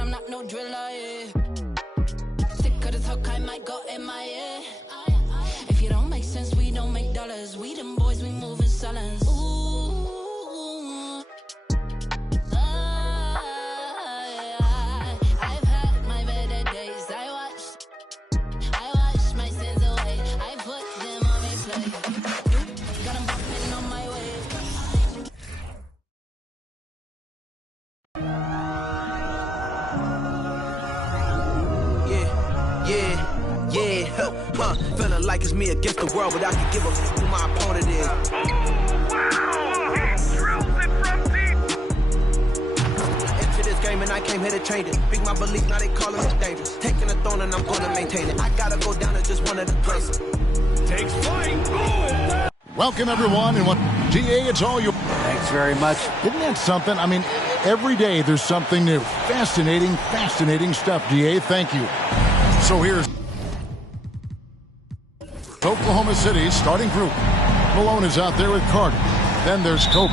I'm not no driller, yeah. Sick of the talk, I might go MIA. If you don't make sense, we don't make dollars. We them boys, we move in silence. Ooh. I've had my better days. I wash my sins away. I put them on replay. Got them popping on my way. Feeling like it's me against the world, but I can give a f who my opponent is. Into this game and I came here to change it. Big my belief, now they calling me dangerous. Taking the throne and I'm gonna maintain it. I gotta go down as just one of the greatest. Takes flight. Welcome everyone, and what GA, it's all you. Thanks very much. Isn't that something? I mean, every day there's something new. Fascinating stuff, GA. Thank you. So here's Oklahoma City's starting group. Malone is out there with Carter. Then there's Kobe.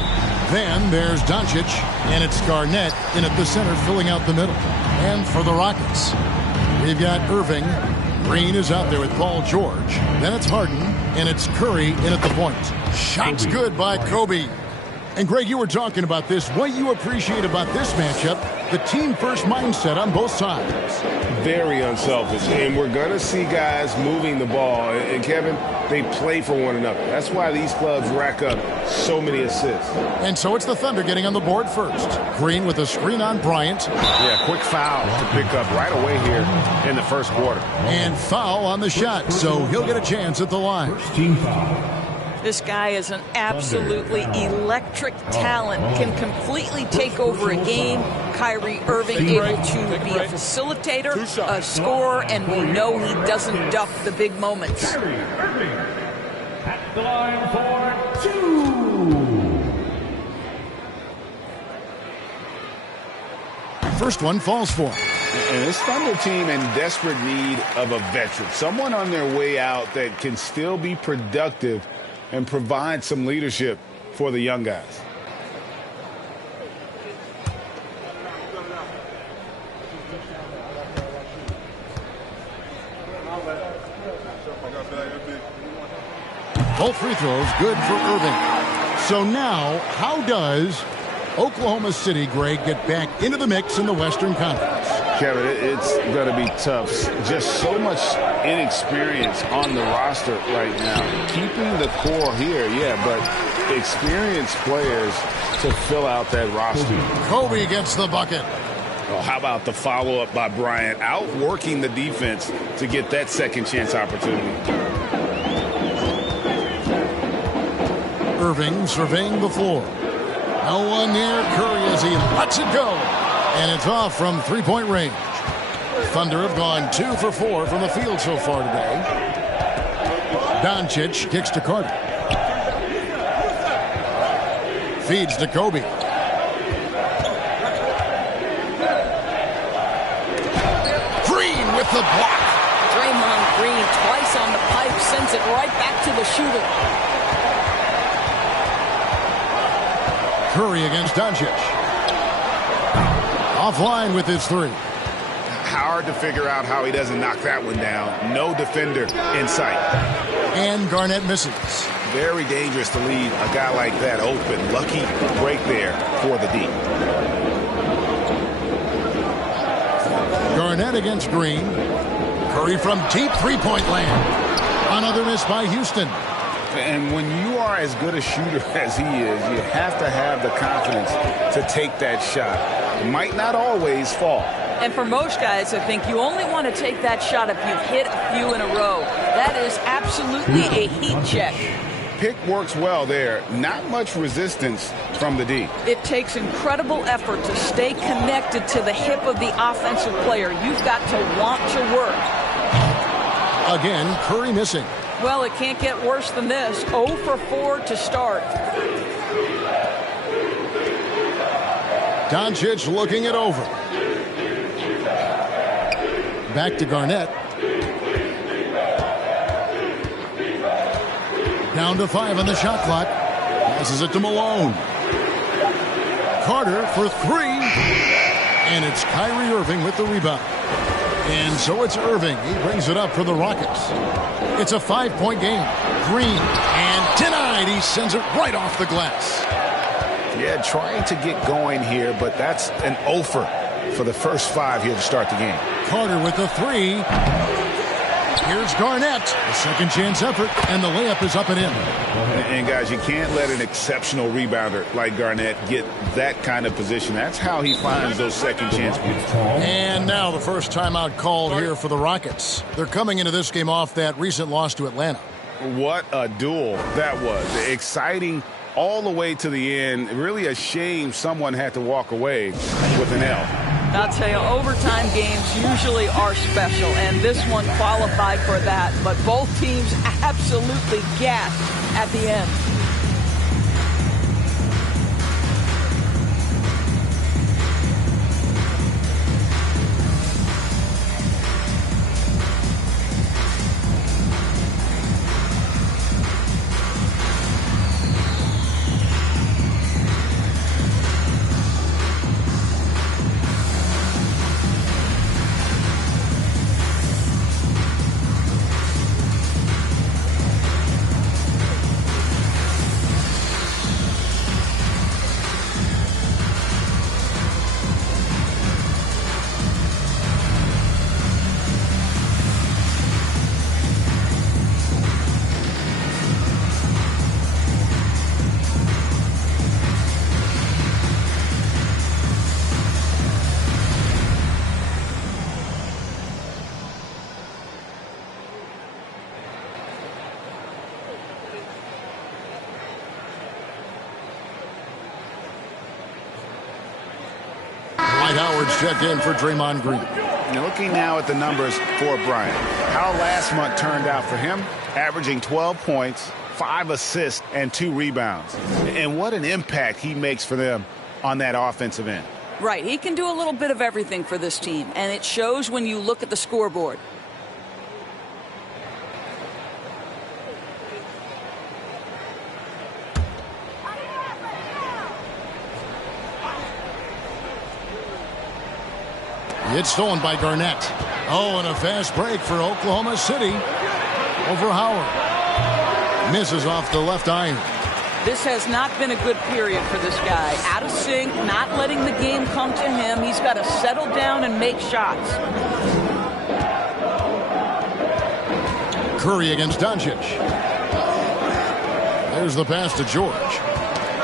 Then there's Doncic. And it's Garnett in at the center, filling out the middle. And for the Rockets, we've got Irving. Green is out there with Paul George. Then it's Harden. And it's Curry in at the point. Shots good by Kobe. And Greg, you were talking about this. What you appreciate about this matchup, the team-first mindset on both sides. Very unselfish, and we're going to see guys moving the ball. And Kevin, they play for one another. That's why these clubs rack up so many assists. And so it's the Thunder getting on the board first. Green with a screen on Bryant. Yeah, quick foul to pick up right away here in the first quarter. And foul on the shot, so he'll get a chance at the line. Team foul. This guy is an absolutely electric talent, can completely take over a game. Kyrie Irving able to be a facilitator, a scorer, and we know he doesn't duck the big moments. Kyrie Irving at the line for 2. First one falls for him. And this Thunder team in desperate need of a veteran, someone on their way out that can still be productive and provide some leadership for the young guys. Both free throws good for Irving. So now, how does Oklahoma City, Greg, get back into the mix in the Western Conference? Kevin, it's going to be tough. Just so much inexperience on the roster right now. Keeping the core here, yeah, but experienced players to fill out that roster. Kobe gets the bucket. Well, how about the follow-up by Bryant, outworking the defense to get that second chance opportunity. Irving surveying the floor. No one near Curry as he lets it go. And it's off from three-point range. Thunder have gone 2 for 4 from the field so far today. Doncic kicks to Carter. Feeds to Kobe. Green with the block. Draymond Green twice on the pipe, sends it right back to the shooter. Curry against Doncic. Offline with his three. Hard to figure out how he doesn't knock that one down. No defender in sight. And Garnett misses. Very dangerous to leave a guy like that open. Lucky break there for the D. Garnett against Green. Curry from deep three-point land. Another miss by Houston. And when you are as good a shooter as he is, you have to have the confidence to take that shot. It might not always fall. And for most guys, I think you only want to take that shot if you've hit a few in a row. That is absolutely a heat check. Pick works well there. Not much resistance from the D. It takes incredible effort to stay connected to the hip of the offensive player. You've got to want to work. Again, Curry missing. Well, it can't get worse than this. 0 for 4 to start. Doncic looking it over. Back to Garnett. Down to 5 on the shot clock. Passes it to Malone. Carter for 3. And it's Kyrie Irving with the rebound. And so it's Irving. He brings it up for the Rockets. It's a 5-point game. Green, and denied. He sends it right off the glass. Yeah, trying to get going here, but that's an offer for the first 5 here to start the game. Carter with the 3. Here's Garnett. A second chance effort, and the layup is up and in. And guys, you can't let an exceptional rebounder like Garnett get that kind of position. That's how he finds those second chance points. And now the first timeout called here for the Rockets. They're coming into this game off that recent loss to Atlanta. What a duel that was. Exciting all the way to the end. Really a shame someone had to walk away with an L. I'll tell you, overtime games usually are special, and this one qualified for that. But both teams absolutely gassed at the end. Howard's checked in for Draymond Green. Now looking now at the numbers for Bryant. How last month turned out for him, averaging 12 points, 5 assists, and 2 rebounds. And what an impact he makes for them on that offensive end. Right, he can do a little bit of everything for this team, and it shows when you look at the scoreboard. It's stolen by Garnett. Oh, and a fast break for Oklahoma City over Howard. Misses off the left iron. This has not been a good period for this guy. Out of sync, not letting the game come to him. He's got to settle down and make shots. Curry against Doncic. There's the pass to George.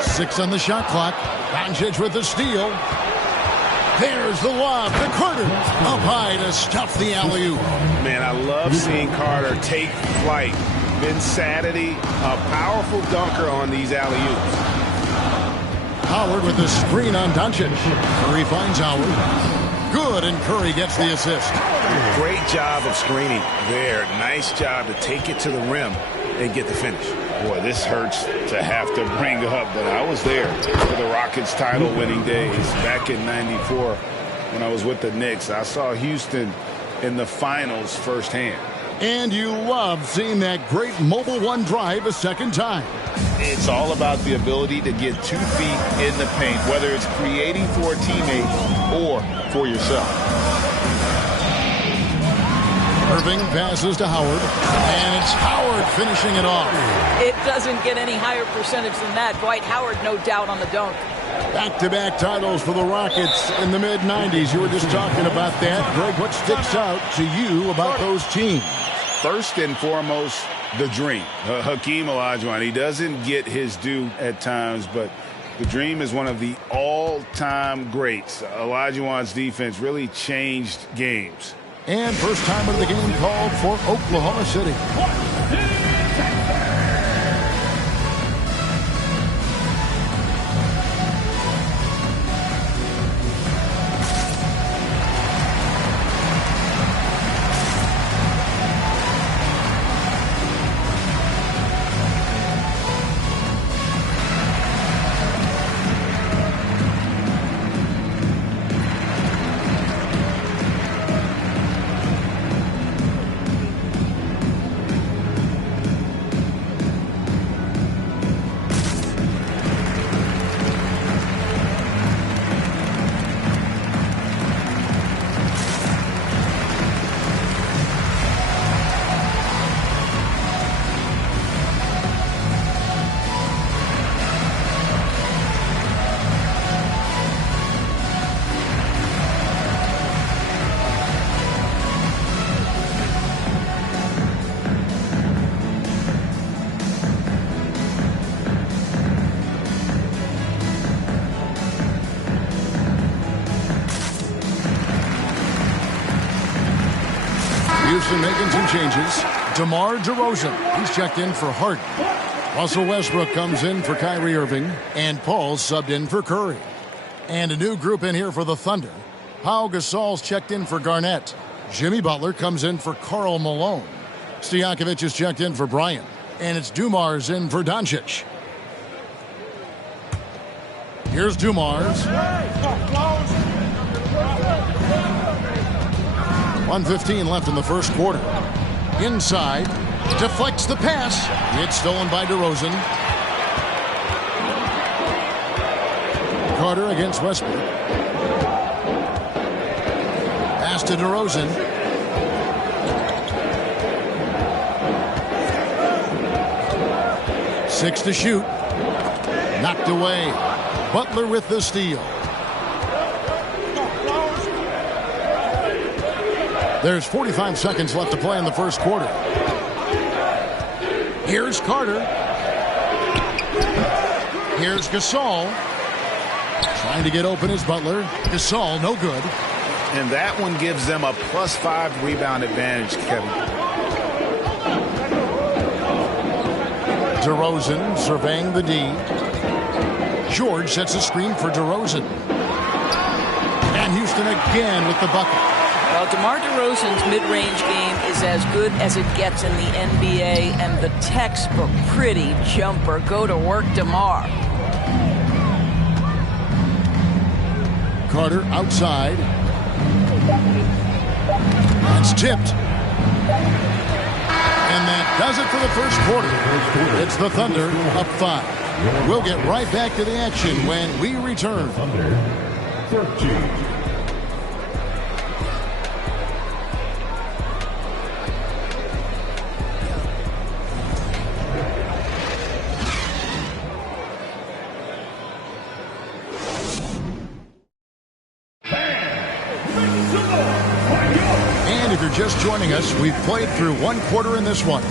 6 on the shot clock. Doncic with the steal. There's the lob to Carter. Up high to stuff the alley-oop. Man, I love seeing Carter take flight. Ben Saturday, a powerful dunker on these alley-oops. Howard with the screen on Doncic. Curry finds Howard. Good, and Curry gets the assist. Great job of screening there. Nice job to take it to the rim and get the finish. Boy, this hurts to have to bring up, but I was there for the Rockets title-winning days back in '94 when I was with the Knicks. I saw Houston in the finals firsthand. And you love seeing that great Mobile One drive a second time. It's all about the ability to get 2 feet in the paint, whether it's creating for a teammate or for yourself. Irving passes to Howard, and it's Howard finishing it off. It doesn't get any higher percentage than that. Dwight Howard, no doubt, on the dunk. Back-to-back titles for the Rockets in the mid-'90s. You were just talking about that. Greg, what sticks out to you about those teams? First and foremost, the dream. Hakeem Olajuwon, he doesn't get his due at times, but the dream is one of the all-time greats. Olajuwon's defense really changed games. And first time of the game called for Oklahoma City. Houston making some changes. DeMar DeRozan, he's checked in for Harden. Russell Westbrook comes in for Kyrie Irving. And Paul subbed in for Curry. And a new group in here for the Thunder. Pau Gasol's checked in for Garnett. Jimmy Butler comes in for Karl Malone. Stojakovic is checked in for Bryant. And it's Dumars in for Doncic. Here's Dumars. 1:15 left in the first quarter. Inside. Deflects the pass. It's stolen by DeRozan. Carter against Westbrook. Pass to DeRozan. Six to shoot. Knocked away. Butler with the steal. There's 45 seconds left to play in the first quarter. Here's Carter. Here's Gasol. Trying to get open is Butler. Gasol, no good. And that one gives them a +5 rebound advantage, Kevin. DeRozan surveying the D. George sets a screen for DeRozan. And Houston again with the bucket. Well, DeMar DeRozan's mid-range game is as good as it gets in the NBA, and the textbook pretty jumper. Go to work, DeMar. Carter outside. That's tipped. And that does it for the first quarter. It's the Thunder up 5. We'll get right back to the action when we return. Thunder 13. And if you're just joining us, we've played through one quarter in this one.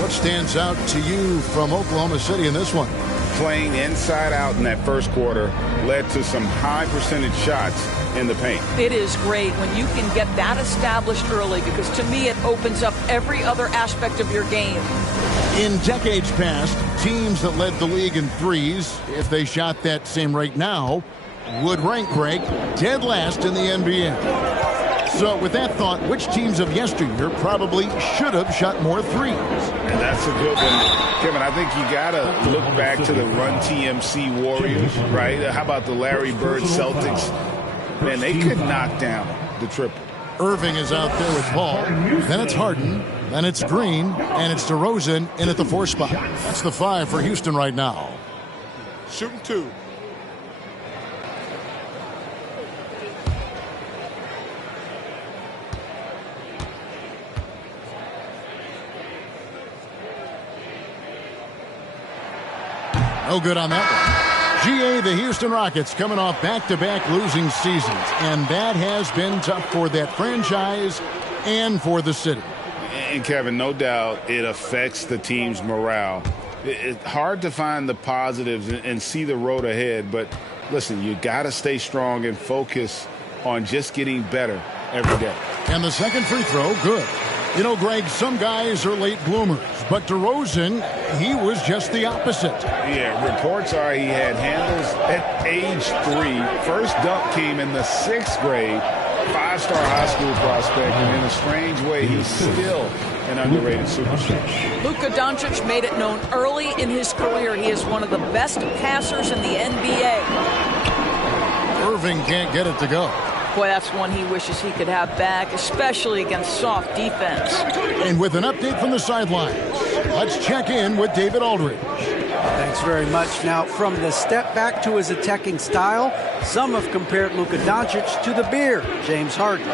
What stands out to you from Oklahoma City in this one? Playing inside out in that first quarter led to some high percentage shots in the paint. It is great when you can get that established early, because to me it opens up every other aspect of your game. In decades past, teams that led the league in threes, if they shot that same rate now, would rank Greg dead last in the NBA. So with that thought, which teams of yesteryear probably should have shot more threes? And that's a good one. Kevin, I think you got to look back to the Run TMC Warriors, right? How about the Larry Bird Celtics? Man, they could knock down the triple. Irving is out there with Paul. Then it's Harden. Then it's Green. And it's DeRozan in at the 4 spot. That's the 5 for Houston right now. Shooting 2. No good on that one. GA, the Houston Rockets coming off back-to-back losing seasons. And that has been tough for that franchise and for the city. And, Kevin, no doubt it affects the team's morale. It's hard to find the positives and see the road ahead. But, listen, you got to stay strong and focus on just getting better every day. And the second free throw, good. You know, Greg, some guys are late bloomers, but DeRozan, he was just the opposite. Yeah, reports are he had handles at age 3. First dunk came in the 6th grade. 5-star high school prospect, and in a strange way, he's still an underrated superstar. Luka Doncic made it known early in his career he is one of the best passers in the NBA. Irving can't get it to go. Boy, that's one he wishes he could have back, especially against soft defense. And with an update from the sidelines, let's check in with David Aldridge. Thanks very much. Now, from the step back to his attacking style, some have compared Luka Doncic to the Bear, James Harden.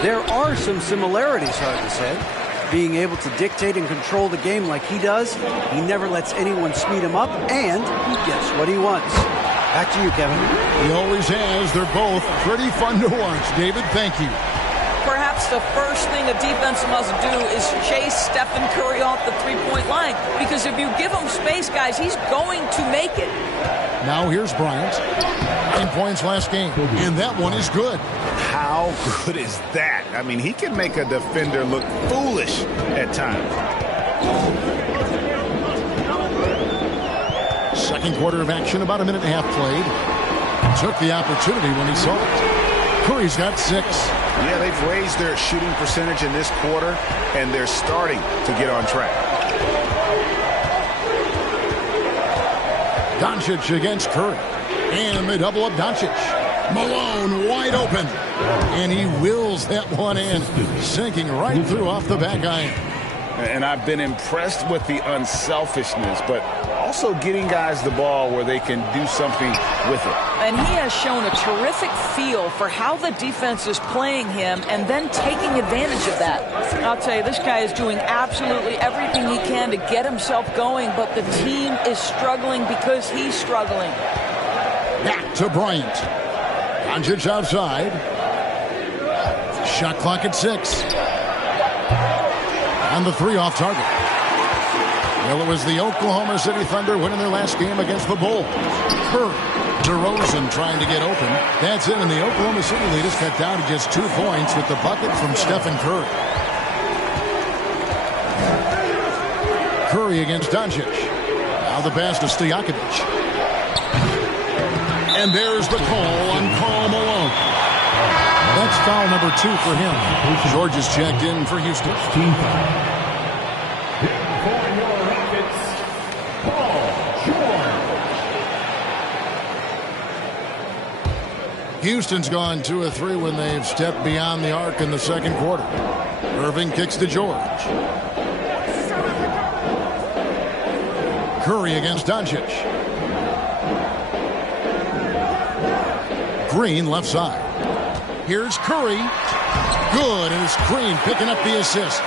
There are some similarities, Harden said. Being able to dictate and control the game like he does, he never lets anyone speed him up, and he gets what he wants. Back to you, Kevin. He always has. They're both pretty fun to watch. David, thank you. Perhaps That's the first thing a defense must do is chase Stephen Curry off the three-point line. Because if you give him space, guys, he's going to make it. Now here's Bryant. 9 points last game, and that one is good. How good is that? I mean, he can make a defender look foolish at times. Second quarter of action, about a minute and a half played. Took the opportunity when he saw it. Curry's got 6. Yeah, they've raised their shooting percentage in this quarter, and they're starting to get on track. Doncic against Curry. And they double up Doncic. Malone wide open. And he wills that one in, sinking right through off the back iron. And I've been impressed with the unselfishness, but also getting guys the ball where they can do something with it. And he has shown a terrific feel for how the defense is playing him and then taking advantage of that. I'll tell you, this guy is doing absolutely everything he can to get himself going, but the team is struggling because he's struggling. Back to Bryant. Doncic outside. Shot clock at 6. And the 3 off target. Well, it was the Oklahoma City Thunder winning their last game against the Bulls. Curry, DeRozan trying to get open. That's it, and the Oklahoma City lead is cut down to just 2 points with the bucket from Stephen Curry. Curry against Doncic. Now the pass to Stojakovic. And there's the call on Karl Malone. That's foul number 2 for him. George is checked in for Houston. Houston's gone 2 of 3 when they've stepped beyond the arc in the second quarter. Irving kicks to George. Curry against Doncic. Green left side. Here's Curry. Good, and it's Green picking up the assist.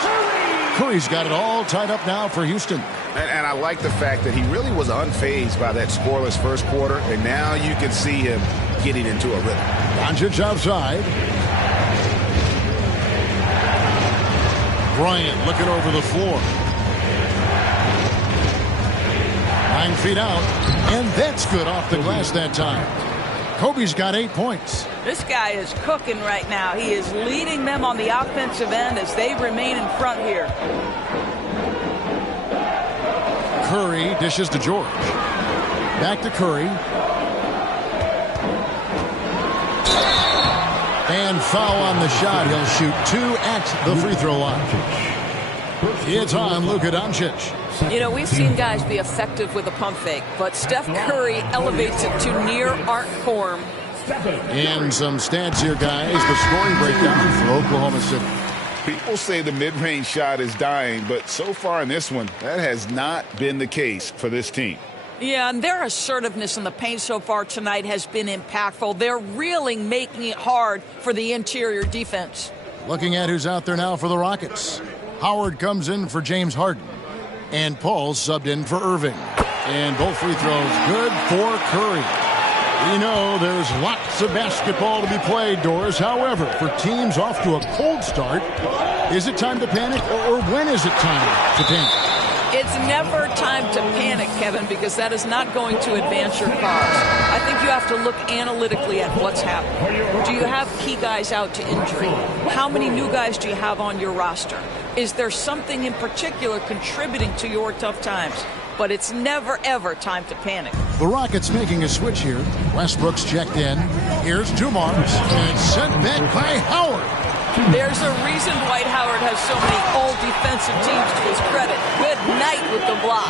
Curry's got it all tied up now for Houston. And I like the fact that he really was unfazed by that scoreless first quarter, and now you can see him getting into a rhythm. Doncic outside. Bryant looking over the floor. 9 feet out, and that's good off the glass that time. Kobe's got 8 points. This guy is cooking right now. He is leading them on the offensive end as they remain in front here. Curry dishes to George. Back to Curry. And foul on the shot. He'll shoot 2 at the free throw line. It's on Luka Doncic. You know, we've seen guys be effective with a pump fake, but Steph Curry elevates it to near arc form. And some stats here, guys. The scoring breakdown for Oklahoma City. People say the mid-range shot is dying, but so far in this one, that has not been the case for this team. Yeah, and their assertiveness in the paint so far tonight has been impactful. They're really making it hard for the interior defense. Looking at who's out there now for the Rockets. Howard comes in for James Harden. And Paul subbed in for Irving. And both free throws good for Curry. You know, there's lots of basketball to be played, Doris. However, for teams off to a cold start, is it time to panic, or when is it time to panic? It's never time to panic, Kevin, because that is not going to advance your cause. I think you have to look analytically at what's happening. Do you have key guys out to injury? How many new guys do you have on your roster? Is there something in particular contributing to your tough times? But it's never, ever time to panic. The Rockets making a switch here. Westbrook's checked in. Here's Dumars. And sent back by Howard. There's a reason Dwight Howard has so many all-defensive teams to his credit. Good night with the block.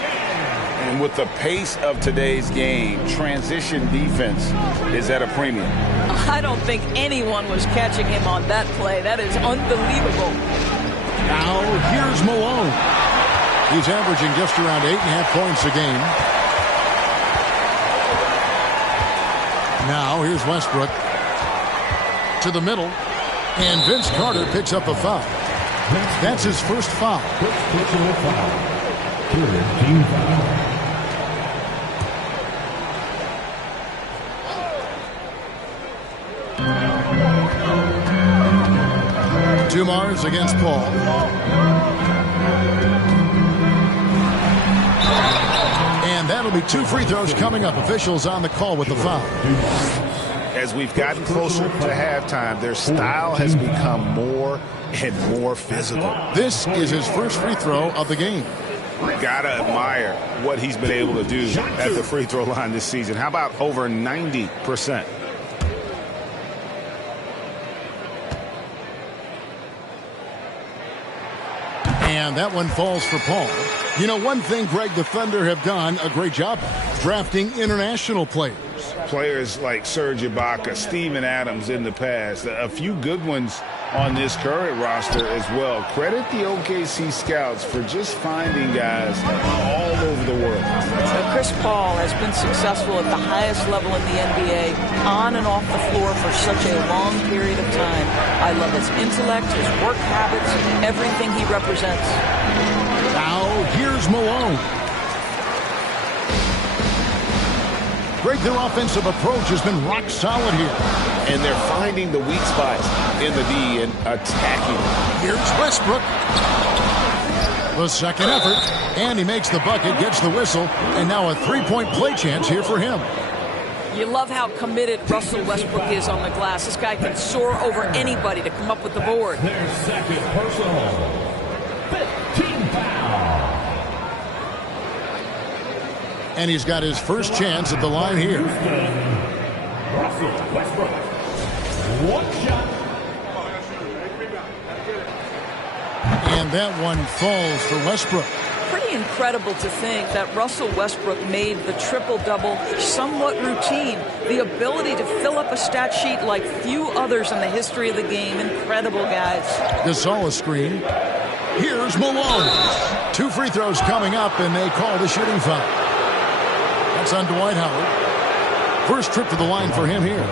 And with the pace of today's game, transition defense is at a premium. I don't think anyone was catching him on that play. That is unbelievable. Now here's Malone. He's averaging just around 8.5 points a game. Now here's Westbrook to the middle. And Vince Carter picks up a foul. That's his first foul. Dumars against Paul. And that'll be 2 free throws coming up. Officials on the call with the foul. As we've gotten closer to halftime, their style has become more and more physical. This is his first free throw of the game. Gotta admire what he's been able to do at the free throw line this season. How about over 90%? And that one falls for Paul. You know, one thing, Greg, the Thunder have done a great job of drafting international players. Players like Serge Ibaka, Steven Adams in the past. A few good ones on this current roster as well. Credit the OKC scouts for just finding guys all over the world. Chris Paul has been successful at the highest level in the NBA, on and off the floor for such a long period of time. I love his intellect, his work habits, everything he represents. Now, here's Malone. Greg, their offensive approach has been rock solid here. And they're finding the weak spots in the D and attacking. Here's Westbrook. The second effort. And he makes the bucket, gets the whistle, and now a three-point play chance here for him. You love how committed Russell Westbrook is on the glass. This guy can soar over anybody to come up with the board. Their second personal. 15 foul. And he's got his first chance at the line here. Russell Westbrook. One shot. And that one falls for Westbrook. Pretty incredible to think that Russell Westbrook made the triple-double somewhat routine. The ability to fill up a stat sheet like few others in the history of the game. Incredible, guys. Gasol a screen. Here's Malone. 2 free throws coming up, and they call the shooting foul. That's on Dwight Howard. First trip to the line for him here.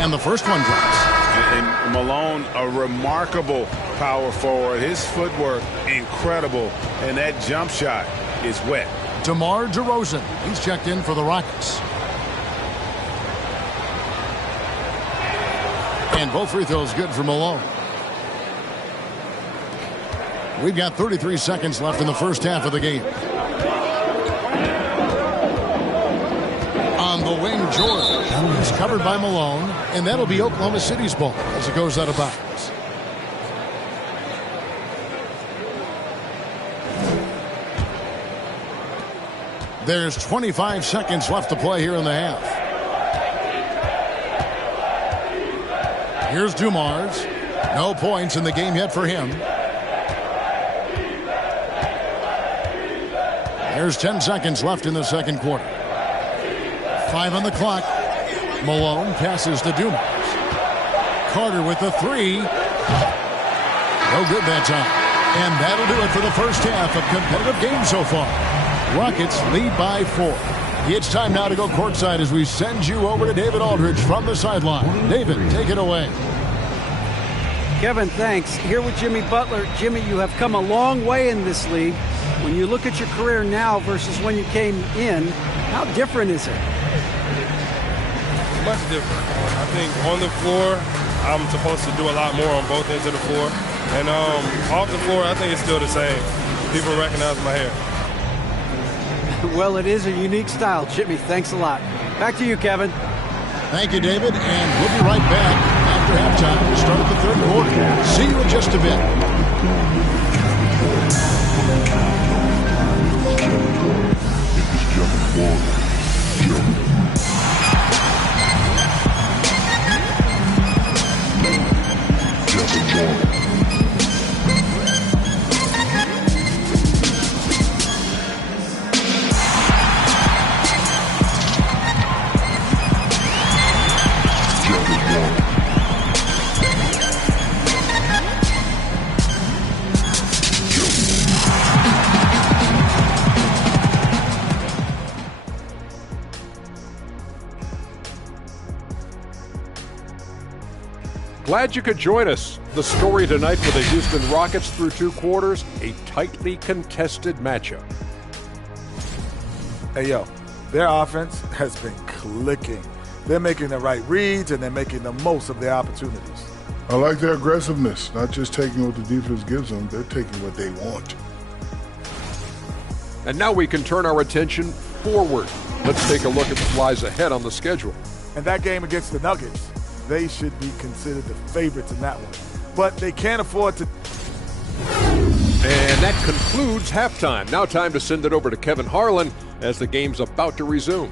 And the first one drops. And Malone, a remarkable power forward. His footwork, incredible. And that jump shot is wet. DeMar DeRozan. He's checked in for the Rockets. And both free throws good for Malone. We've got 33 seconds left in the first half of the game. On the wing, George. It's covered by Malone, and that'll be Oklahoma City's ball as it goes out of bounds. There's 25 seconds left to play here in the half. Here's Dumars. No points in the game yet for him. There's 10 seconds left in the second quarter. 5 on the clock. Malone passes to Dumars. Carter with the 3. No good that time. And that'll do it for the first half of competitive game so far. Rockets lead by 4. It's time now to go courtside as we send you over to David Aldridge from the sideline. David, take it away. Kevin, thanks. Here with Jimmy Butler. Jimmy, you have come a long way in this league. When you look at your career now versus when you came in, how different is it? Much different. I think on the floor, I'm supposed to do a lot more on both ends of the floor. And off the floor, I think it's still the same. People recognize my hair. Well, it is a unique style, Jimmy. Thanks a lot. Back to you, Kevin. Thank you, David. And we'll be right back after halftime to start the third quarter. See you in just a bit. Glad you could join us. The story tonight for the Houston Rockets through 2 quarters, a tightly contested matchup. Hey, yo, Their offense has been clicking. They're making the right reads, and they're making the most of their opportunities. I like their aggressiveness, not just taking what the defense gives them, they're taking what they want. And now we can turn our attention forward. Let's take a look at what lies ahead on the schedule. And that game against the Nuggets, they should be considered the favorites in that one. But they can't afford to. And that concludes halftime. Now time to send it over to Kevin Harlan as the game's about to resume.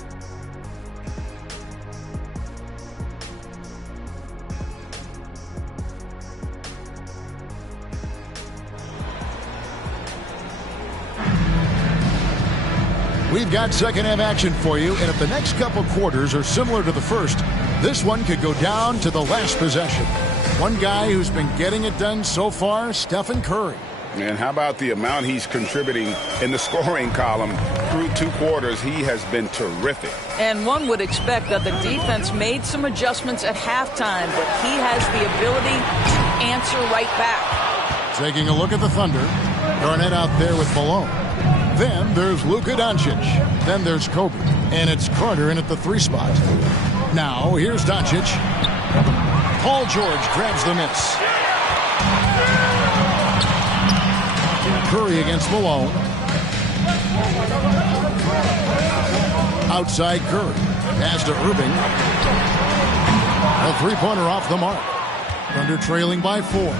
We've got second-half action for you, and if the next couple quarters are similar to the first, this one could go down to the last possession. One guy who's been getting it done so far, Stephen Curry. And how about the amount he's contributing in the scoring column through 2 quarters? He has been terrific. And one would expect that the defense made some adjustments at halftime, but he has the ability to answer right back. Taking a look at the Thunder. Garnett out there with Malone. Then there's Luka Doncic. Then there's Kobe. And it's Carter in at the 3 spot. Now, here's Doncic. Paul George grabs the miss. Curry against Malone. Outside Curry. Pass to Irving. A 3-pointer off the mark. Thunder trailing by 4.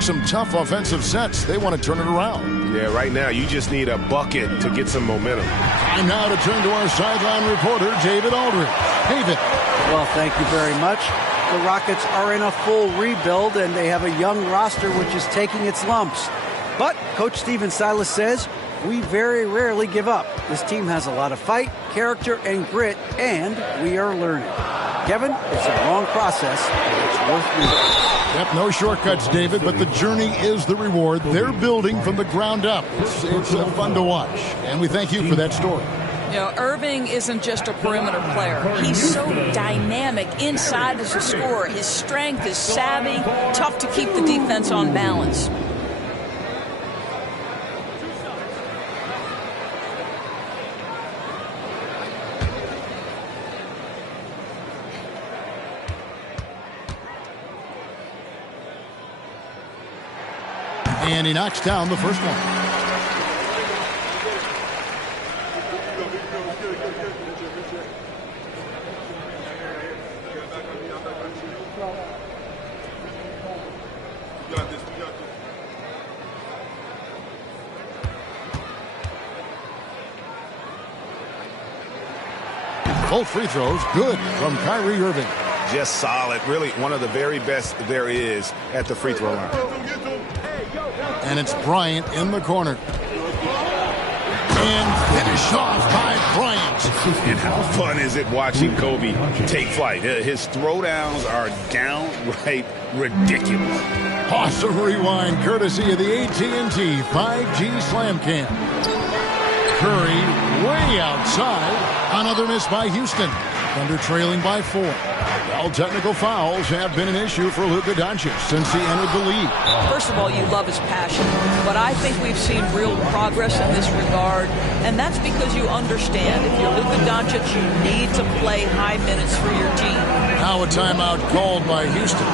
Some tough offensive sets. They want to turn it around. Yeah, right now you just need a bucket to get some momentum. Time now to turn to our sideline reporter, David Aldridge. David. Well, thank you very much. The Rockets are in a full rebuild, and they have a young roster which is taking its lumps. But Coach Stephen Silas says, we very rarely give up. This team has a lot of fight, character, and grit, and we are learning. Kevin, it's a long process, but it's worth reading. Yep, no shortcuts, David, but the journey is the reward. They're building from the ground up. It's fun to watch, and we thank you for that story. You know, Irving isn't just a perimeter player. He's so dynamic inside as a scorer. His strength, his savvy, tough to keep the defense on balance. And he knocks down the first one. Both free throws good from Kyrie Irving. Just solid. Really one of the very best there is at the free throw line. And it's Bryant in the corner. And finished off by Bryant. And how fun is it watching Kobe take flight? His throwdowns are downright ridiculous. Awesome rewind courtesy of the AT&T 5G Slam Cam. Curry way outside. Another miss by Houston. Thunder trailing by 4. Well, technical fouls have been an issue for Luka Doncic since he entered the league. First of all, you love his passion, but I think we've seen real progress in this regard, and that's because you understand if you're Luka Doncic, you need to play high minutes for your team. Now a timeout called by Houston.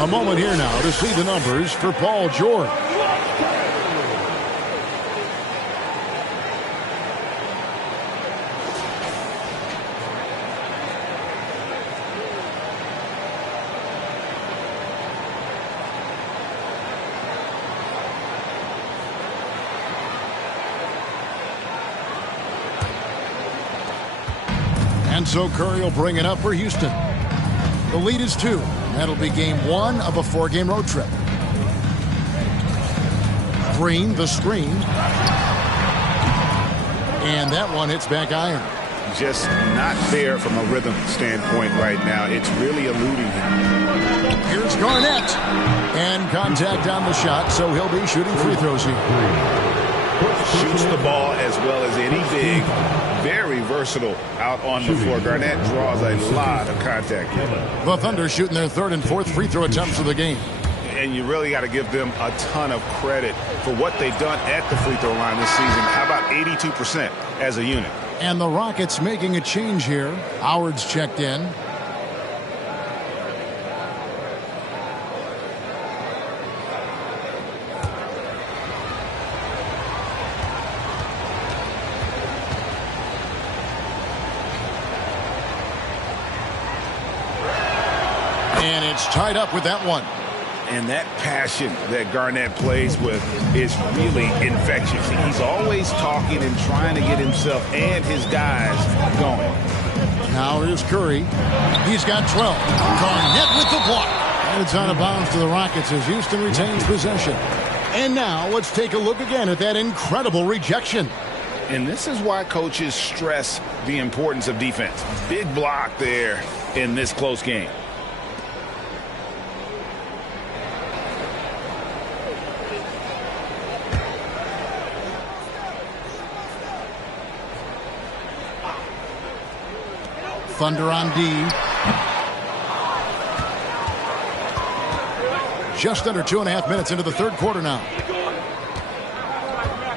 A moment here now to see the numbers for Paul George. And so Curry will bring it up for Houston. The lead is 2. That'll be game 1 of a 4-game road trip. Green, the screen. And that one hits back iron. Just not there from a rhythm standpoint right now. It's really eluding him. Here's Garnett. And contact on the shot, so he'll be shooting free throws here. shoots the ball as well as any big. Very versatile out on the floor. Garnett draws a lot of contact here. The Thunder shooting their third and fourth free throw attempts of the game. And you really got to give them a ton of credit for what they've done at the free throw line this season. How about 82% as a unit? And the Rockets making a change here. Howard's checked in. And it's tied up with that one. And that passion that Garnett plays with is really infectious. He's always talking and trying to get himself and his guys going. Now here's Curry. He's got 12. Garnett with the block. And it's out of bounds to the Rockets as Houston retains possession. And now let's take a look again at that incredible rejection. And this is why coaches stress the importance of defense. Big block there in this close game. Thunder on D. Just under 2.5 minutes into the third quarter now.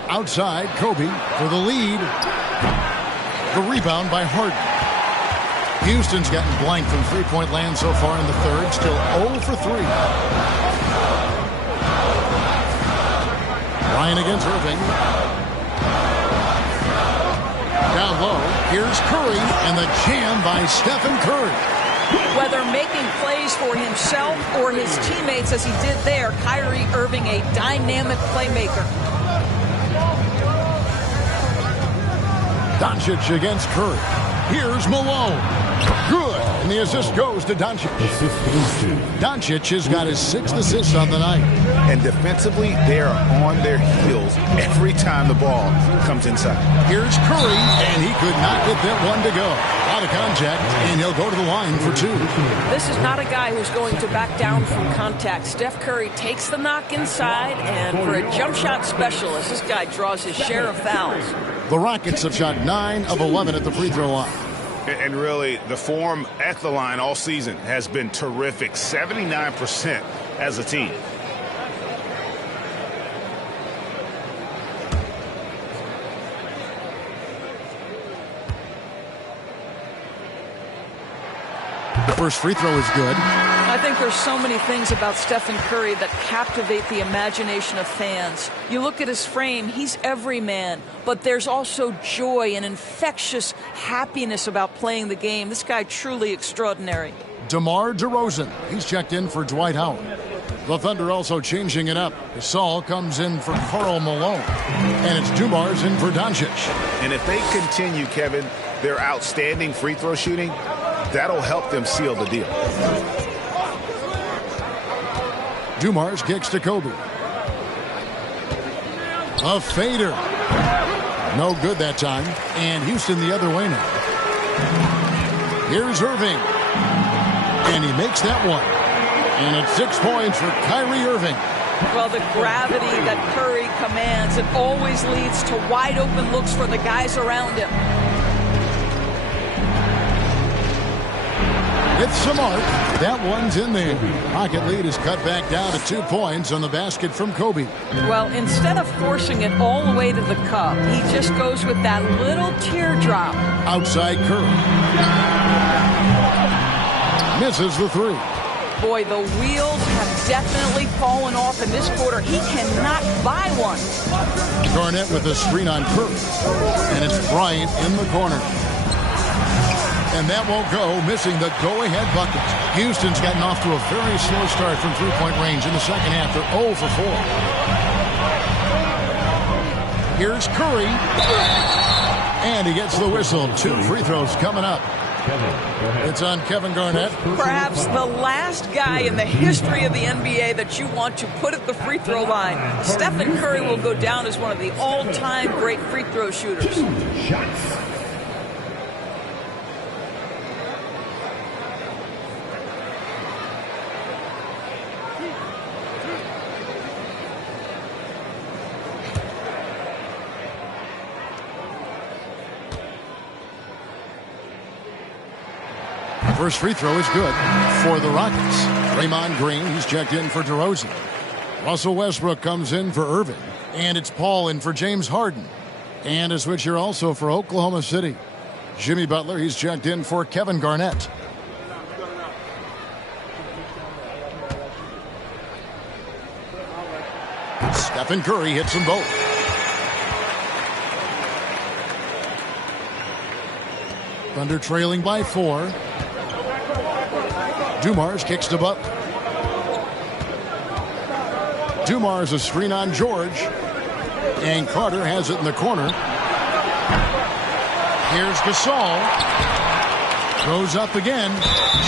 Outside, Kobe for the lead. The rebound by Harden. Houston's gotten blanked from three-point land so far in the third. Still 0 for 3. Ryan against Irving. Down low, here's Curry, and the jam by Stephen Curry. Whether making plays for himself or his teammates as he did there, Kyrie Irving, a dynamic playmaker. Doncic against Curry. Here's Malone. Good. And the assist goes to Doncic. Doncic has got his 6th assist on the night. And defensively, they are on their heels every time the ball comes inside. Here's Curry, and he could not get that one to go. Out of contact, and he'll go to the line for 2. This is not a guy who's going to back down from contact. Steph Curry takes the knock inside, and for a jump shot specialist, this guy draws his share of fouls. The Rockets have shot 9 of 11 at the free throw line. And really, the form at the line all season has been terrific. 79% as a team. The first free throw is good. I think there's so many things about Stephen Curry that captivate the imagination of fans. You look at his frame, he's every man, but there's also joy and infectious happiness about playing the game. This guy truly extraordinary. DeMar DeRozan, he's checked in for Dwight Howard. The Thunder also changing it up. Gasol comes in for Karl Malone. And it's Dumars in for Doncic. And if they continue, Kevin, their outstanding free throw shooting, that'll help them seal the deal. Dumars kicks to Kobe. A fader. No good that time. And Houston the other way now. Here's Irving. And he makes that one. And it's 6 points for Kyrie Irving. Well, the gravity that Curry commands, it always leads to wide open looks for the guys around him. It's Samart. That one's in there. Rocket lead is cut back down to 2 points on the basket from Kobe. Well, instead of forcing it all the way to the cup, he just goes with that little teardrop. Outside Curry. Misses the 3. Boy, the wheels have definitely fallen off in this quarter. He cannot buy one. Garnett with a screen on Curry. And it's Bryant in the corner. And that won't go, missing the go-ahead bucket. Houston's gotten off to a very slow start from three-point range in the second half. They're 0 for 4. Here's Curry. And he gets the whistle. 2 free throws coming up. It's on Kevin Garnett. Perhaps the last guy in the history of the NBA that you want to put at the free throw line. Stephen Curry will go down as one of the all-time great free throw shooters. Shots. First free throw is good for the Rockets. Draymond Green, he's checked in for DeRozan. Russell Westbrook comes in for Irving. And it's Paul in for James Harden. And a switch here also for Oklahoma City. Jimmy Butler, he's checked in for Kevin Garnett. Stephen Curry hits them both. Thunder trailing by 4. Dumars kicks to Butler. Dumars a screen on George. And Carter has it in the corner. Here's Gasol. Throws up again.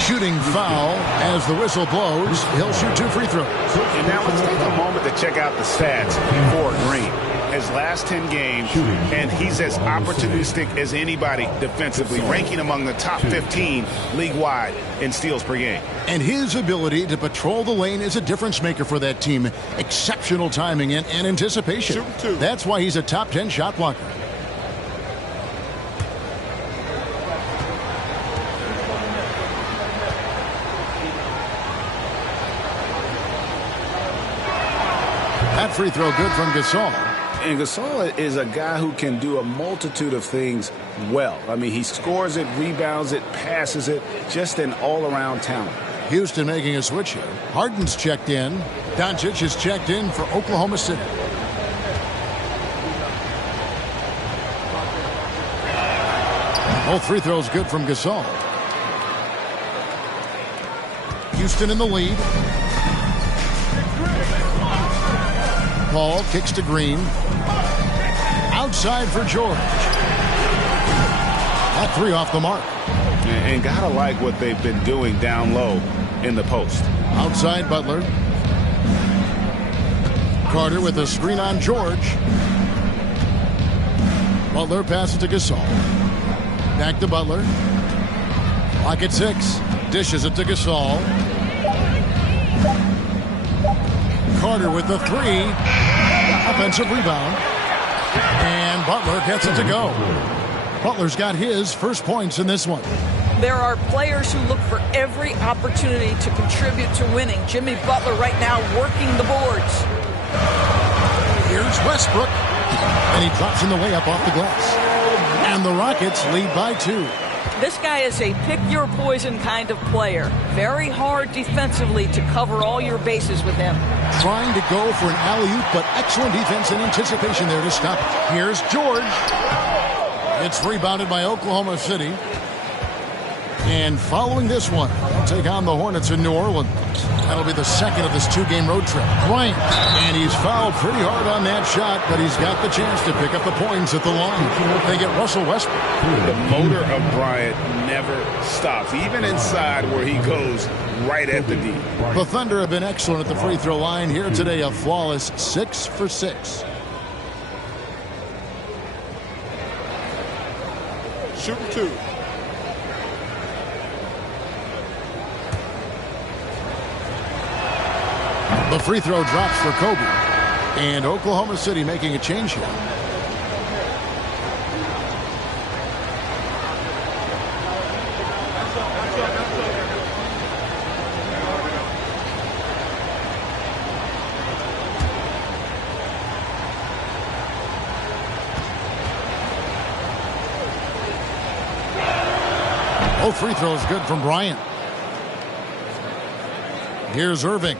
Shooting foul as the whistle blows. He'll shoot 2 free throws. And now let's take a moment to check out the stats for Green. His last 10 games, and he's as opportunistic as anybody defensively, ranking among the top 15 league-wide in steals per game. And his ability to patrol the lane is a difference maker for that team. Exceptional timing and anticipation. That's why he's a top 10 shot blocker. That free throw good from Gasol. And Gasol is a guy who can do a multitude of things well. I mean, he scores it, rebounds it, passes it, just an all-around talent. Houston making a switch here. Harden's checked in. Doncic is checked in for Oklahoma City. Both free throws good from Gasol. Houston in the lead. Paul kicks to Green. Outside for George. That 3 off the mark. And gotta like what they've been doing down low in the post. Outside Butler. Carter with a screen on George. Butler passes to Gasol. Back to Butler. Clock at 6. Dishes it to Gasol. Carter with the 3. Offensive rebound. And Butler gets it to go. Butler's got his first points in this one. There are players who look for every opportunity to contribute to winning. Jimmy Butler right now working the boards. Here's Westbrook. And he drops in the layup off the glass. And the Rockets lead by 2. This guy is a pick-your-poison kind of player. Very hard defensively to cover all your bases with him. Trying to go for an alley-oop, but excellent defense and anticipation there to stop it. Here's George. It's rebounded by Oklahoma City. And following this one, they'll take on the Hornets in New Orleans. That'll be the second of this 2-game road trip. Bryant, and he's fouled pretty hard on that shot, but he's got the chance to pick up the points at the line. They get Russell Westbrook. The motor of Bryant never stops, even inside where he goes right at the D. The Thunder have been excellent at the free throw line here today, a flawless 6 for 6. Shooting 2. The free throw drops for Kobe. And Oklahoma City making a change here. Both free throws good from Bryant. Here's Irving.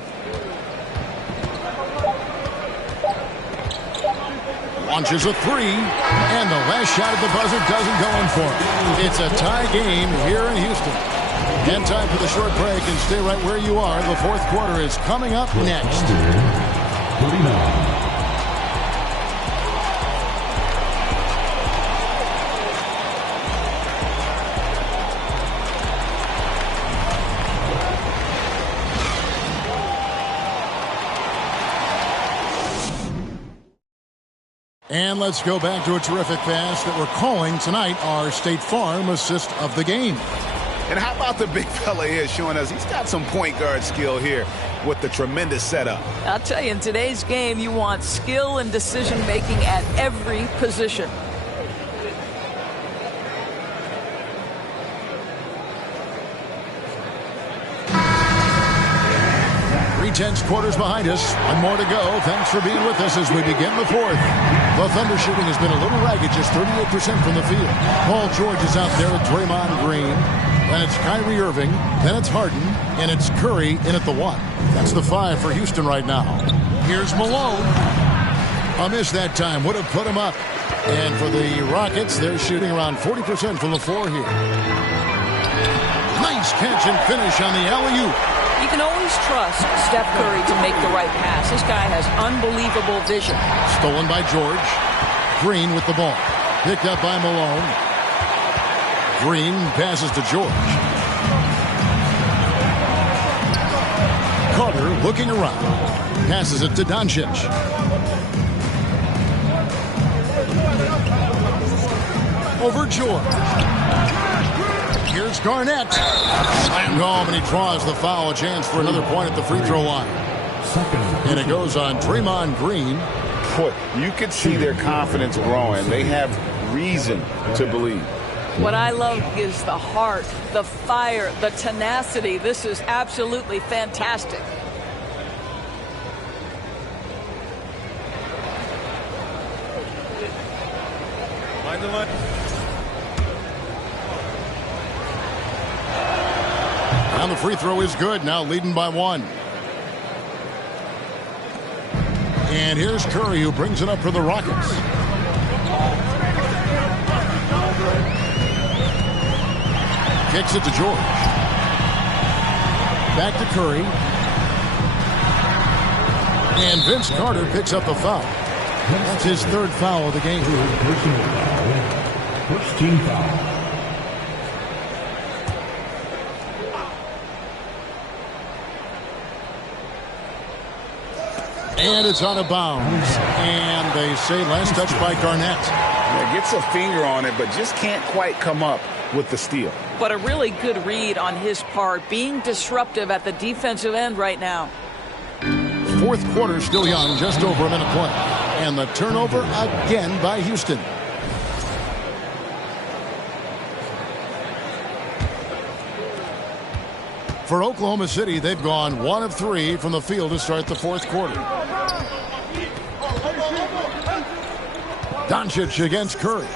Launches a 3, and the last shot at the buzzer doesn't go in for it. It's a tie game here in Houston. And time for the short break, and stay right where you are. The fourth quarter is coming up next. And let's go back to a terrific pass that we're calling tonight our State Farm assist of the game. And how about the big fella here showing us he's got some point guard skill here with the tremendous setup. I'll tell you, in today's game, you want skill and decision-making at every position. intense quarters behind us. One more to go. Thanks for being with us as we begin the fourth. The Thunder shooting has been a little ragged, just 38% from the field. Paul George is out there with Draymond Green. Then it's Kyrie Irving. Then it's Harden. And it's Curry in at the 1. That's the 5 for Houston right now. Here's Malone. A miss that time. Would have put him up. And for the Rockets, they're shooting around 40% from the floor here. Nice catch and finish on the alley-oop. You can always trust Steph Curry to make the right pass. This guy has unbelievable vision. Stolen by George. Green with the ball. Picked up by Malone. Green passes to George. Carter looking around. Passes it to Doncic. Over George. Here's Garnett. Slammed home, and he draws the foul. A chance for another point at the free throw line. And it goes on Draymond Green. Boy, you could see their confidence growing. They have reason to believe. What I love is the heart, the fire, the tenacity. This is absolutely fantastic. Line to line. And the free throw is good. Now leading by 1. And here's Curry, who brings it up for the Rockets. Kicks it to George. Back to Curry. And Vince Carter picks up a foul. That's his 3rd foul of the game. First team foul. And it's out of bounds. And they say last touch by Garnett. Yeah, gets a finger on it, but just can't quite come up with the steal. But a really good read on his part, being disruptive at the defensive end right now. 4th quarter still young, just over a minute play. And the turnover again by Houston. For Oklahoma City, they've gone 1 of 3 from the field to start the 4th quarter. Doncic against Curry.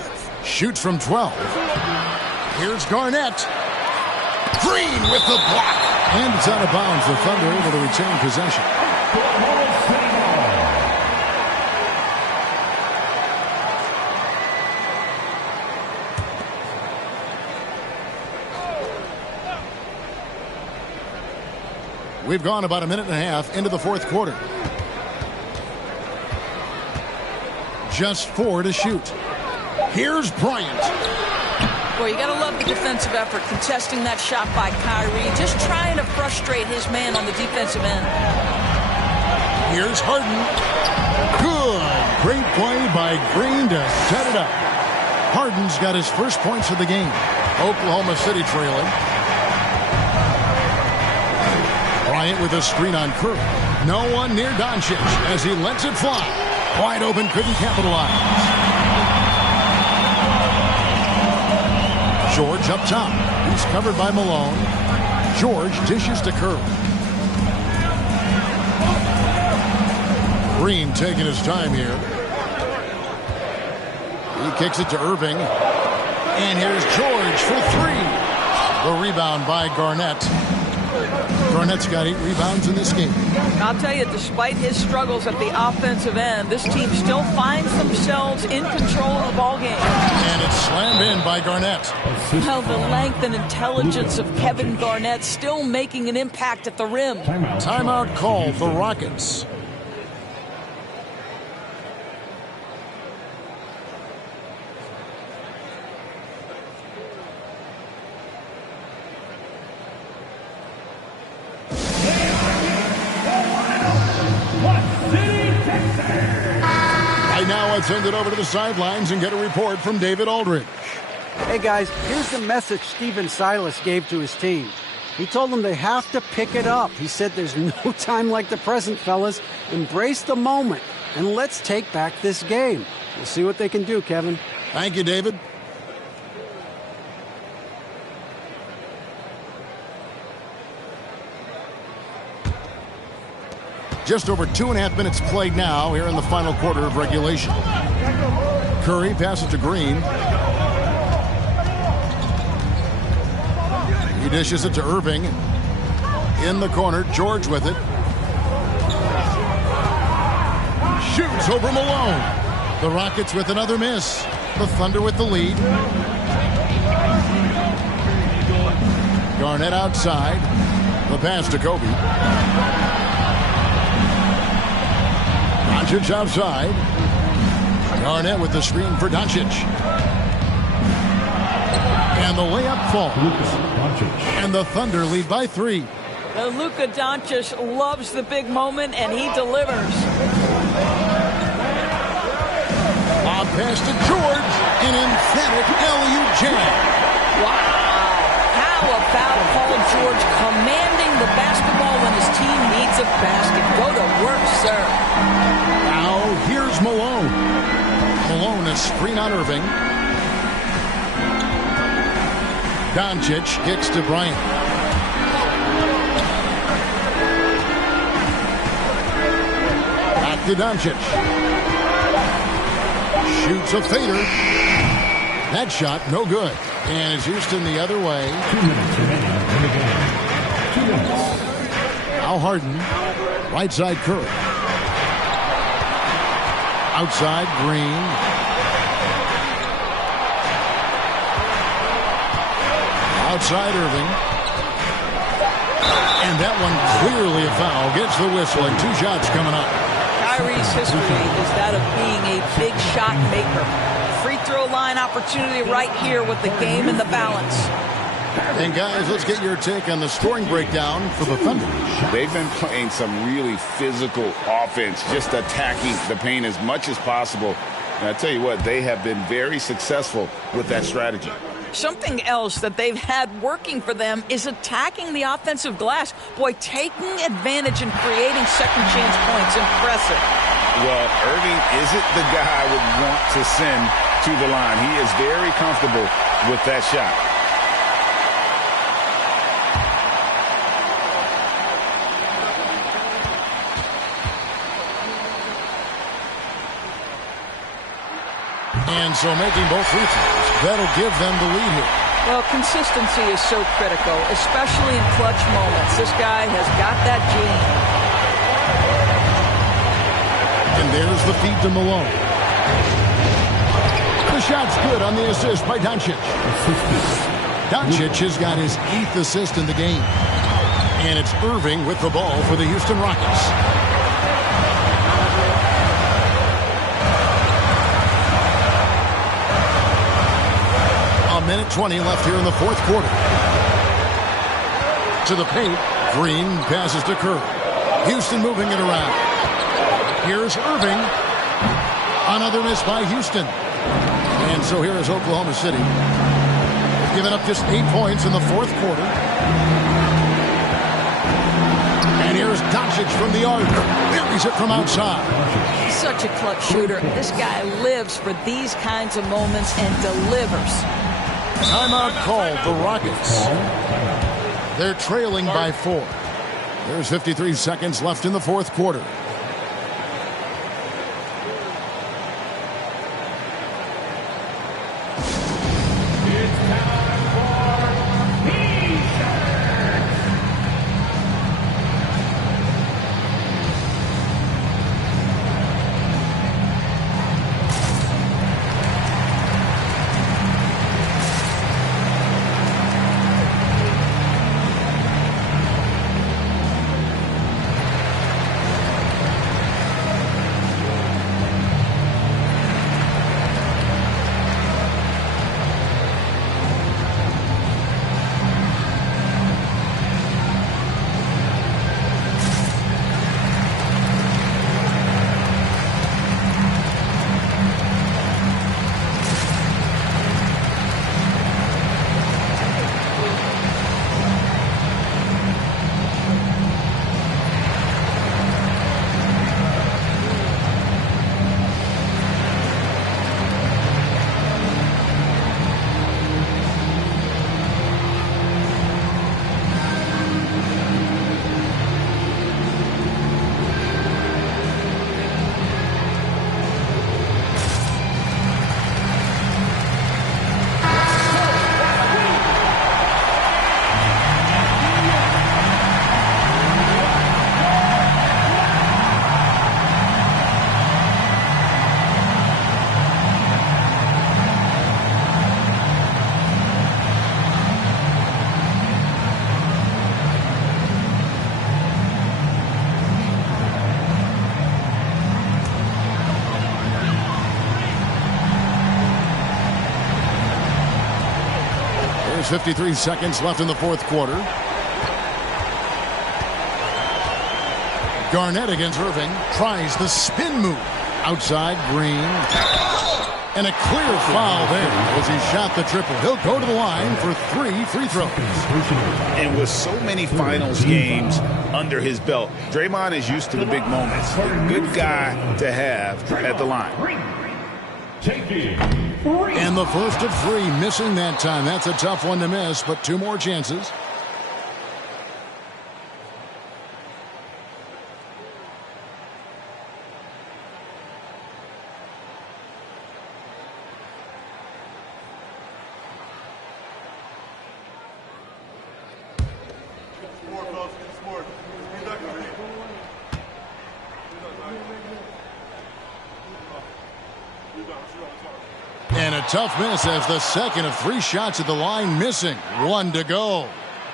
Shoots from 12. Here's Garnett. Green with the block. And it's out of bounds. The Thunder able to retain possession. We've gone about a minute and a half into the 4th quarter. Just 4 to shoot. Here's Bryant. Boy, you got to love the defensive effort, contesting that shot by Kyrie, just trying to frustrate his man on the defensive end. Here's Harden. Good. Great play by Green to set it up. Harden's got his first points of the game. Oklahoma City trailing. Bryant with a screen on Curry. No one near Doncic as he lets it fly. Wide open, couldn't capitalize. George up top. He's covered by Malone. George dishes to Curry. Green taking his time here. He kicks it to Irving. And here's George for 3. The rebound by Garnett. Garnett's got 8 rebounds in this game. I'll tell you, despite his struggles at the offensive end, this team still finds themselves in control of the ball game. And it's slammed in by Garnett. Well, the length and intelligence of Kevin Garnett still making an impact at the rim. Timeout call for Rockets. Now let's send it over to the sidelines and get a report from David Aldridge. Hey guys, here's the message Stephen Silas gave to his team. He told them they have to pick it up. He said there's no time like the present, fellas. Embrace the moment and let's take back this game. We'll see what they can do, Kevin. Thank you, David. Just over 2.5 minutes played now here in the final quarter of regulation. Curry passes to Green. He dishes it to Irving. In the corner, George with it. Shoots over Malone. The Rockets with another miss. The Thunder with the lead. Garnett outside. The pass to Kobe. Doncic outside. Garnett with the screen for Doncic. And the layup falls. And the Thunder lead by 3. Luka Doncic loves the big moment, and he delivers. Lob pass to George. An emphatic alley-oop jam. Wow. How about Paul George commanding the basketball when his team needs a basket? Go to work, sir. Now here's Malone. Malone a screen on Irving. Doncic kicks to Bryant. Back to Doncic. Shoots a fader. That shot no good. And it's Houston the other way. 2 minutes remaining in the game. 2 minutes. Now Harden. Right side Curry. Outside Green. Outside Irving. And that one clearly a foul. Gets the whistle and 2 shots coming up. Kyrie's history is that of being a big shot maker. Free throw line opportunity right here with the game in the balance. And guys, let's get your take on the scoring breakdown for the Thunder. They've been playing some really physical offense, just attacking the paint as much as possible. And I tell you what, they have been very successful with that strategy. Something else that they've had working for them is attacking the offensive glass. Boy, taking advantage and creating second chance points. Impressive. Well, Irving isn't the guy I would want to send to the line. He is very comfortable with that shot. And so making both free throws, that'll give them the lead here. Well, consistency is so critical, especially in clutch moments. This guy has got that gene. And there's the feed to Malone. The shot's good on the assist by Doncic. Doncic has got his 8th assist in the game. And it's Irving with the ball for the Houston Rockets. A minute 20 left here in the fourth quarter. To the paint. Green passes to Curry. Houston moving it around. Here's Irving. Another miss by Houston. And so here is Oklahoma City. They've given up just 8 points in the fourth quarter. And here's Doncic from the arc. Buries it from outside. Such a clutch shooter. This guy lives for these kinds of moments and delivers. Timeout called the Rockets. They're trailing by 4. There's 53 seconds left in the fourth quarter. 53 seconds left in the fourth quarter. Garnett against Irving. Tries the spin move. Outside, Green. And a clear foul there as he shot the triple. He'll go to the line for 3 free throws. And with so many finals games under his belt, Draymond is used to the big moments. A good guy to have at the line. And the first of 3, missing that time. That's a tough one to miss, but 2 more chances. And a tough miss as the second of 3 shots at the line missing. 1 to go.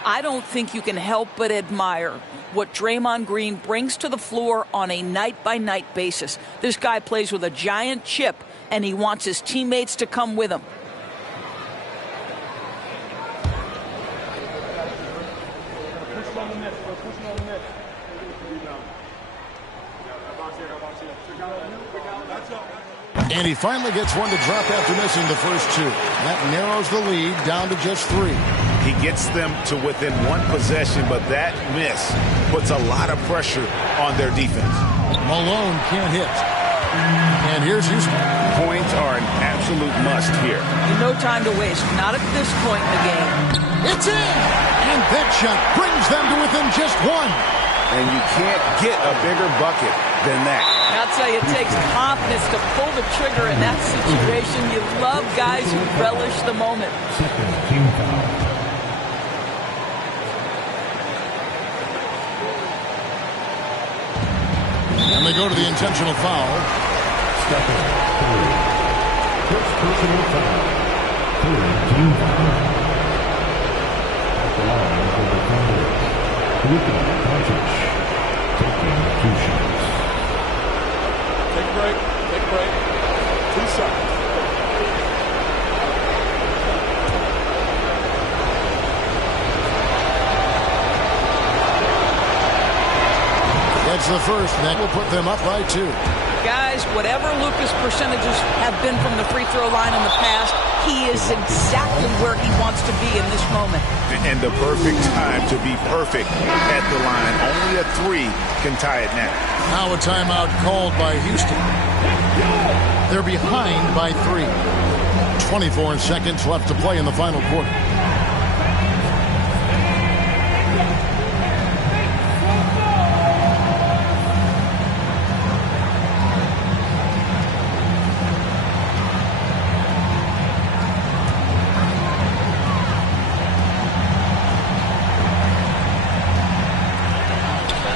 I don't think you can help but admire what Draymond Green brings to the floor on a night-by-night basis. This guy plays with a giant chip, and he wants his teammates to come with him. And he finally gets one to drop after missing the first 2. That narrows the lead down to just 3. He gets them to within 1 possession, but that miss puts a lot of pressure on their defense. Malone can't hit. And here's Houston. Points are an absolute must here. No time to waste. Not at this point in the game. It's in! And that shot brings them to within just 1. And you can't get a bigger bucket than that. I'll tell you, it takes confidence to pull the trigger in that situation. You love guys who relish the moment. Second team foul. And they go to the intentional foul. Second, 3. First personal foul. 3rd team foul. At the line for the Thunder, Luka Doncic taking 2 shots. Take a break. Take a break. 2 shots. That's the first, and that will put them up by 2. Guys, whatever Luka's percentages have been from the free throw line in the past, he is exactly where he wants to be in this moment. And the perfect time to be perfect at the line. Only a 3 can tie it now. Now a timeout called by Houston. They're behind by 3. 24 seconds left to play in the final quarter.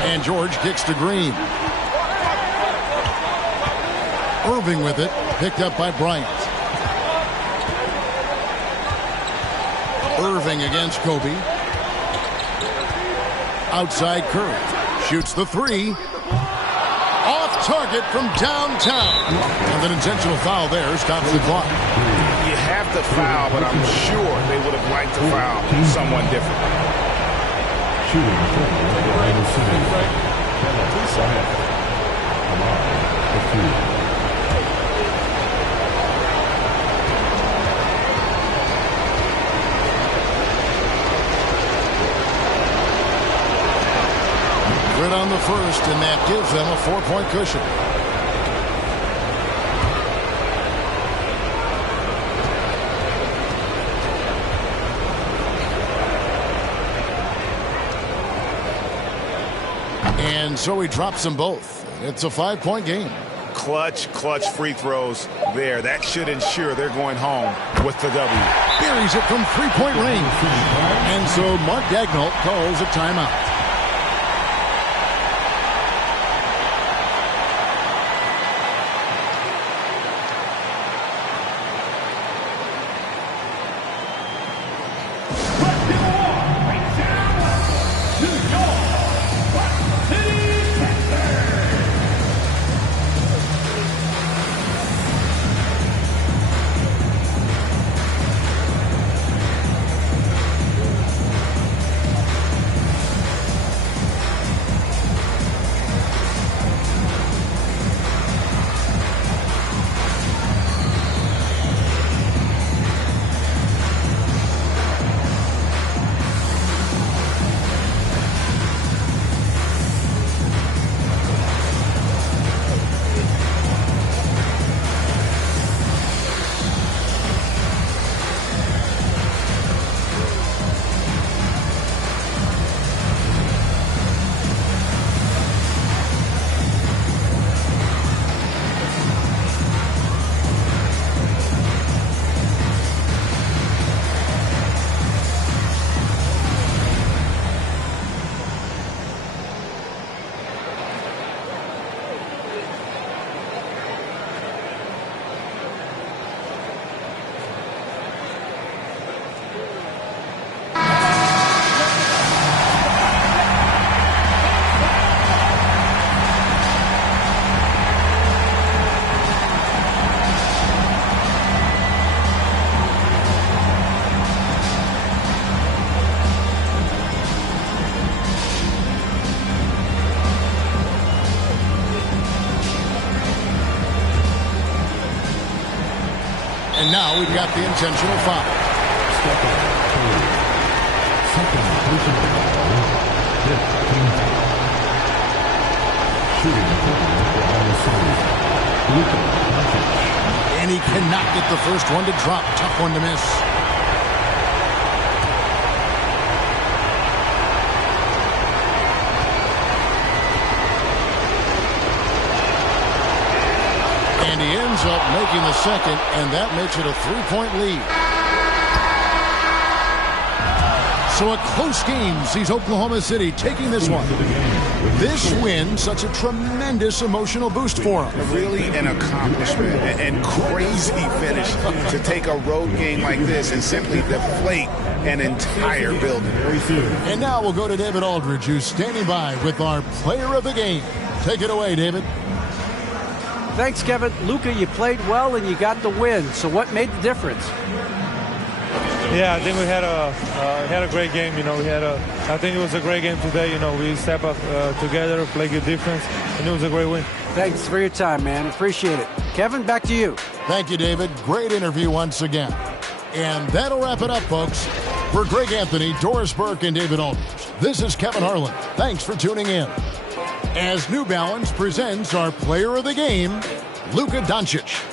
And George kicks to Green. Irving with it, picked up by Bryant. Irving against Kobe. Outside Curry. Shoots the 3. Off target from downtown. And an intentional foul there stops the clock. You have to foul, but I'm sure they would have liked to foul someone different. Shooting from the line of Kevin Bryant. The 2. Grid on the first, and that gives them a 4-point cushion. And so he drops them both. It's a 5-point game. Clutch free throws there. That should ensure they're going home with the W. Buries it from 3-point range. And so Mark Daigneault calls a timeout. And now we've got the intentional foul. Second personal foul. Shooting Oklahoma City, Luka Doncic. And he cannot get the first one to drop. Tough one to miss. And he ends up making the second, and that makes it a 3-point lead. So a close game sees Oklahoma City taking this one. This win, such a tremendous emotional boost for them. Really an accomplishment and crazy finish to take a road game like this and simply deflate an entire building. And now we'll go to David Aldridge, who's standing by with our player of the game. Take it away, David. Thanks, Kevin. Luka, you played well and you got the win. So what made the difference? Yeah, I think we had a great game. I think it was a great game today. We step up together, play good defense, and it was a great win. Thanks for your time, man. Appreciate it. Kevin, back to you. Thank you, David. Great interview once again. And that'll wrap it up, folks. For Greg Anthony, Doris Burke, and David Aldridge, this is Kevin Harlan. Thanks for tuning in. As New Balance presents our player of the game, Luka Doncic.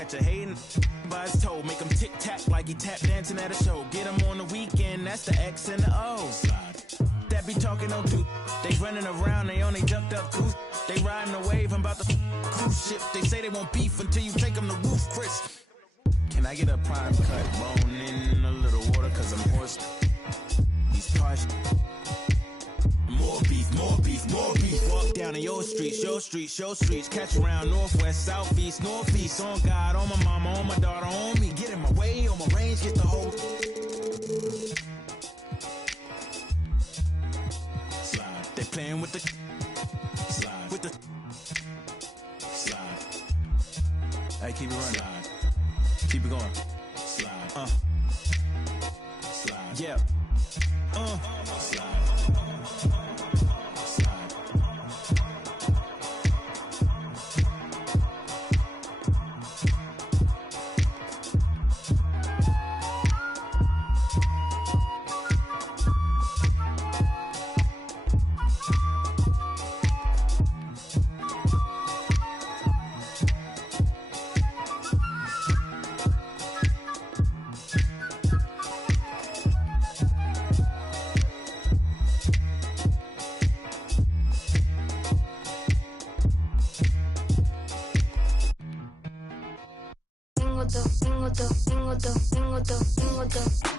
catch a hating by his toe. Make him tic-tac like he tap dancing at a show. Get him on the weekend, that's the X and the O. That be talking on two. They running around, they only ducked up goose. They riding a wave, I'm about to cruise ship. They say they won't beef until you take them to Roof Chris. Can I get a prime cut bone in a little water, cause I'm hoarse. He's parched. More beef, more beef, more beef. Walk down and of your streets, your streets, your streets. Catch around northwest, southeast, northeast. On God, on my mama, on my daughter, on me. Get in my way, on my range, get the whole. Slide. They playing with the slide, with the slide. Hey, keep it running. Slide. Keep it going. Slide. Slide. Yeah. Slide.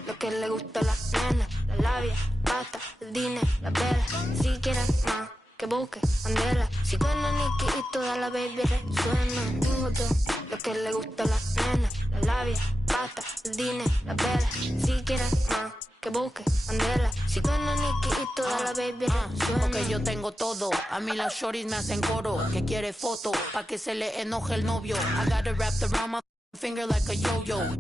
Lo que le gusta a la nena, la labia, pasta, el dinero, la vela. Si quieres más, que busque, andela. Si suena Nicky y toda la baby resuena. Tengo todo lo que le gusta a la nena, la labia, pasta, el dinero, la vela. Si quieres más, que busque, andela. Si suena Nicky y toda la baby resuena. Porque yo tengo todo, a mí las shorties me hacen coro. Que quiere foto, pa' que se le enoje el novio. I got it wrapped around my finger like a yo-yo.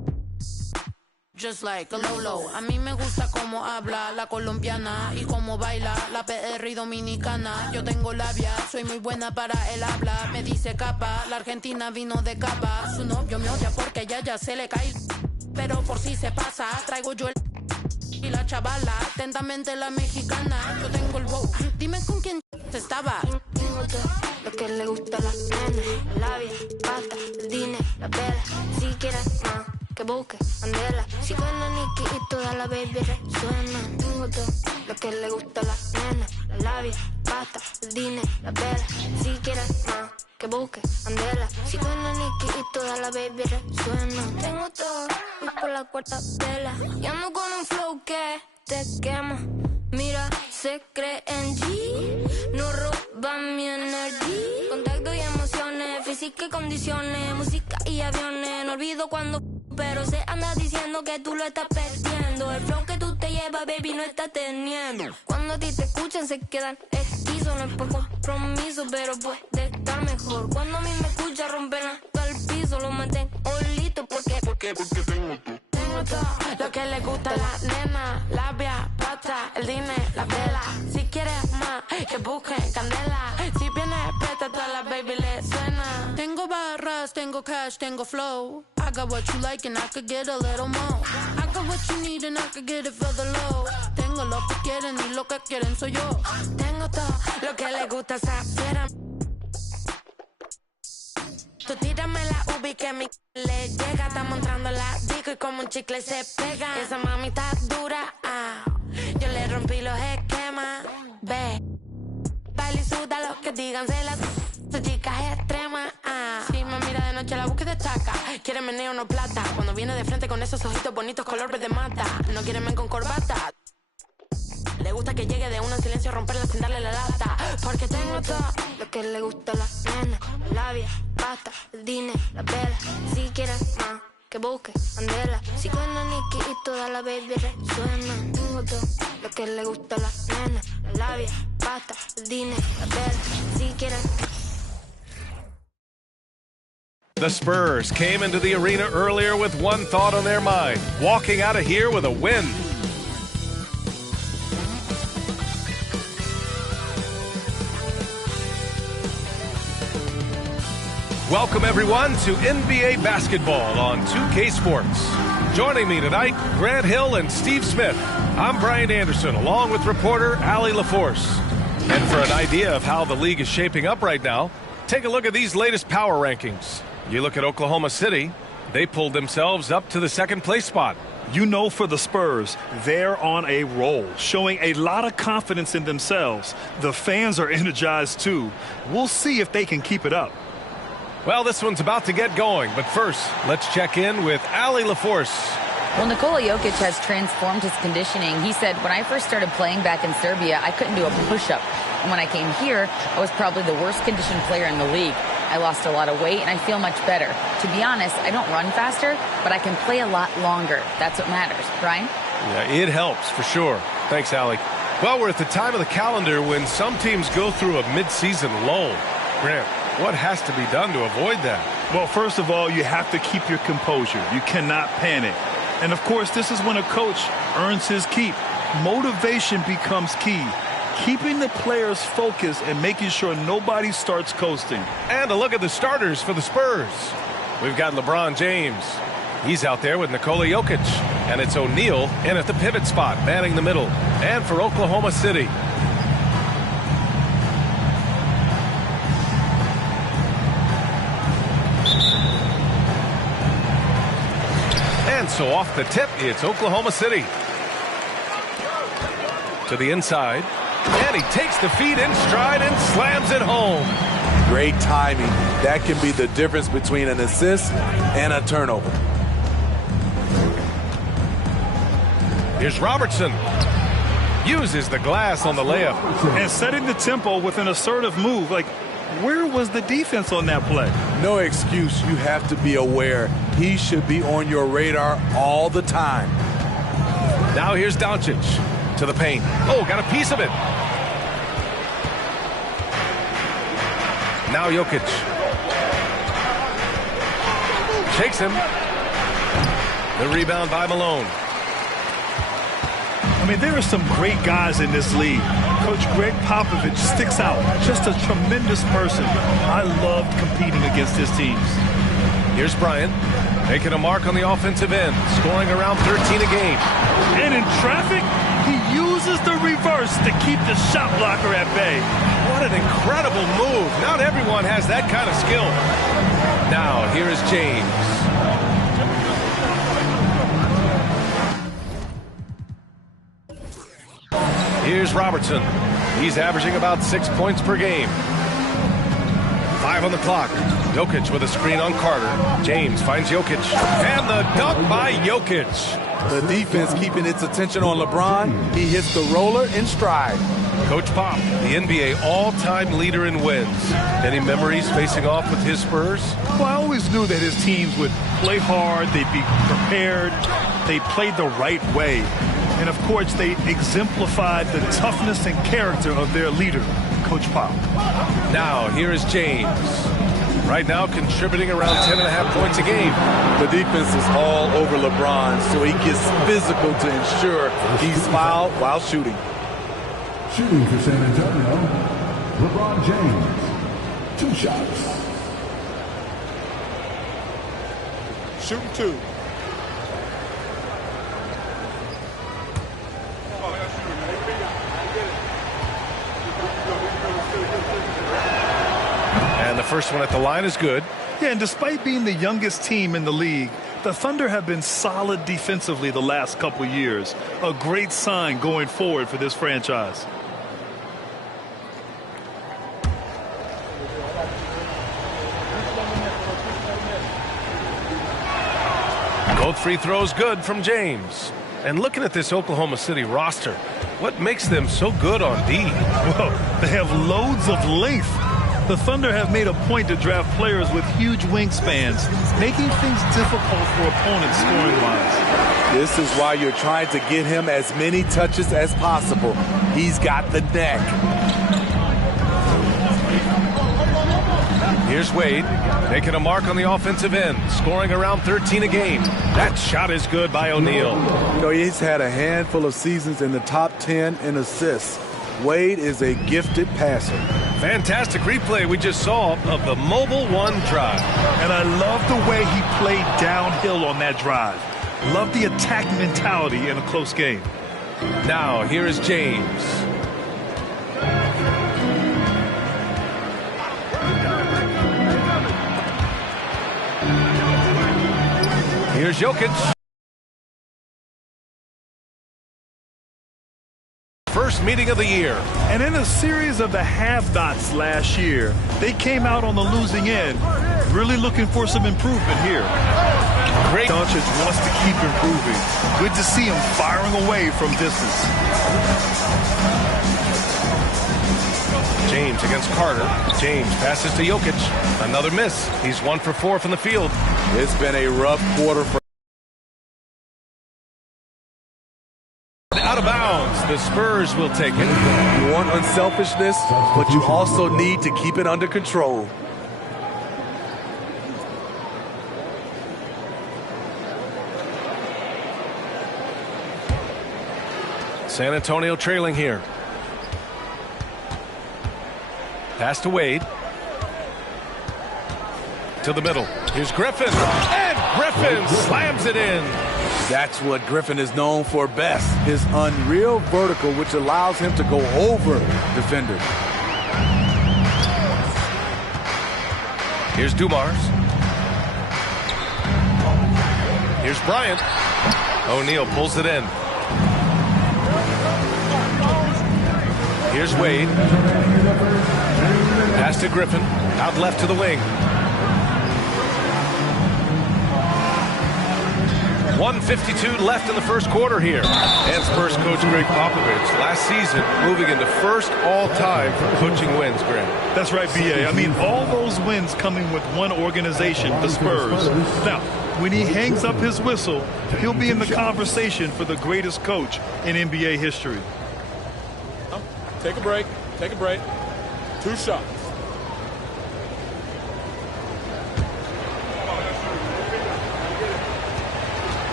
Just like a Lolo. A mí me gusta cómo habla la colombiana y cómo baila la PR y dominicana. Yo tengo labia, soy muy buena para el habla. Me dice capa, la argentina vino de capa. Su novio me odia porque ya se le cae. Pero por si se pasa, traigo yo el y la chavala, atentamente la mexicana. Yo tengo el wow, dime con quién estaba. Tengo todo lo que le gusta a la nena, la labia, pasta, el dinero, la vela. Si quieres más, que busque, andela. Si suena Nicky y toda la baby resuena. Tengo todo lo que le gusta a la nena, la labia, pasta, el dinero, la vela. Si quieres más, que busque, andela. Si suena Nicky y toda la baby resuena. Tengo todo, voy por la cuarta vela. Y ando con un flow que te quema. Mira, se cree en G, no roba mi energía. Contacto y emociones, física y condiciones, música y aviones. No olvido cuando, pero se anda diciendo que tú lo estás perdiendo. El flow que tú te llevas, baby, no estás teniendo. Cuando a ti te escuchan se quedan esquizos. No es por compromiso, pero puede estar mejor. Cuando a mí me escucha rompen hasta el piso. Lo mantengo listo, porque tengo todo lo que le gusta a la nena, labia, pasta, el dinero, la vela. Si quieres más, que busquen candela. Si viene preta, toda la baby le suena. Tengo barras, tengo cash, tengo flow. I got what you like and I could get a little more. I got what you need and I could get it for the low. Tengo lo que quieren y lo que quieren soy yo. Tengo todo lo que le gusta a esa fiera. Tú tírame la ubi que mi le llega. Estamos entrando la disco y como un chicle se pega. Esa mami está dura, yo le rompí los esquemas. Ve, baila y suda lo que digan. Esa chica es extrema, Si me mira de noche la búsqueda destaca. Quiere meneo, no plata. Cuando viene de frente con esos ojitos bonitos color verde mata. No quiere men con corbata. Le gusta que llegue de una en silencio a romperla sin darle la lata. Porque tengo todo lo que le gusta a la nena, la labia, pasta, el dinero, la vela. Si quieres más, que busque, andela. Si suena Nicky y toda la baby resuena. Tengo todo lo que le gusta a la nena, la labia, pasta, el dinero, la vela. Si quieres. The Spurs came into the arena earlier with one thought on their mind, walking out of here with a win. Welcome, everyone, to NBA basketball on 2K Sports. Joining me tonight, Grant Hill and Steve Smith. I'm Brian Anderson, along with reporter Allie LaForce. And for an idea of how the league is shaping up right now, take a look at these latest power rankings. You look at Oklahoma City, they pulled themselves up to the second-place spot. You know, for the Spurs, they're on a roll, showing a lot of confidence in themselves. The fans are energized, too. We'll see if they can keep it up. Well, this one's about to get going, but first, let's check in with Allie LaForce. Well, Nikola Jokic has transformed his conditioning. He said, when I first started playing back in Serbia, I couldn't do a push-up. And when I came here, I was probably the worst conditioned player in the league. I lost a lot of weight, and I feel much better. To be honest, I don't run faster, but I can play a lot longer. That's what matters. Brian? Yeah, it helps for sure. Thanks, Allie. Well, we're at the time of the calendar when some teams go through a mid-season lull. Grant, what has to be done to avoid that? Well, first of all, you have to keep your composure. You cannot panic. And, of course, this is when a coach earns his keep. Motivation becomes key. Keeping the players focused and making sure nobody starts coasting. And a look at the starters for the Spurs. We've got LeBron James. He's out there with Nikola Jokic. And it's O'Neal in at the pivot spot, manning the middle. And for Oklahoma City, and so off the tip, it's Oklahoma City. To the inside. And he takes the feed in stride and slams it home. Great timing. That can be the difference between an assist and a turnover. Here's Robertson. Uses the glass on the layup. And setting the tempo with an assertive move. Like, where was the defense on that play? No excuse. You have to be aware. He should be on your radar all the time. Now here's Doncic to the paint. Oh, got a piece of it. Now Jokic. Shakes him. The rebound by Malone. I mean, there are some great guys in this league. Coach Greg Popovich sticks out. Just a tremendous person. I loved competing against his teams. Here's Bryant, making a mark on the offensive end, scoring around 13 a game. And in traffic, he uses the reverse to keep the shot blocker at bay. What an incredible move. Not everyone has that kind of skill. Now, here is James. Here's Robertson. He's averaging about 6 points per game. 5 on the clock. Jokic with a screen on Carter. James finds Jokic. And the dunk by Jokic. The defense keeping its attention on LeBron. He hits the roller in stride. Coach Pop, the NBA all-time leader in wins. Any memories facing off with his Spurs? Well, I always knew that his teams would play hard. They'd be prepared. They played the right way. And, of course, they exemplified the toughness and character of their leader, Coach Pop. Now, here is James. Right now, contributing around 10.5 points a game. The defense is all over LeBron, so he gets physical to ensure he's fouled while shooting. Shooting for San Antonio, LeBron James. 2 shots. Shooting 2. And the first one at the line is good. Yeah, and despite being the youngest team in the league, the Thunder have been solid defensively the last couple years. A great sign going forward for this franchise. Both free throws good from James. And looking at this Oklahoma City roster, what makes them so good on D? Well, they have loads of length. The Thunder have made a point to draft players with huge wingspans, making things difficult for opponents scoring-wise. This is why you're trying to get him as many touches as possible. He's got the neck. Here's Wade, making a mark on the offensive end, scoring around 13 a game. That shot is good by O'Neal. You know, he's had a handful of seasons in the top 10 in assists. Wade is a gifted passer. Fantastic replay we just saw of the Mobile One drive. And I love the way he played downhill on that drive. Love the attack mentality in a close game. Now, here is James. Here's Jokic. First meeting of the year. And in a series of the have-nots last year, they came out on the losing end, really looking for some improvement here. Great. Doncic wants to keep improving. Good to see him firing away from distance. James against Carter. James passes to Jokic. Another miss. He's 1 for 4 from the field. It's been a rough quarter for. Out of bounds. The Spurs will take it. You want unselfishness, but you also need to keep it under control. San Antonio trailing here. Pass to Wade. To the middle. Here's Griffin. And Griffin slams it in. That's what Griffin is known for best. His unreal vertical, which allows him to go over defenders. Here's Dumars. Here's Bryant. O'Neal pulls it in. Here's Wade. Pass to Griffin. Out left to the wing. 1:52 left in the first quarter here. And Spurs coach Greg Popovich last season moving into first all-time for coaching wins, Greg. That's right, B.A. I mean, all those wins coming with one organization, the Spurs. Now, when he hangs up his whistle, he'll be in the conversation for the greatest coach in NBA history. Take a break. Take a break. 2 shots.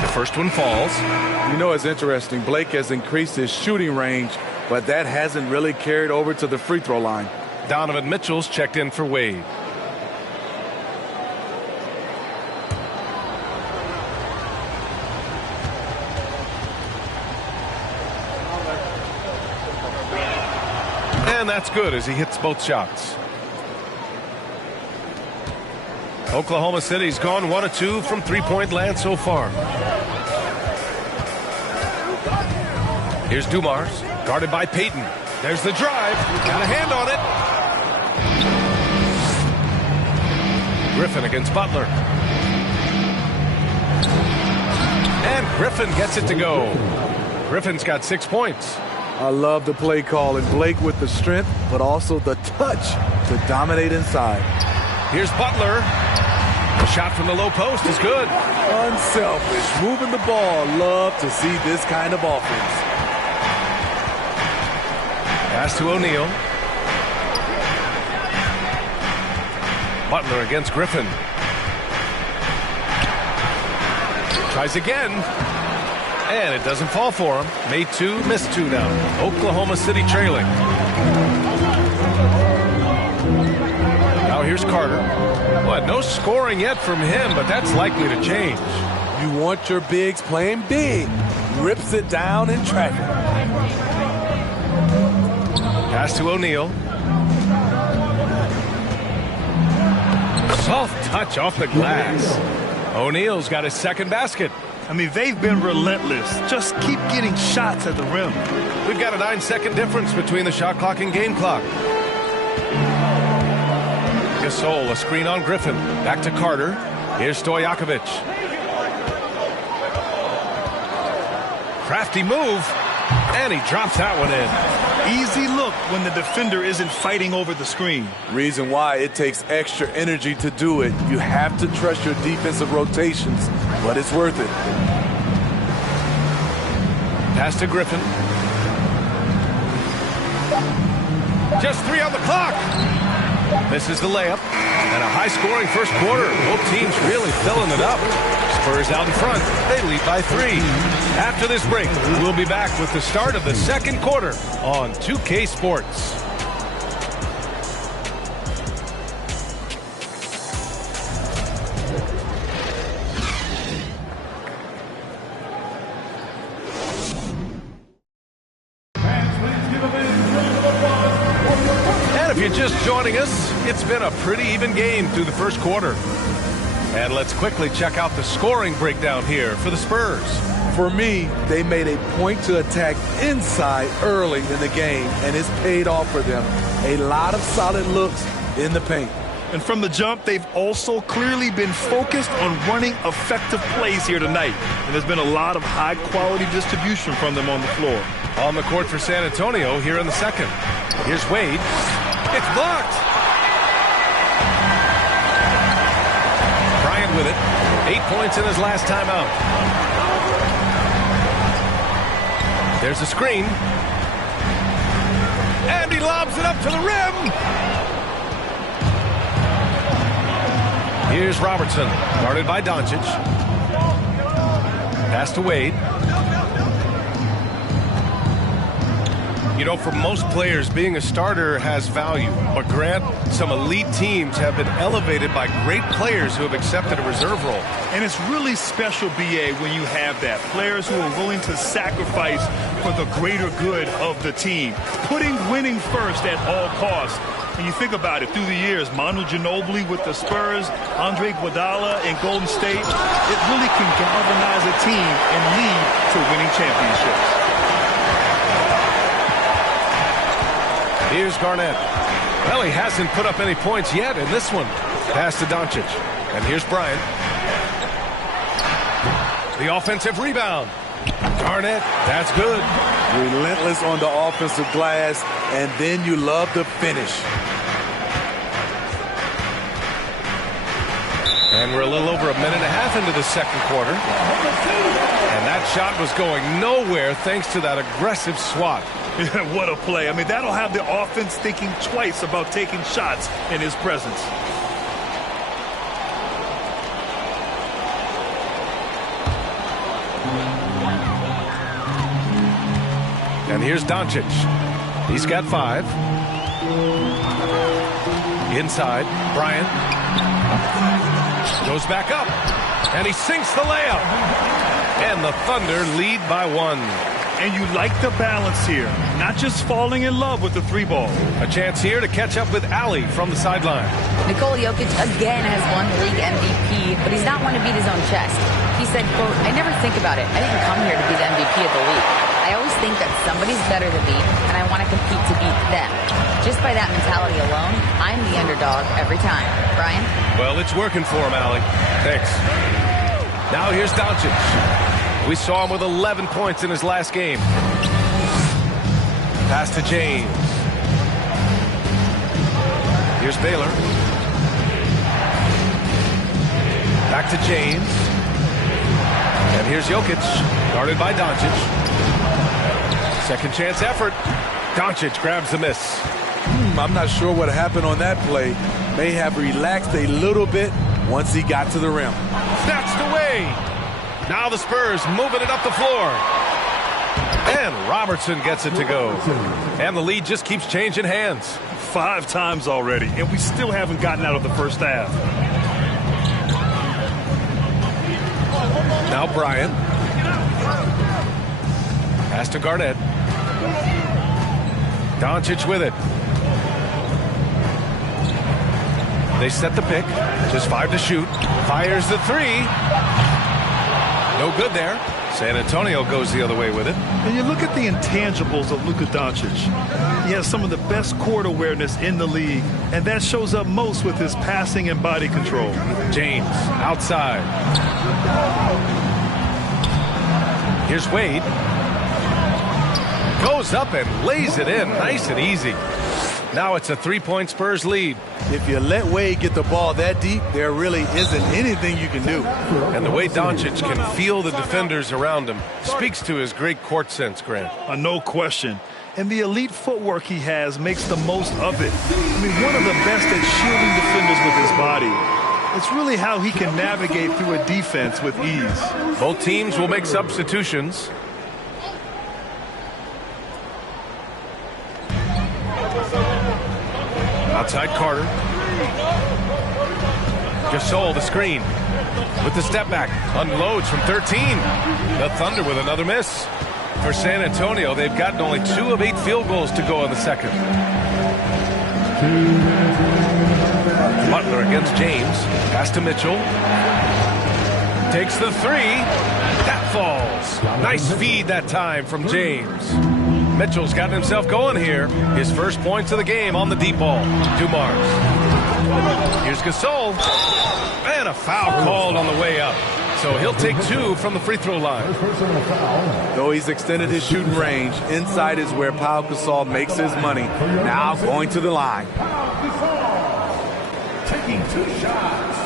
The first one falls. You know, it's interesting. Blake has increased his shooting range, but that hasn't really carried over to the free throw line. Donovan Mitchell's checked in for Wade. And that's good as he hits both shots. Oklahoma City's gone 1 of 2 from three-point land so far. Here's Dumars, guarded by Payton. There's the drive. Got a hand on it. Griffin against Butler. And Griffin gets it to go. Griffin's got 6 points. I love the play call, and Blake with the strength, but also the touch to dominate inside. Here's Butler. The shot from the low post is good. Unselfish, moving the ball. Love to see this kind of offense. Pass to O'Neal. Butler against Griffin. Tries again. And it doesn't fall for him. Made 2, missed 2 now. Oklahoma City trailing. Now here's Carter. Well, no scoring yet from him, but that's likely to change. You want your bigs playing big. Rips it down in traffic. Pass to O'Neal. Soft touch off the glass. O'Neal's got his second basket. I mean, they've been relentless. Just keep getting shots at the rim. We've got a 9-second difference between the shot clock and game clock. Gasol, a screen on Griffin. Back to Carter. Here's Stojakovic. Crafty move. And he drops that one in. Easy look when the defender isn't fighting over the screen. Reason why it takes extra energy to do it. You have to trust your defensive rotations, but it's worth it. Pass to Griffin. Just 3 on the clock. Misses the layup. And a high-scoring first quarter. Both teams really filling it up. Spurs out in front. They lead by 3. After this break, we'll be back with the start of the second quarter on 2K Sports. And if you're just joining us, it's been a pretty even game through the first quarter. And let's quickly check out the scoring breakdown here for the Spurs. For me, they made a point to attack inside early in the game, and it's paid off for them. A lot of solid looks in the paint. And from the jump, they've also clearly been focused on running effective plays here tonight. And there's been a lot of high-quality distribution from them on the floor. On the court for San Antonio here in the second. Here's Wade. It's blocked. Bryant with it. 8 points in his last timeout. There's a screen. And he lobs it up to the rim. Here's Robertson, guarded by Doncic. Pass to Wade. You know, for most players, being a starter has value. But Grant, some elite teams have been elevated by great players who have accepted a reserve role. And it's really special, B.A., when you have that. Players who are willing to sacrifice for the greater good of the team. Putting winning first at all costs. And you think about it, through the years, Manu Ginobili with the Spurs, Andre Iguodala in Golden State, it really can galvanize a team and lead to winning championships. Here's Garnett. Well, he hasn't put up any points yet in this one. Pass to Doncic. And here's Bryant. The offensive rebound. Garnett, that's good. Relentless on the offensive glass, and then you love the finish. And we're a little over a minute and a half into the second quarter. And that shot was going nowhere thanks to that aggressive swat. What a play. I mean, that'll have the offense thinking twice about taking shots in his presence. And here's Doncic. He's got 5. Inside, Bryant. Goes back up. And he sinks the layup. And the Thunder lead by 1. And you like the balance here. Not just falling in love with the 3-ball. A chance here to catch up with Ali from the sideline. Nikola Jokic again has won the league MVP, but he's not one to beat his own chest. He said, quote, "I never think about it. I didn't come here to be the MVP of the league. I always think that somebody's better than me, and I want to compete to beat them. Just by that mentality alone, I'm the underdog every time." Brian? Well, it's working for him, Ali. Thanks. Now here's Doncic. We saw him with 11 points in his last game. Pass to James. Here's Baylor. Back to James. And here's Jokic, guarded by Doncic. Second chance effort. Doncic grabs the miss. I'm not sure what happened on that play. May have relaxed a little bit once he got to the rim. Snatched away. Now the Spurs moving it up the floor. And Robertson gets it to go. And the lead just keeps changing hands. 5 times already, and we still haven't gotten out of the first half. Now Bryant. Pass to Garnett. Doncic with it. They set the pick. Just 5 to shoot. Fires the 3. No good there. San Antonio goes the other way with it. And you look at the intangibles of Luka Doncic. He has some of the best court awareness in the league, and that shows up most with his passing and body control. James outside. Here's Wade. Goes up and lays it in. Nice and easy. Now it's a 3-point Spurs lead. If you let Wade get the ball that deep, there really isn't anything you can do. And the way Doncic can feel the defenders around him speaks to his great court sense, Grant. No question. And the elite footwork he has makes the most of it. I mean, one of the best at shielding defenders with his body. It's really how he can navigate through a defense with ease. Both teams will make substitutions. Outside Carter. Gasol the screen. With the step back. Unloads from 13. The Thunder with another miss. For San Antonio, they've gotten only 2 of 8 field goals to go in the second. Butler against James. Pass to Mitchell. Takes the three. That falls. Nice feed that time from James. Mitchell's gotten himself going here. His first points of the game on the deep ball. Dumars. Here's Gasol. And a foul called on the way up. So he'll take 2 from the free throw line. Though he's extended his shooting range, inside is where Pau Gasol makes his money. Now going to the line. Taking 2 shots.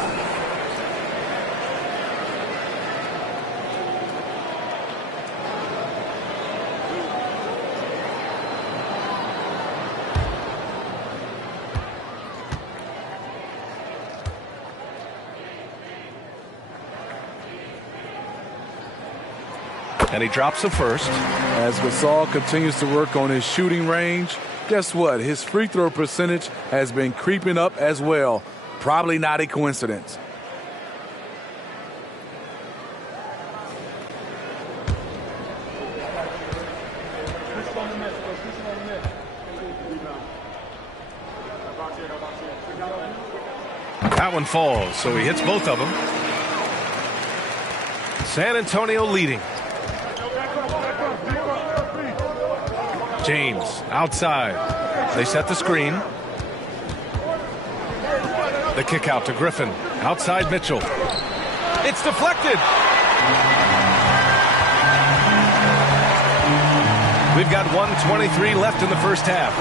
And he drops the first. As Gasol continues to work on his shooting range, guess what? His free throw percentage has been creeping up as well. Probably not a coincidence. That one falls, so he hits both of them. San Antonio leading. James outside. They set the screen. The kick out to Griffin. Outside Mitchell. It's deflected. We've got 1:23 left in the first half.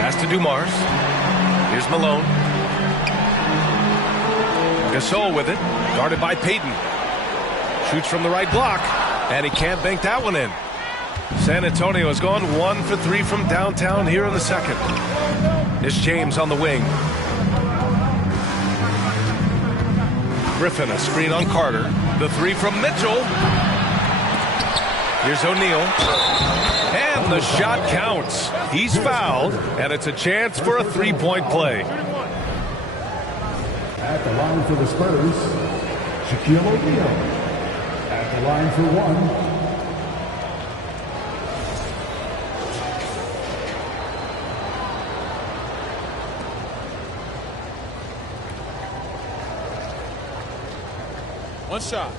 Pass to Dumars. Here's Malone. Gasol with it. Guarded by Payton. Shoots from the right block. And he can't bank that one in. San Antonio has gone 1 for 3 from downtown here in the second. It's James on the wing. Griffin, a screen on Carter. The 3 from Mitchell. Here's O'Neal. And the shot counts. He's fouled, and it's a chance for a 3-point play. At the line for the Spurs, Shaquille O'Neal. At the line for 1. One shot.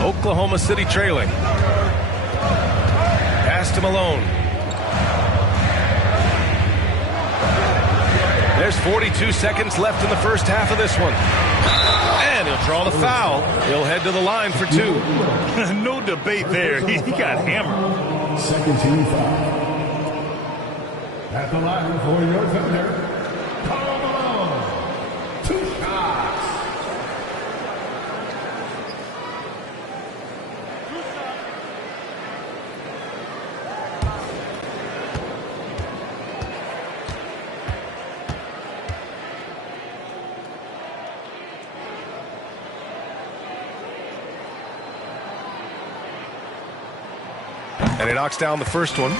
Oklahoma City trailing. Pass to Malone. There's 42 seconds left in the first half of this one. And he'll draw the foul. He'll head to the line for 2. No debate there. He got hammered. Second team foul. At the line for your defender, Karl Malone. 2 shots. And he knocks down the first one.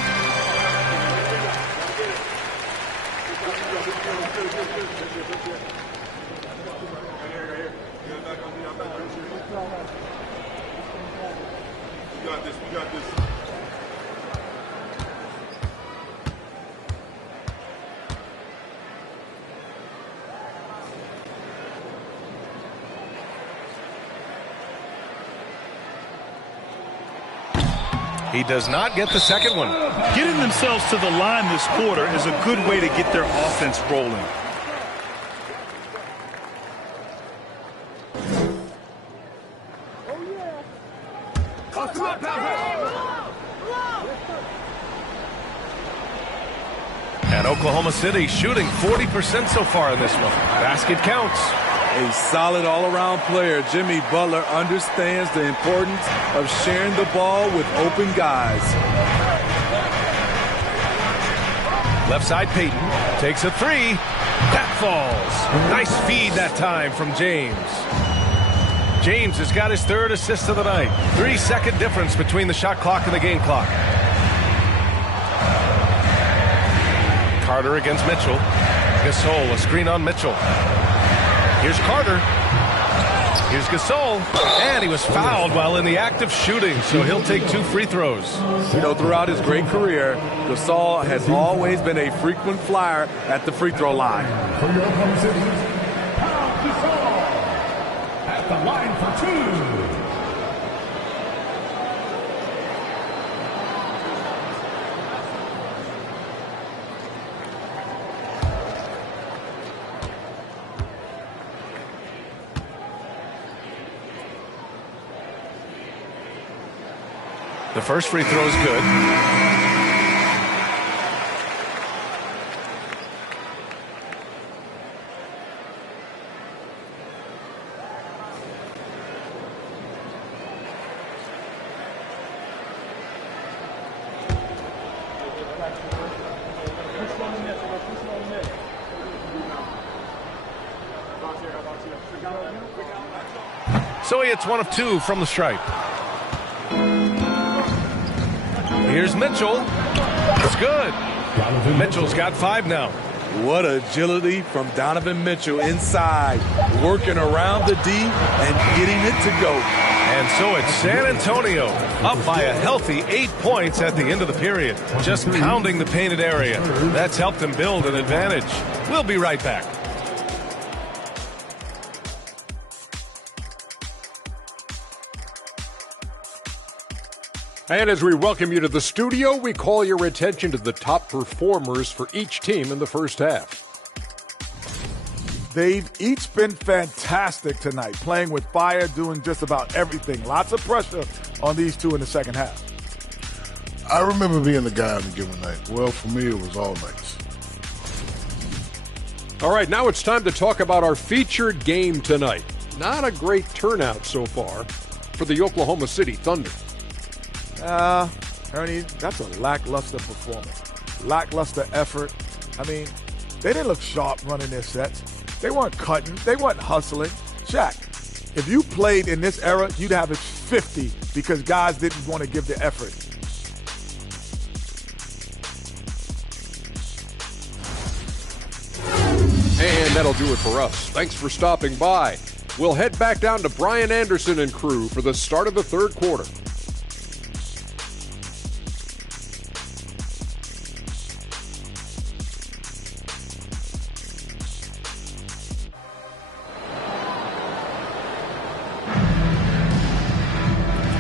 He does not get the second one. Getting themselves to the line this quarter is a good way to get their offense rolling. And Oklahoma City shooting 40% so far in this one. Basket counts. A solid all-around player, Jimmy Butler understands the importance of sharing the ball with open guys. Left side Payton takes a 3. That falls. Nice feed that time from James. James has got his 3rd assist of the night. 3-second difference between the shot clock and the game clock. Carter against Mitchell. Gasol, a screen on Mitchell. Here's Carter. Here's Gasol, and he was fouled while in the act of shooting, so he'll take 2 free throws. You know, throughout his great career, Gasol has always been a frequent flyer at the free throw line. For your Oklahoma City, Pau Gasol at the line for 2. The first free throw is good. So he hits 1 of 2 from the stripe. Here's Mitchell. It's good. Mitchell's got 5 now. What agility from Donovan Mitchell inside, working around the D and getting it to go. And so it's San Antonio up by a healthy 8 points at the end of the period. Just pounding the painted area. That's helped them build an advantage. We'll be right back. And as we welcome you to the studio, we call your attention to the top performers for each team in the first half. They've each been fantastic tonight, playing with fire, doing just about everything. Lots of pressure on these two in the second half. I remember being the guy on a given night. Well, for me, it was all nights. All right, now it's time to talk about our featured game tonight. Not a great turnout so far for the Oklahoma City Thunder. Ernie, that's a lackluster performance. Lackluster effort. I mean, they didn't look sharp running their sets. They weren't cutting. They weren't hustling. Shaq, if you played in this era, you'd have it 50 because guys didn't want to give the effort. And that'll do it for us. Thanks for stopping by. We'll head back down to Brian Anderson and crew for the start of the third quarter.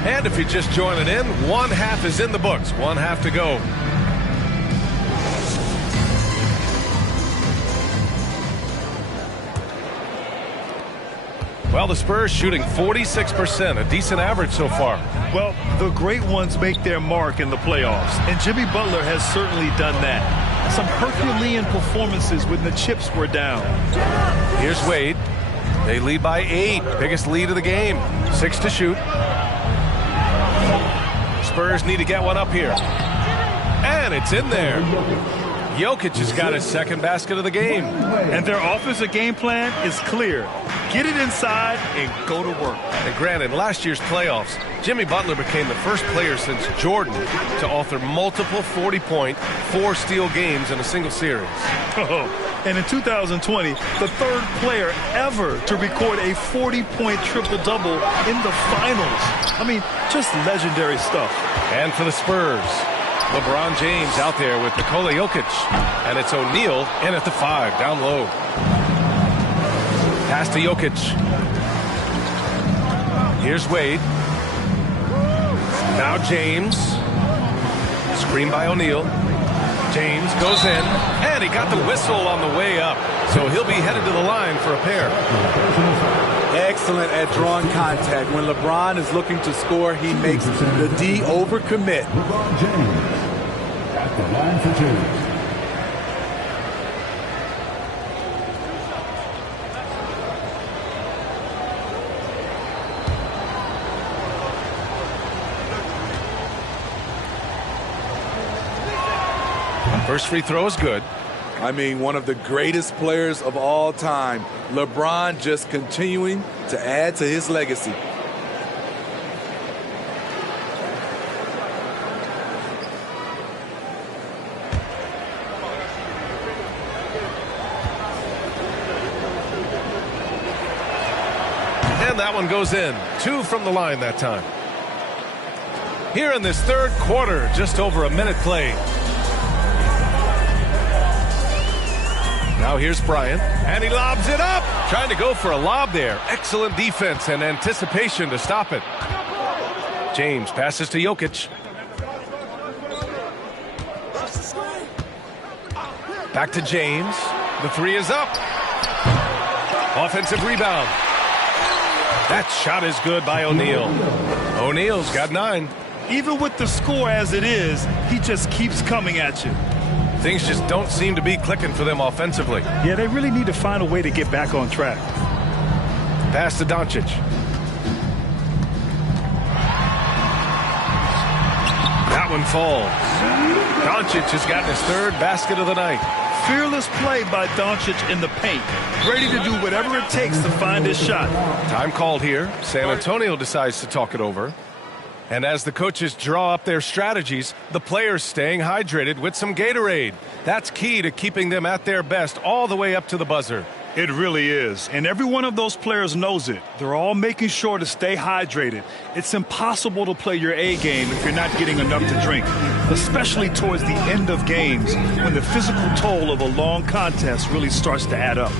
And if you're just joining in, 1 half is in the books. 1 half to go. Well, the Spurs shooting 46%, a decent average so far. Well, the great ones make their mark in the playoffs, and Jimmy Butler has certainly done that. Some Herculean performances when the chips were down. Here's Wade. They lead by 8, biggest lead of the game. 6 to shoot. Spurs need to get one up here. And it's in there. Jokic has got his second basket of the game. And their offensive game plan is clear. Get it inside and go to work. And granted, last year's playoffs, Jimmy Butler became the first player since Jordan to author multiple 40-point, 4-steal games in a single series. And in 2020, the third player ever to record a 40-point triple-double in the finals. I mean, just legendary stuff. And for the Spurs, LeBron James out there with Nikola Jokic. And it's O'Neal in at the 5, down low. Pass to Jokic. Here's Wade. Now James. Screen by O'Neal. James goes in, and he got the whistle on the way up. So he'll be headed to the line for a pair. Excellent at drawing contact. When LeBron is looking to score, he makes the D overcommit. LeBron James at the line for 2. First free throw is good. I mean, one of the greatest players of all time. LeBron just continuing to add to his legacy. And that one goes in. 2 from the line that time. Here in this third quarter, just over a minute played. Now here's Bryant, and he lobs it up. Trying to go for a lob there. Excellent defense and anticipation to stop it. James passes to Jokic. Back to James. The 3 is up. Offensive rebound. That shot is good by O'Neal. O'Neal's got 9. Even with the score as it is, he just keeps coming at you. Things just don't seem to be clicking for them offensively. Yeah, they really need to find a way to get back on track. Pass to Doncic. That one falls. Doncic has gotten his 3rd basket of the night. Fearless play by Doncic in the paint. Ready to do whatever it takes to find his shot. Time called here. San Antonio decides to talk it over. And as the coaches draw up their strategies, the players staying hydrated with some Gatorade. That's key to keeping them at their best all the way up to the buzzer. It really is. And every one of those players knows it. They're all making sure to stay hydrated. It's impossible to play your A game if you're not getting enough to drink, especially towards the end of games when the physical toll of a long contest really starts to add up.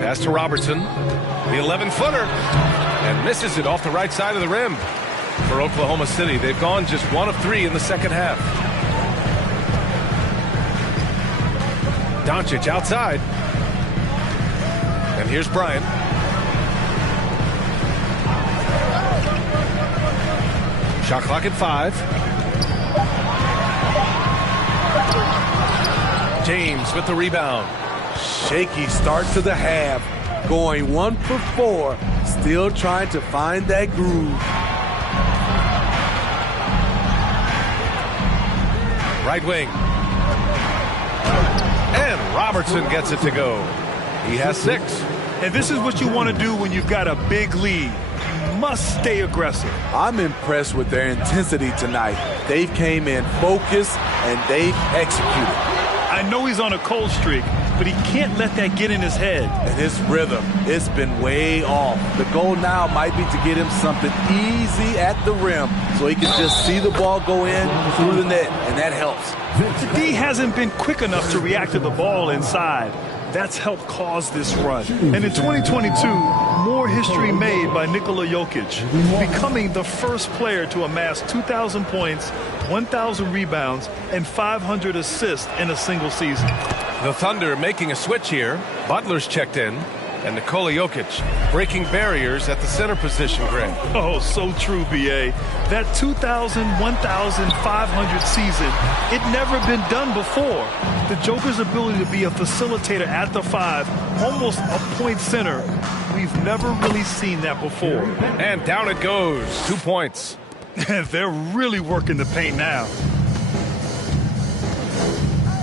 Pass to Robertson, the 11-footer, and misses it off the right side of the rim. For Oklahoma City, they've gone just 1 of 3 in the second half. Doncic outside. And here's Bryant. Shot clock at 5. James with the rebound. Shaky start to the half, going 1 for 4, still trying to find that groove. Right wing. And Robertson gets it to go. He has 6. And this is what you want to do when you've got a big lead. You must stay aggressive. I'm impressed with their intensity tonight. They've came in focused and they've executed. I know he's on a cold streak, but he can't let that get in his head. And his rhythm, it's been way off. The goal now might be to get him something easy at the rim so he can just see the ball go in through the net, and that helps. The D hasn't been quick enough to react to the ball inside. That's helped cause this run. And in 2022, more history made by Nikola Jokic, becoming the first player to amass 2,000 points, 1,000 rebounds, and 500 assists in a single season. The Thunder making a switch here. Butler's checked in. And Nikola Jokic breaking barriers at the center position, Greg. Oh, so true, B.A. That 2,000, 1,500 season, it never been done before. The Joker's ability to be a facilitator at the 5, almost a point center, we've never really seen that before. And down it goes. 2 points. They're really working the paint now.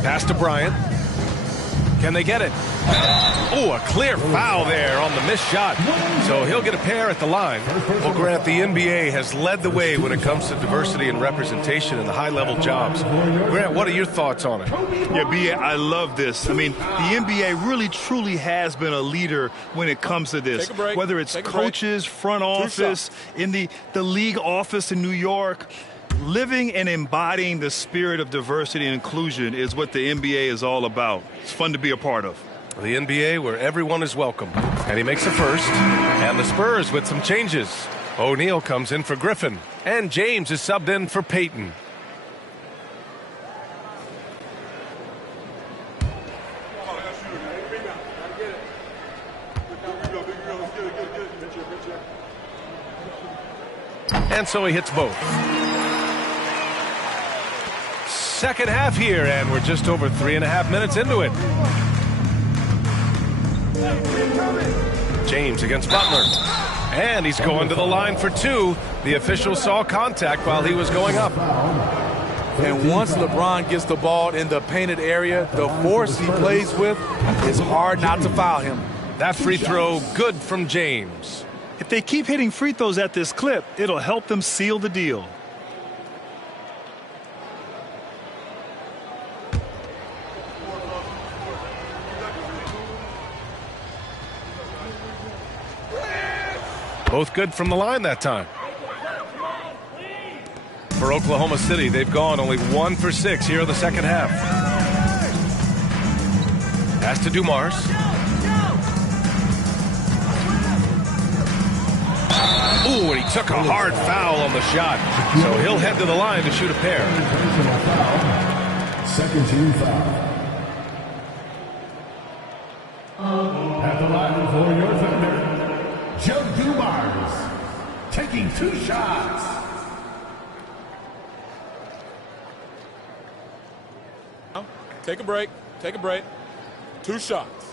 Pass to Bryant. Can they get it? Oh, a clear foul there on the missed shot. So he'll get a pair at the line. Well, Grant, the NBA has led the way when it comes to diversity and representation in the high-level jobs. Grant, what are your thoughts on it? Yeah, B.A., I love this. I mean, the NBA really, truly has been a leader when it comes to this. Whether it's coaches, front office, in the league office in New York. Living and embodying the spirit of diversity and inclusion is what the NBA is all about. It's fun to be a part of. The NBA where everyone is welcome. And he makes a first. And the Spurs with some changes. O'Neal comes in for Griffin. And James is subbed in for Payton. And so he hits both. second half here, and we're just over 3.5 minutes into it. James against Butler. And he's going to the line for two. The official saw contact while he was going up. And once LeBron gets the ball in the painted area, the force he plays with, it's hard not to foul him. That free throw good from James. If they keep hitting free throws at this clip, it'll help them seal the deal. Both good from the line that time. For Oklahoma City, they've gone only 1 for 6 here in the second half. Pass to Dumars. Ooh, and he took a hard foul on the shot. So he'll head to the line to shoot a pair. Second team foul. At the line for your Thunder, Joe Dumars, taking 2 shots. Take a break. Take a break. 2 shots.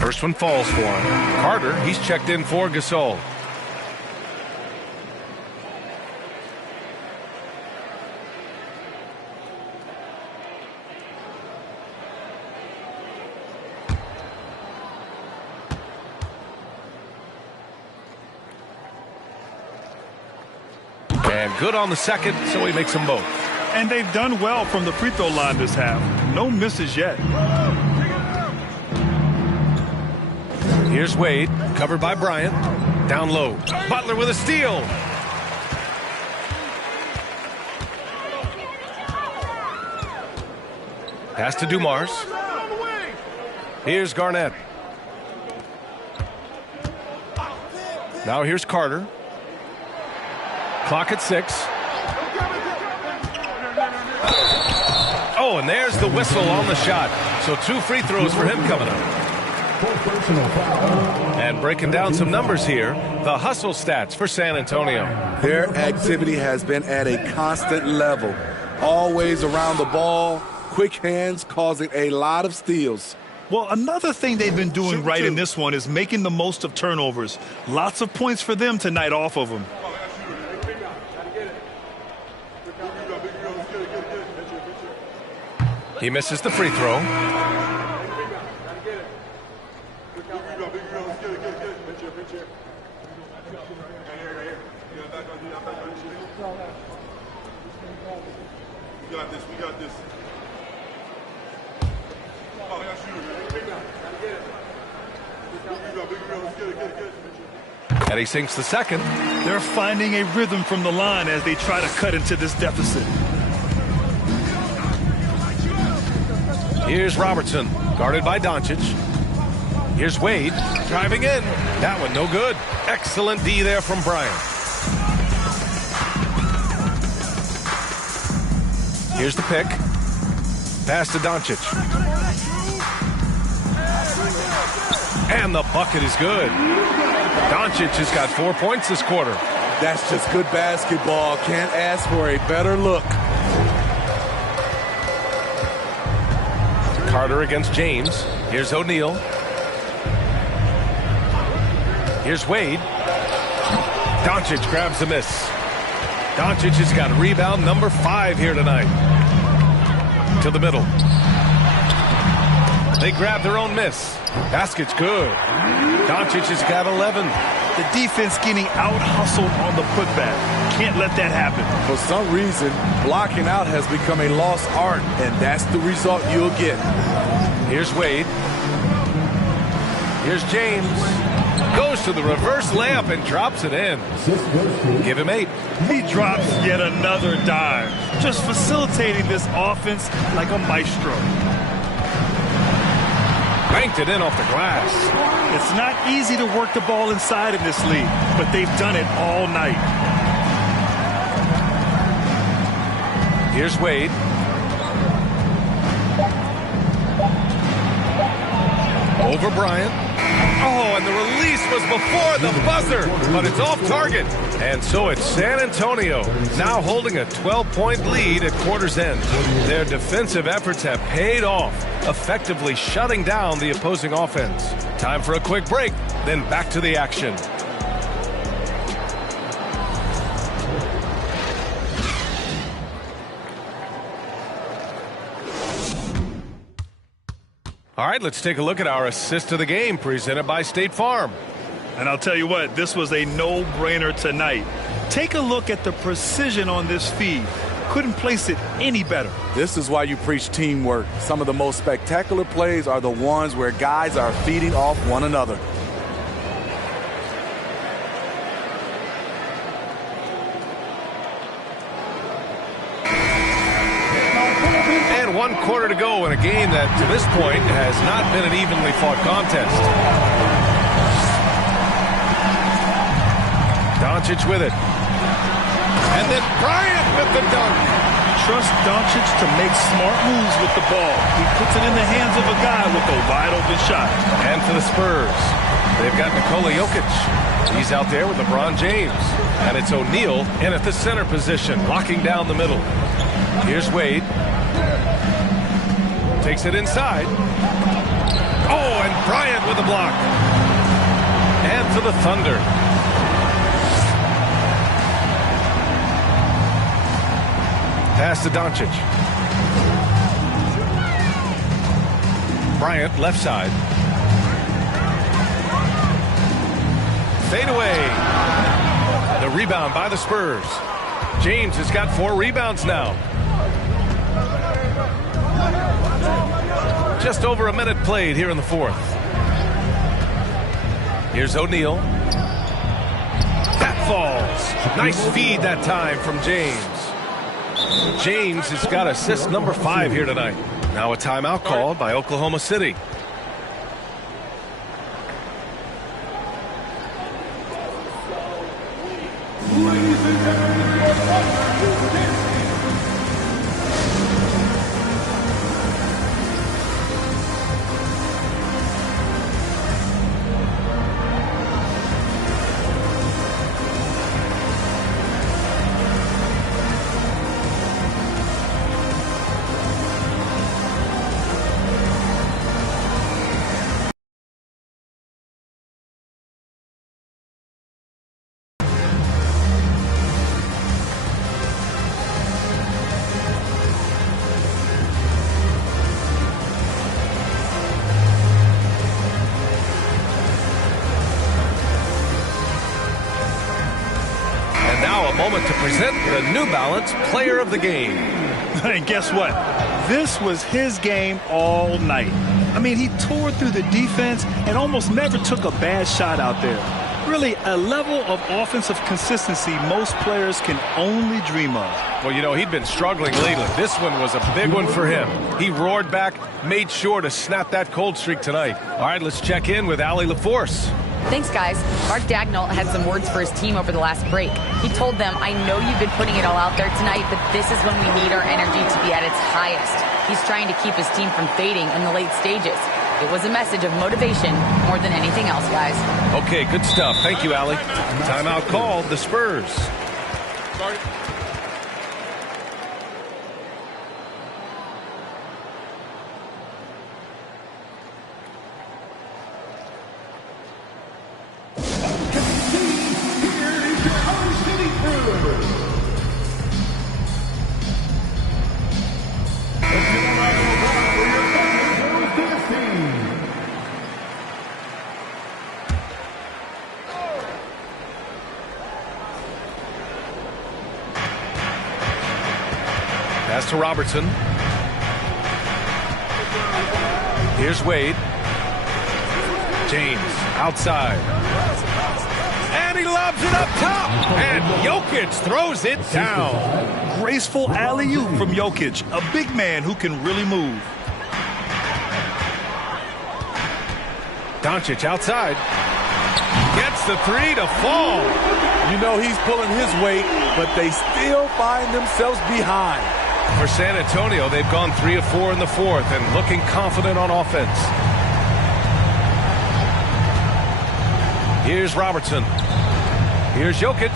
First one falls for him. Carter, he's checked in for Gasol. And good on the second, so he makes them both. And they've done well from the free throw line this half. No misses yet. Here's Wade, covered by Bryant. Down low. Butler with a steal. Pass to Dumars. Here's Garnett. Now here's Carter. Clock at 6. Oh, and there's the whistle on the shot. So 2 free throws for him coming up. And breaking down some numbers here, the hustle stats for San Antonio. Their activity has been at a constant level. Always around the ball, quick hands causing a lot of steals. Well, another thing they've been doing right in this one is making the most of turnovers. Lots of points for them tonight off of them. He misses the free throw. We got this. And he sinks the second. They're finding a rhythm from the line as they try to cut into this deficit. Here's Robertson, guarded by Doncic. Here's Wade, driving in. That one no good. Excellent D there from Bryant. Here's the pick. Pass to Doncic. And the bucket is good. Doncic has got 4 points this quarter. That's just good basketball. Can't ask for a better look. Carter against James. Here's O'Neal. Here's Wade. Doncic grabs the miss. Doncic has got rebound number 5 here tonight. To the middle. They grab their own miss. Basket's good. Doncic has got 11. The defense getting out-hustled on the putback. Can't let that happen. For some reason, blocking out has become a lost art, and that's the result you'll get. Here's Wade. Here's James. Goes to the reverse layup and drops it in. Give him 8. He drops yet another dime. Just facilitating this offense like a maestro. Banked it in off the glass. It's not easy to work the ball inside in this league, but they've done it all night. Here's Wade. Over Bryant. Oh, and the release was before the buzzer, but it's off target. And so it's San Antonio, now holding a 12-point lead at quarter's end. Their defensive efforts have paid off, effectively shutting down the opposing offense. Time for a quick break, then back to the action. All right, let's take a look at our assist of the game presented by State Farm. And I'll tell you what, this was a no-brainer tonight. Take a look at the precision on this feed. Couldn't place it any better. This is why you preach teamwork. Some of the most spectacular plays are the ones where guys are feeding off one another. And 1 quarter to go in a game that, to this point, has not been an evenly fought contest. Doncic with it. And then Bryant with the dunk. Trust Doncic to make smart moves with the ball. He puts it in the hands of a guy with a wide-open shot. And for the Spurs, they've got Nikola Jokic. He's out there with LeBron James. And it's O'Neal in at the center position, locking down the middle. Here's Wade. Takes it inside. Oh, and Bryant with the block. And for the Thunder. Pass to Doncic. Bryant, left side. Fade away. The rebound by the Spurs. James has got 4 rebounds now. Just over a minute played here in the fourth. Here's O'Neal. That falls. Nice feed that time from James. James has got assist number 5 here tonight. Now a timeout called by Oklahoma City. Moment to present the New Balance Player of the Game. And guess what? This was his game all night. I mean, he tore through the defense and almost never took a bad shot out there. Really, a level of offensive consistency most players can only dream of. Well, you know, he'd been struggling lately. This one was a big one for him. He roared back, made sure to snap that cold streak tonight. All right, let's check in with Allie LaForce. Thanks, guys. Mark Daigneault had some words for his team over the last break. He told them, I know you've been putting it all out there tonight, but this is when we need our energy to be at its highest. He's trying to keep his team from fading in the late stages. It was a message of motivation more than anything else, guys. Okay, good stuff. Thank you, Allie. Timeout called the Spurs. Sorry. Pass to Robertson. Here's Wade. James outside. And he lobs it up top. And Jokic throws it down. Graceful alley-oop from Jokic, a big man who can really move. Doncic outside. Gets the 3 to fall. You know he's pulling his weight, but they still find themselves behind. For San Antonio, they've gone 3 of 4 in the fourth and looking confident on offense. Here's Robertson. Here's Jokic.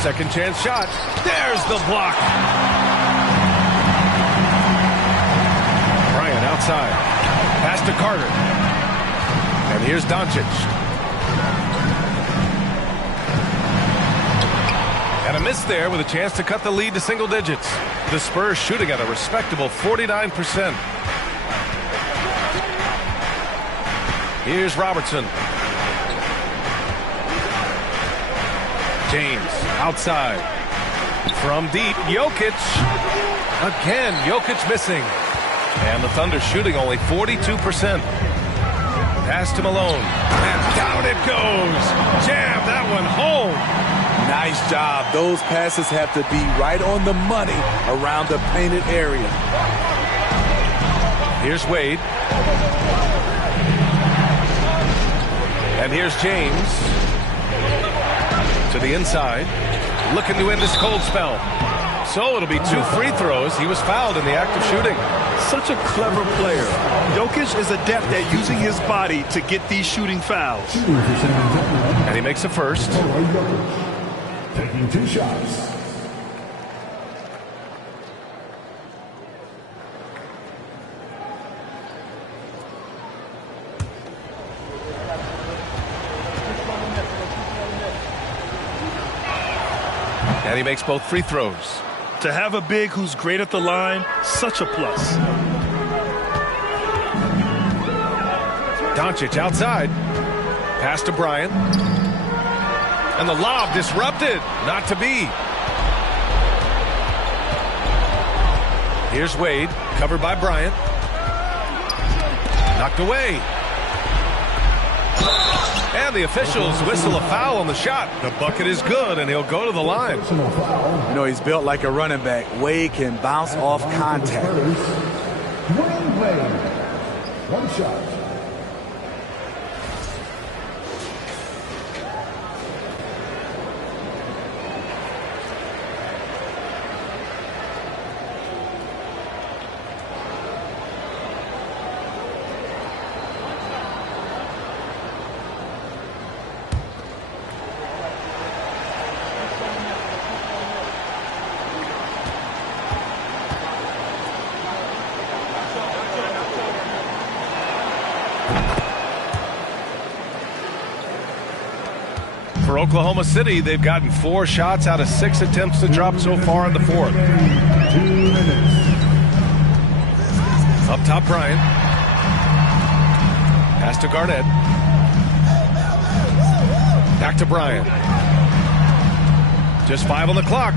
Second chance shot. There's the block. Bryant outside. Pass to Carter. And here's Doncic. And a miss there with a chance to cut the lead to single digits. The Spurs shooting at a respectable 49%. Here's Robertson. James outside. From deep, Jokic. Again, Jokic missing. And the Thunder shooting only 42%. Pass to Malone. And down it goes. Jam that one home. Nice job. Those passes have to be right on the money around the painted area. Here's Wade. And here's James. To the inside. Looking to end this cold spell. So it'll be 2 free throws. He was fouled in the act of shooting. Such a clever player. Jokic is adept at using his body to get these shooting fouls. And he makes a first. Taking 2 shots. And he makes both free throws. To have a big who's great at the line, such a plus. Doncic outside. Pass to Bryant. And the lob disrupted. Not to be. Here's Wade. Covered by Bryant. Knocked away. And the officials whistle a foul on the shot. The bucket is good, and he'll go to the line. You know, he's built like a running back. Wade can bounce off contact. Dwayne Wade. 1 shot. For Oklahoma City, they've gotten 4 shots out of 6 attempts to drop so far in the fourth. 2 minutes. Up top, Bryant. Pass to Garnett. Back to Bryant. Just 5 on the clock.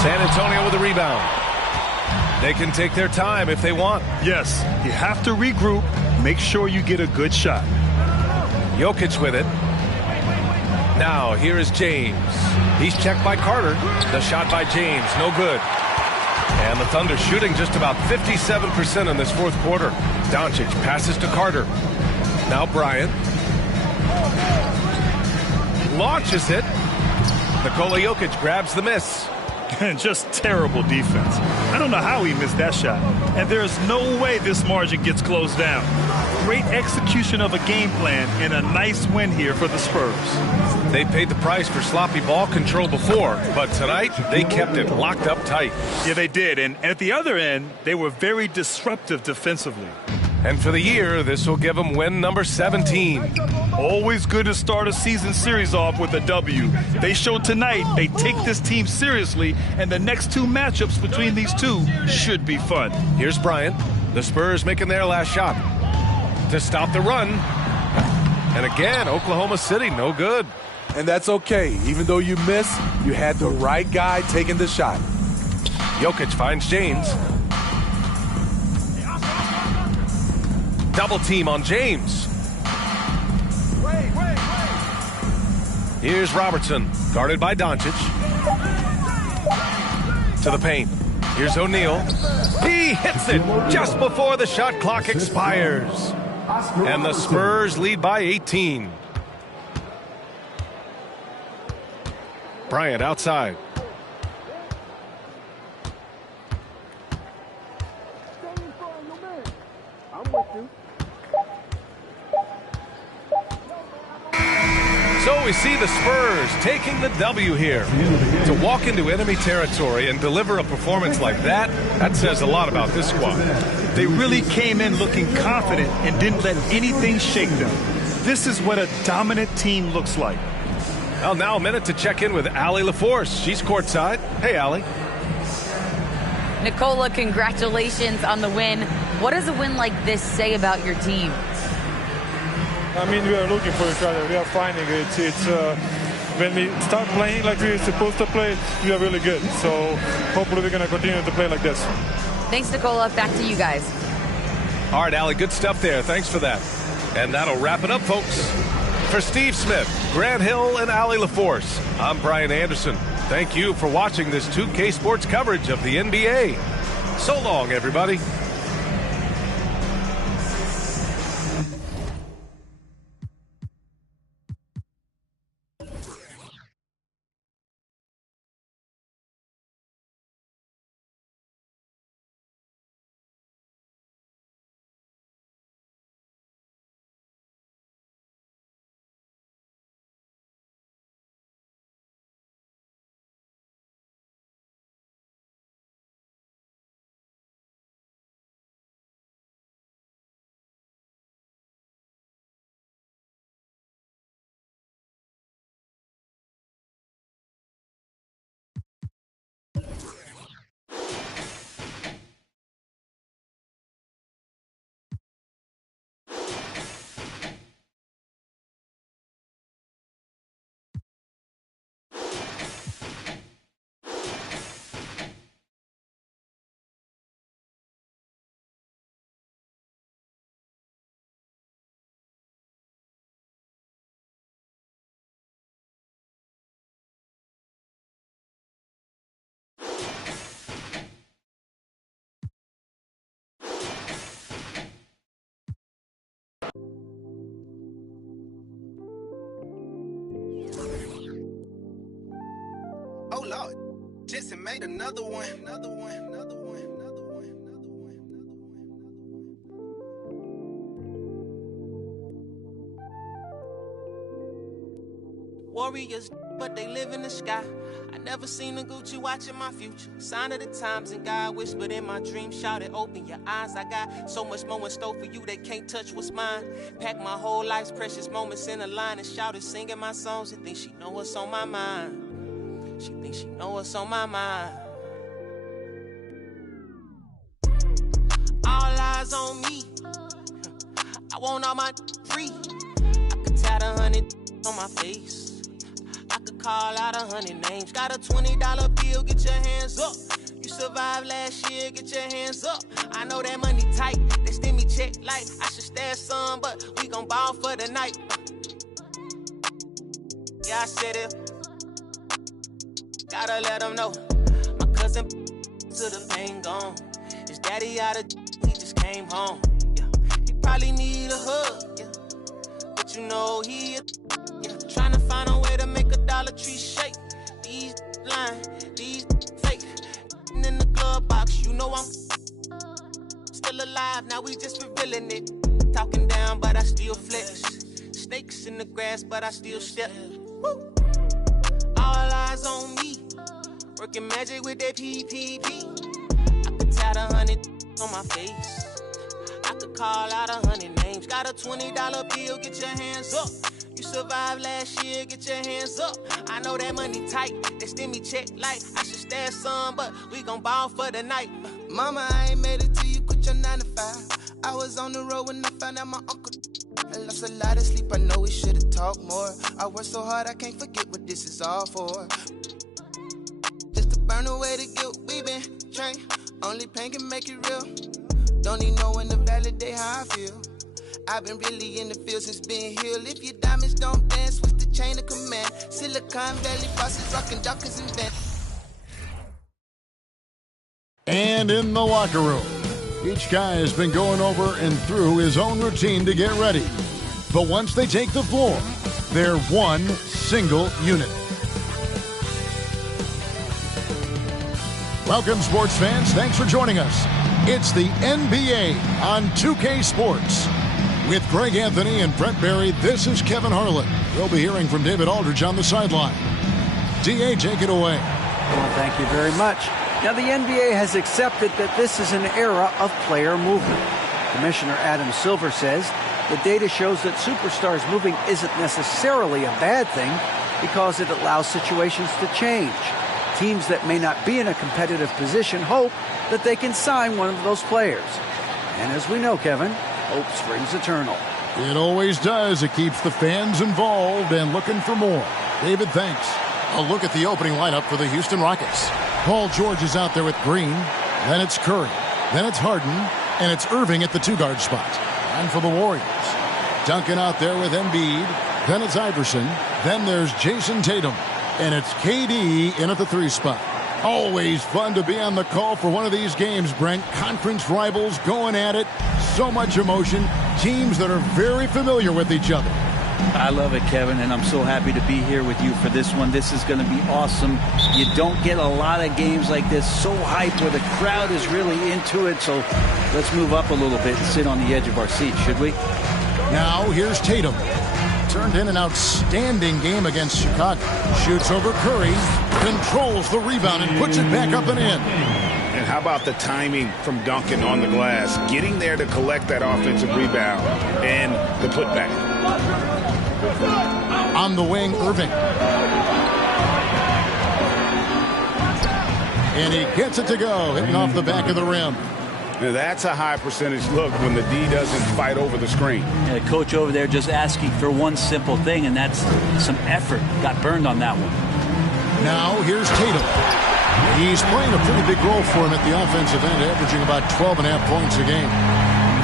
San Antonio with a rebound. They can take their time if they want. Yes, you have to regroup. Make sure you get a good shot. Jokic with it. Now, here is James. He's checked by Carter. The shot by James, no good. And the Thunder shooting just about 57% in this fourth quarter. Doncic passes to Carter. Now Bryant. Launches it. Nikola Jokic grabs the miss. Just terrible defense. I don't know how he missed that shot. And there's no way this margin gets closed down. Great execution of a game plan and a nice win here for the Spurs. They paid the price for sloppy ball control before, but tonight they kept it locked up tight. Yeah, they did. And at the other end, they were very disruptive defensively. And for the year, this will give them win number 17. Always good to start a season series off with a W. They showed tonight they take this team seriously, and the next 2 matchups between these two should be fun. Here's Bryant. The Spurs making their last shot to stop the run. And again, Oklahoma City, no good. And that's okay. Even though you miss, you had the right guy taking the shot. Jokic finds James. Double team on James. Here's Robertson, guarded by Doncic. To the paint. Here's O'Neal. He hits it just before the shot clock expires. And the Spurs lead by 18. Bryant outside. So we see the Spurs taking the W here. To walk into enemy territory and deliver a performance like that says a lot about this squad. They really came in looking confident and didn't let anything shake them. This is what a dominant team looks like. Well, now a minute to check in with Allie LaForce. She's courtside. Hey, Allie. Nicola, congratulations on the win. What does a win like this say about your team? I mean, we are looking for each other. We are finding it. It's when we start playing like we're supposed to play, we are really good. So hopefully we're going to continue to play like this. Thanks, Nicola. Back to you guys. All right, Allie, good stuff there. Thanks for that. And that'll wrap it up, folks. For Steve Smith, Grant Hill, and Allie LaForce, I'm Brian Anderson. Thank you for watching this 2K Sports coverage of the NBA. So long, everybody. Oh Lord, Jetson made another one. Warriors, but they live in the sky. I never seen a Gucci watching my future. Sign of the times, and God whispered in my dream, shouted, open your eyes. I got so much more in store for you, they can't touch what's mine. Pack my whole life's precious moments in a line and shouted, singing my songs and think she know what's on my mind. She thinks she know what's on my mind. All eyes on me. I want all my free. I could tat 100 on my face. I could call out 100 names. Got a $20 bill, get your hands up. You survived last year, get your hands up. I know that money tight, they send me check like I should stash some, but we gon' ball for the night. Yeah, I said it. Gotta let them know. My cousin to the pain gone. His daddy out of he just came home. Yeah, he probably need a hug. Yeah, but you know he trying to find a way to make a Dollar Tree shake. These lying, these fake. In the glove box, you know I'm still alive. Now we just revealing it. Talking down, but I still flex. Snakes in the grass, but I still step. Woo. All eyes on me. Working magic with that PPP. I could tat 100 on my face. I could call out 100 names. Got a $20 bill, get your hands up. You survived last year, get your hands up. I know that money tight, they send me check like I should stash some, but we gon' ball for the night. Mama, I ain't made it till you quit your 9 to 5. I was on the road when I found out my uncle. I lost a lot of sleep, I know we should've talked more. I worked so hard, I can't forget what this is all for. Just to burn away the guilt, we been trained. Only pain can make it real. Don't need no one to validate how I feel. I've been really in the field since being healed. If your diamonds don't dance, switch the chain of command. Silicon Valley bosses rockin' Dockers and Van. And in the locker room, each guy has been going over and through his own routine to get ready. But once they take the floor, they're one single unit. Welcome, sports fans. Thanks for joining us. It's the NBA on 2K Sports. With Greg Anthony and Brent Barry, this is Kevin Harlan. We'll be hearing from David Aldridge on the sideline. D.A., take it away. Well, thank you very much. Now, the NBA has accepted that this is an era of player movement. Commissioner Adam Silver says the data shows that superstars moving isn't necessarily a bad thing because it allows situations to change. Teams that may not be in a competitive position hope that they can sign one of those players. And as we know, Kevin, hope springs eternal. It always does. It keeps the fans involved and looking for more. David, thanks. A look at the opening lineup for the Houston Rockets. Paul George is out there with Green. Then it's Curry. Then it's Harden. And it's Irving at the two-guard spot. And for the Warriors, Duncan out there with Embiid. Then it's Iverson. Then there's Jason Tatum. And it's KD in at the 3 spot. Always fun to be on the call for one of these games, Brent. Conference rivals going at it. So much emotion. Teams that are very familiar with each other. I love it, Kevin, and I'm so happy to be here with you for this one. This is going to be awesome. You don't get a lot of games like this so hyped where the crowd is really into it. So let's move up a little bit and sit on the edge of our seat, should we? Now here's Tatum. Turned in an outstanding game against Chicago. Shoots over Curry. Controls the rebound and puts it back up and in. And how about the timing from Duncan on the glass? Getting there to collect that offensive rebound and the putback. On the wing, Irving. And he gets it to go, hitting off the back of the rim. Now that's a high percentage look when the D doesn't fight over the screen. Yeah, the coach over there just asking for one simple thing, and that's some effort. Got burned on that one. Now here's Tatum. He's playing a pretty big role for him at the offensive end, averaging about 12.5 points a game.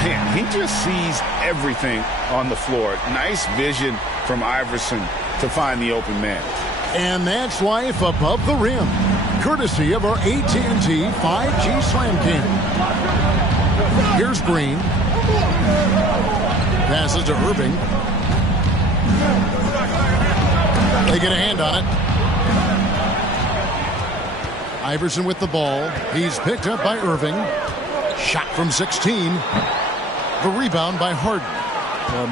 Man, he just sees everything on the floor. Nice vision from Iverson to find the open man. And that's life above the rim, courtesy of our AT&T 5G Slam Cam. Here's Green. Passes to Irving. They get a hand on it. Iverson with the ball. He's picked up by Irving. Shot from 16. The rebound by Harden.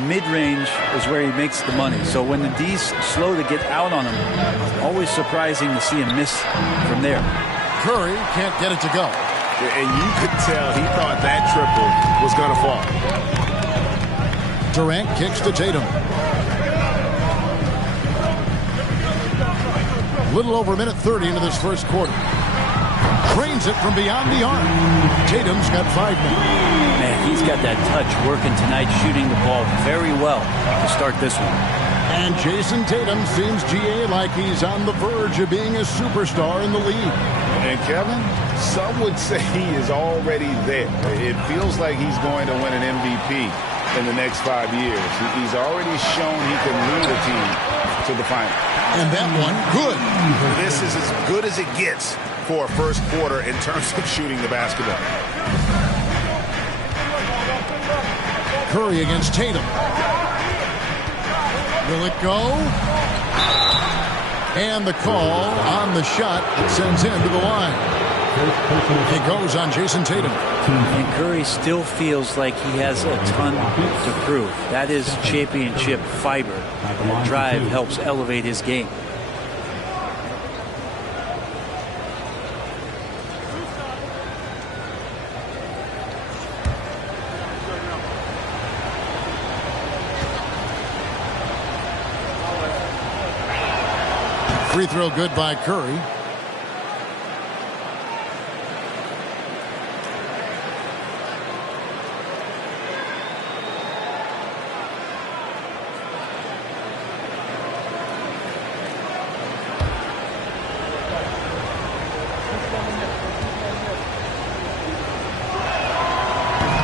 Mid-range is where he makes the money. So when the D's slow to get out on him, always surprising to see him miss from there. Curry can't get it to go. And you could tell he thought that triple was going to fall. Durant kicks to Tatum. Little over a minute 30 into this first quarter. Trains it from beyond the arc. Tatum's got 5 now. Man, he's got that touch working tonight, shooting the ball very well to start this one. And Jason Tatum seems, GA, like he's on the verge of being a superstar in the league. And Kevin, some would say he is already there. It feels like he's going to win an MVP in the next 5 years. He's already shown he can lead a team to the final. And that one, good. This is as good as it gets for a first quarter in terms of shooting the basketball. Curry against Tatum. Will it go? And the call on the shot that sends him to the line. It goes on Jason Tatum. And Curry still feels like he has a ton to prove. That is championship fiber. That drive helps elevate his game. Free throw good by Curry.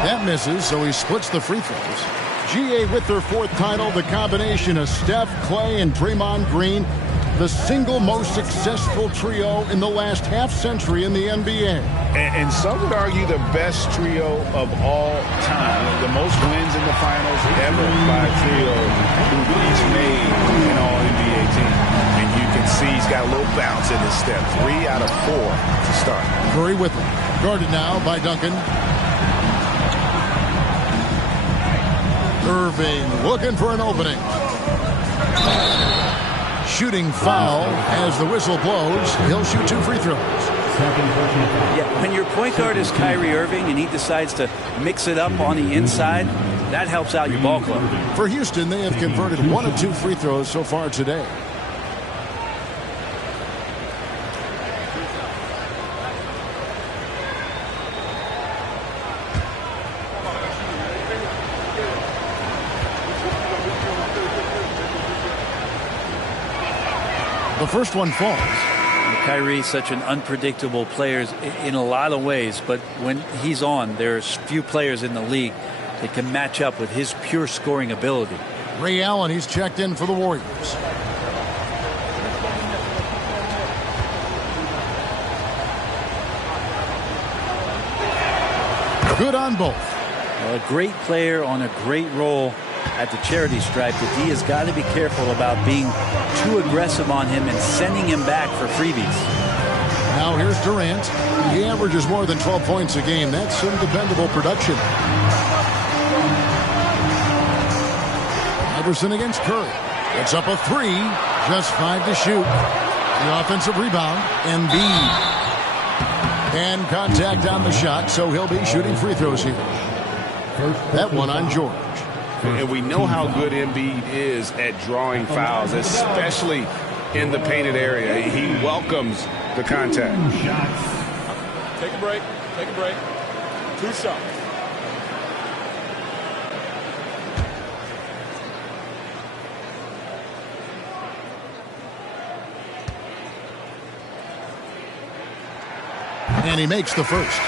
That misses, so he splits the free throws. GA with their 4th title, the combination of Steph, Clay, and Draymond Green, the single most successful trio in the last half-century in the NBA. And some would argue the best trio of all time. The most wins in the finals ever by a trio who each made an All-NBA team. And you can see he's got a little bounce in his step. 3 out of 4 to start. Curry with him. Guarded now by Duncan. Irving looking for an opening. Shooting foul as the whistle blows. He'll shoot 2 free throws. Yeah, when your point guard is Kyrie Irving and he decides to mix it up on the inside, that helps out your ball club. For Houston, they have converted 1 of 2 free throws so far today. The first one falls. Kyrie's such an unpredictable player in a lot of ways, but when he's on, there's few players in the league that can match up with his pure scoring ability. Ray Allen, he's checked in for the Warriors. Good on both. A great player on a great role at the charity stripe. The D has got to be careful about being too aggressive on him and sending him back for freebies. Now here's Durant. He averages more than 12 points a game. That's some dependable production. Iverson against Curry. It's up a 3. Just 5 to shoot. The offensive rebound. Embiid. And contact on the shot, so he'll be shooting free throws here. That one on George. And we know how good Embiid is at drawing fouls, especially in the painted area. He welcomes the contact. Take a break. Take a break. 2 shots. And he makes the first.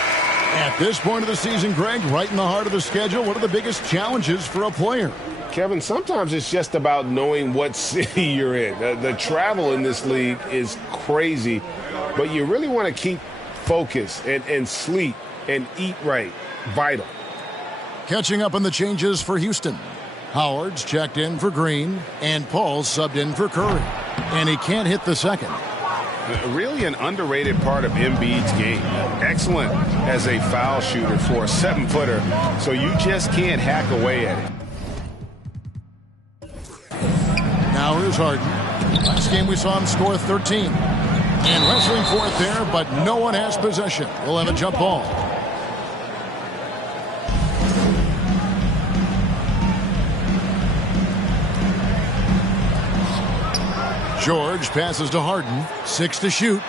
At this point of the season, Greg, right in the heart of the schedule, what are the biggest challenges for a player? Kevin, sometimes it's just about knowing what city you're in. The travel in this league is crazy, but you really want to keep focus and sleep and eat right. Vital. Catching up on the changes for Houston. Howard's checked in for Green, and Paul's subbed in for Curry. And he can't hit the second. Really an underrated part of Embiid's game. Excellent as a foul shooter for a 7-footer, so you just can't hack away at it. Now here's Harden. Last game we saw him score 13. And wrestling for it there, but no one has possession. We'll have a jump ball. George passes to Harden. 6 to shoot.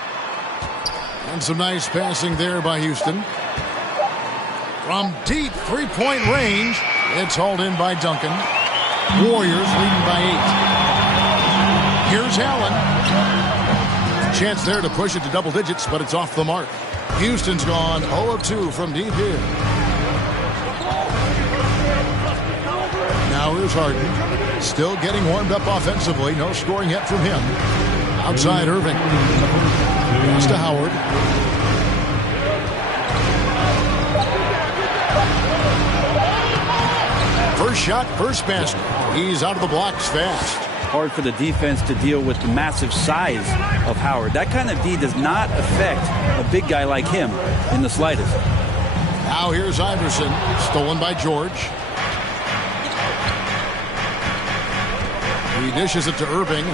And some nice passing there by Houston. From deep three-point range, it's hauled in by Duncan. Warriors leading by 8. Here's Allen. Chance there to push it to double digits, but it's off the mark. Houston's gone 0 of 2 from deep here. Now here's Harden. Still getting warmed up offensively. No scoring yet from him. Outside Irving. Pass to Howard. First shot, first basket. He's out of the blocks fast. Hard for the defense to deal with the massive size of Howard. That kind of D does not affect a big guy like him in the slightest. Now here's Iverson. Stolen by George. He dishes it to Irving.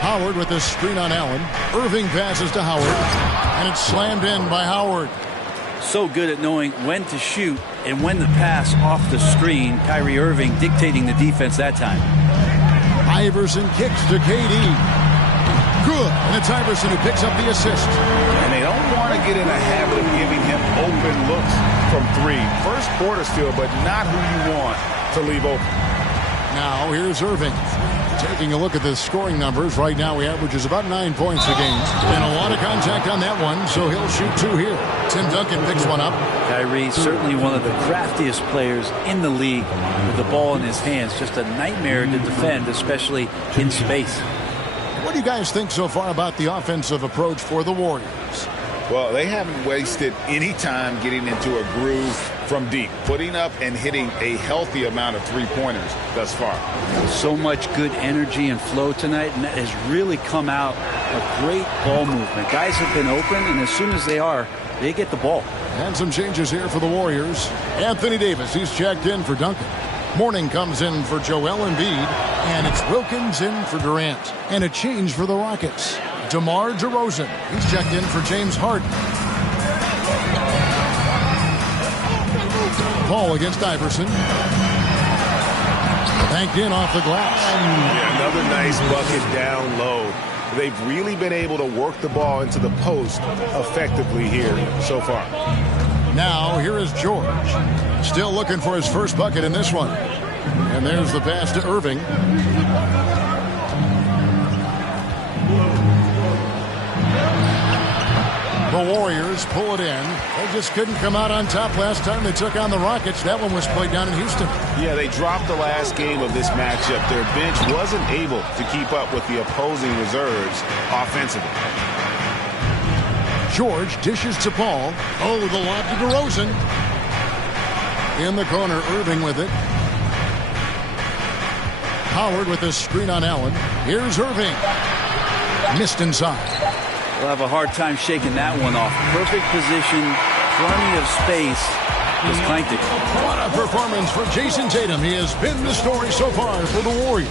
Howard with the screen on Allen. Irving passes to Howard. And it's slammed in by Howard. So good at knowing when to shoot and when to pass off the screen. Kyrie Irving dictating the defense that time. Iverson kicks to KD. Good. And it's Iverson who picks up the assist. And they don't want to get in a habit of giving him open looks from 3. First quarter still, but not who you want to leave open. Now here's Irving. Taking a look at the scoring numbers. Right now he averages about 9 points a game. And a lot of contact on that one, so he'll shoot 2 here. Tim Duncan picks one up. Kyrie, certainly one of the craftiest players in the league with the ball in his hands. Just a nightmare to defend, especially in space. What do you guys think so far about the offensive approach for the Warriors? Well, they haven't wasted any time getting into a groove from deep, putting up and hitting a healthy amount of three-pointers thus far. So much good energy and flow tonight, and that has really come out of great ball movement. Guys have been open, and as soon as they are, they get the ball. And some changes here for the Warriors. Anthony Davis, he's checked in for Duncan. Mourning comes in for Joel Embiid. And it's Wilkins in for Durant. And a change for the Rockets. DeMar DeRozan, he's checked in for James Harden. Ball against Iverson. Banked in off the glass. Yeah, another nice bucket down low. They've really been able to work the ball into the post effectively here so far. Now, here is George. Still looking for his first bucket in this one. And there's the pass to Irving. The Warriors pull it in. They just couldn't come out on top last time they took on the Rockets. That one was played down in Houston. Yeah, they dropped the last game of this matchup. Their bench wasn't able to keep up with the opposing reserves offensively. George dishes to Paul. Oh, the lob to DeRozan. In the corner, Irving with it. Howard with a screen on Allen. Here's Irving. Missed inside. We'll have a hard time shaking that one off. Perfect position, plenty of space. Just clanked it. What a performance for Jason Tatum. He has been the story so far for the Warriors.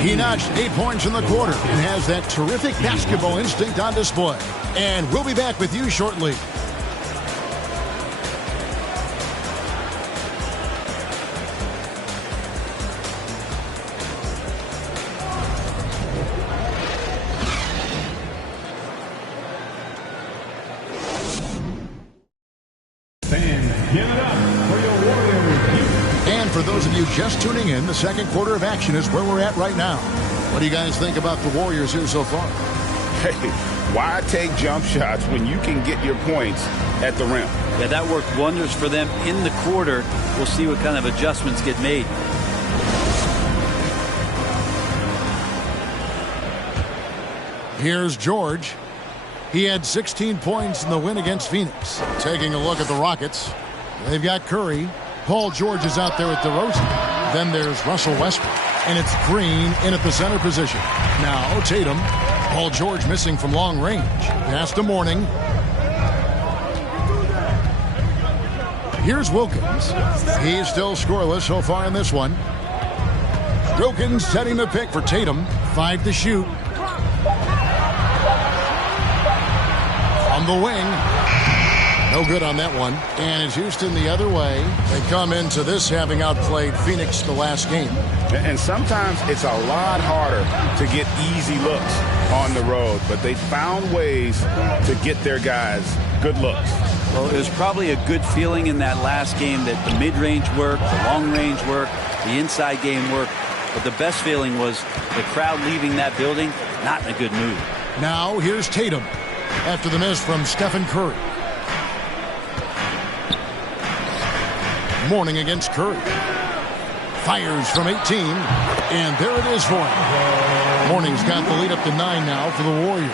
He notched 8 points in the quarter and has that terrific basketball instinct on display. And we'll be back with you shortly. Just tuning in, the second quarter of action is where we're at right now. What do you guys think about the Warriors here so far? Hey, why take jump shots when you can get your points at the rim? Yeah, that worked wonders for them in the quarter. We'll see what kind of adjustments get made. Here's George. He had 16 points in the win against Phoenix. Taking a look at the Rockets. They've got Curry. Paul George is out there with DeRozan. Then there's Russell Westbrook. And it's Green in at the center position. Now Tatum. Paul George missing from long range. Pass to Mourning. Here's Wilkins. He's still scoreless so far in this one. Wilkins setting the pick for Tatum. 5 to shoot. On the wing. No good on that one. And it's Houston the other way. They come into this having outplayed Phoenix the last game. And sometimes it's a lot harder to get easy looks on the road, but they found ways to get their guys good looks. Well, it was probably a good feeling in that last game that the mid-range worked, the long-range worked, the inside game worked. But the best feeling was the crowd leaving that building not in a good mood. Now here's Tatum after the miss from Stephen Curry. Mourning against Curry. Fires from 18. And there it is for him. Mourning's got the lead up to 9 now for the Warriors.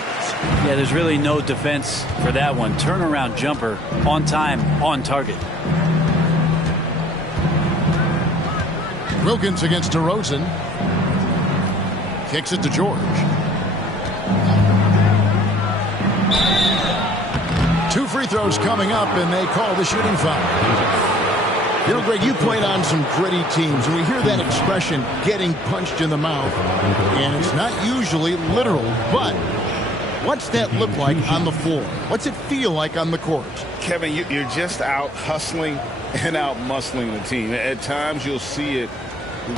Yeah, there's really no defense for that one. Turnaround jumper, on time, on target. Wilkins against DeRozan. Kicks it to George. 2 free throws coming up, and they call the shooting foul. You know, Greg, you played on some gritty teams, and we hear that expression, getting punched in the mouth. And it's not usually literal, but what's that look like on the floor? What's it feel like on the court? Kevin, you're just out hustling and out muscling the team. At times you'll see it.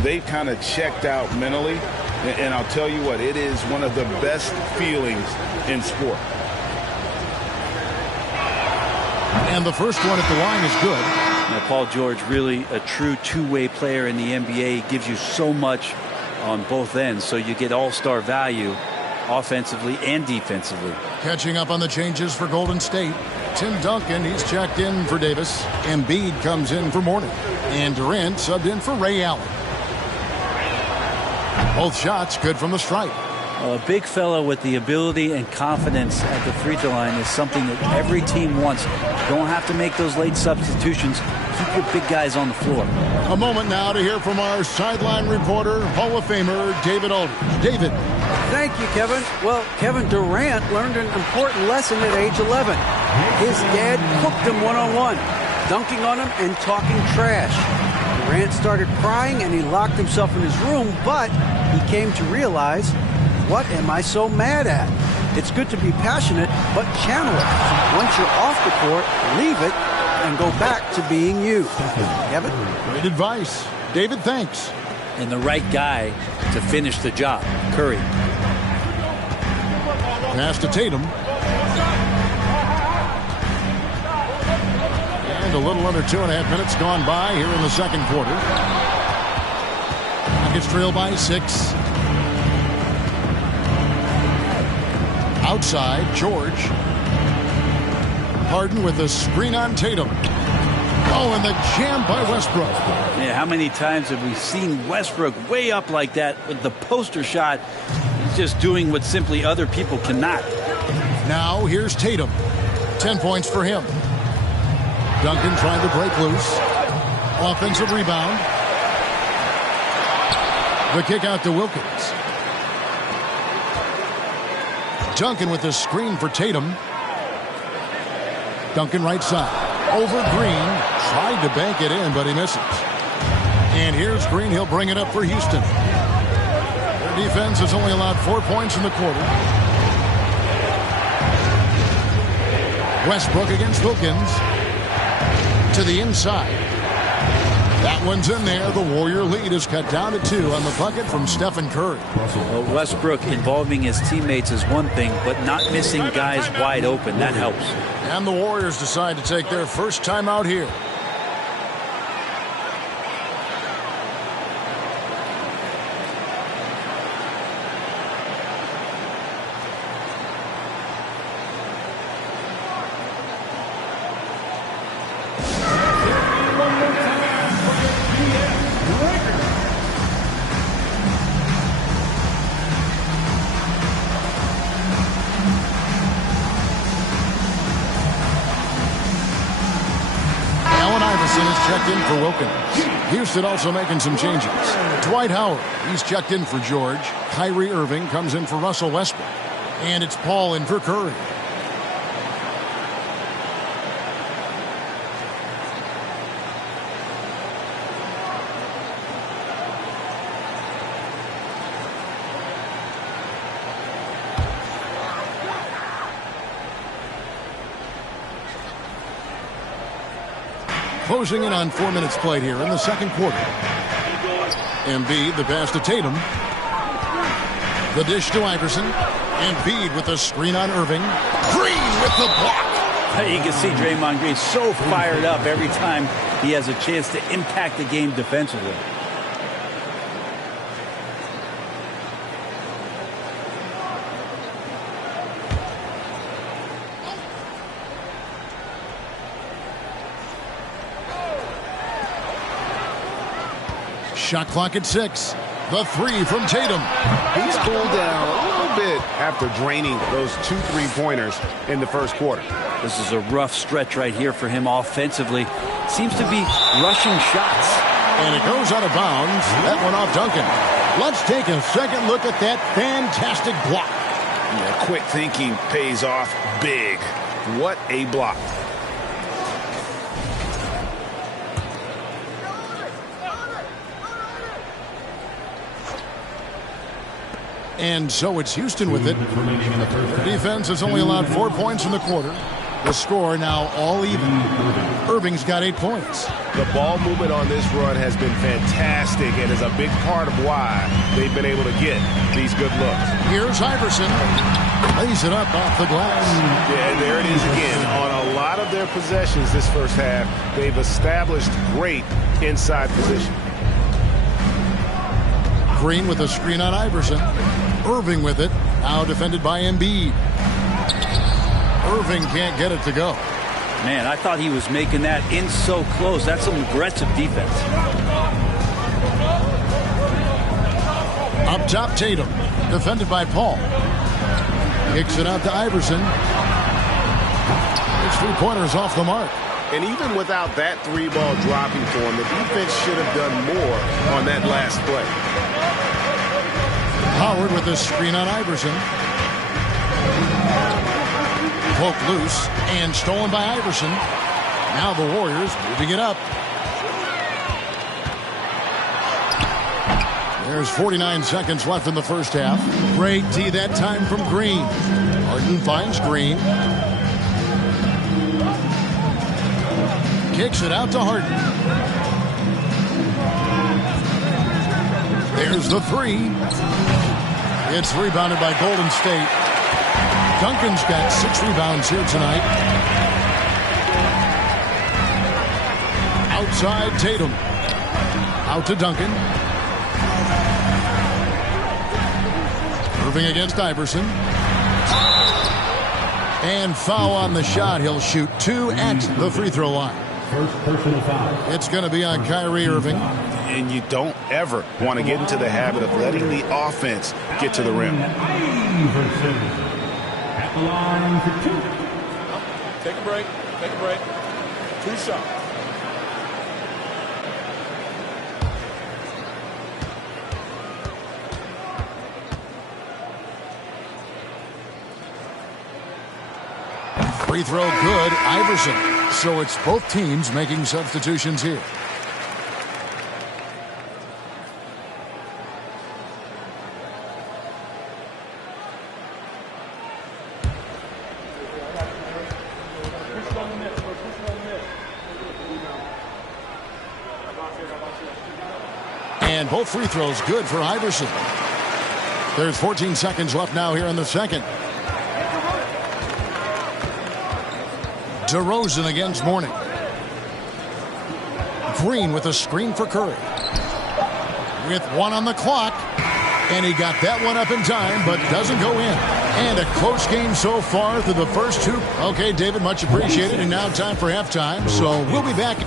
They've kind of checked out mentally. And I'll tell you what, it is one of the best feelings in sport. And the first one at the line is good. Now, Paul George, really a true two-way player in the NBA. He gives you so much on both ends, so you get all-star value offensively and defensively. Catching up on the changes for Golden State. Tim Duncan, he's checked in for Davis. Embiid comes in for Mourning. And Durant subbed in for Ray Allen. Both shots good from the stripe. A big fella with the ability and confidence at the free throw line is something that every team wants. You don't have to make those late substitutions. Keep your big guys on the floor. A moment now to hear from our sideline reporter, Hall of Famer David Aldridge. David. Thank you, Kevin. Well, Kevin Durant learned an important lesson at age 11. His dad cooked him one-on-one, dunking on him and talking trash. Durant started crying and he locked himself in his room, but he came to realize, what am I so mad at? It's good to be passionate, but channel it. Once you're off the court, leave it and go back to being you. Kevin? Great advice. David, thanks. And the right guy to finish the job, Curry. Pass to Tatum. And a little under 2.5 minutes gone by here in the second quarter. Rockets trail by 6. Outside, George. Harden with a screen on Tatum. Oh, and the jam by Westbrook. Yeah, how many times have we seen Westbrook way up like that with the poster shot? He's just doing what simply other people cannot. Now here's Tatum. 10 points for him. Duncan trying to break loose. Offensive rebound. The kick out to Wilkins. Duncan with the screen for Tatum. Duncan right side. Over Green. Tried to bank it in, but he misses. And here's Green. He'll bring it up for Houston. Their defense has only allowed 4 points in the quarter. Westbrook against Wilkins. To the inside. That one's in there. The Warrior lead is cut down to 2 on the bucket from Stephen Curry. Well, Westbrook involving his teammates is one thing, but not missing guys wide open, that helps. And the Warriors decide to take their first time out here. Checked in for Wilkins. Houston also making some changes. Dwight Howard, he's checked in for George. Kyrie Irving comes in for Russell Westbrook. And it's Paul in for Curry. Closing in on 4 minutes played here in the second quarter. Embiid, the pass to Tatum. The dish to Iverson. Embiid with the screen on Irving. Green with the block. You can see Draymond Green so fired up every time he has a chance to impact the game defensively. Shot clock at 6. The 3 from Tatum. He's cooled down a little bit after draining those 2 3-pointers in the first quarter. This is a rough stretch right here for him offensively. Seems to be rushing shots. And it goes out of bounds. That one off Duncan. Let's take a second look at that fantastic block. Yeah, quick thinking pays off big. What a block. And so it's Houston with it. Their defense has only allowed 4 points in the quarter. The score now all even. Irving's got 8 points. The ball movement on this run has been fantastic and is a big part of why they've been able to get these good looks. Here's Iverson. Lays it up off the glass. Yeah, and there it is again. On a lot of their possessions this first half, they've established great inside position. Green with a screen on Iverson. Irving with it. Now defended by Embiid. Irving can't get it to go. Man, I thought he was making that in so close. That's some aggressive defense. Up top, Tatum. Defended by Paul. Kicks it out to Iverson. His 3-pointer's off the mark. And even without that 3-ball dropping for him, the defense should have done more on that last play. Howard with a screen on Iverson. Poked loose and stolen by Iverson. Now the Warriors moving it up. There's 49 seconds left in the first half. Great D that time from Green. Harden finds Green. Kicks it out to Harden. There's the three. It's rebounded by Golden State. Duncan's got 6 rebounds here tonight. Outside Tatum. Out to Duncan. Irving against Iverson. And foul on the shot. He'll shoot 2 at the free throw line. First personal foul. It's going to be on Kyrie Irving. And you don't ever want to get into the habit of letting the offense get to the rim. Iverson at the line for 2. Take a break. Take a break. 2 shots. Free throw good, Iverson. So it's both teams making substitutions here. And both free throws good for Iverson. There's 14 seconds left now here in the second. DeRozan against Mourning. Green with a screen for Curry. With 1 on the clock. And he got that one up in time, but doesn't go in. And a close game so far through the first 2. Okay, David, much appreciated. And now time for halftime. So we'll be back.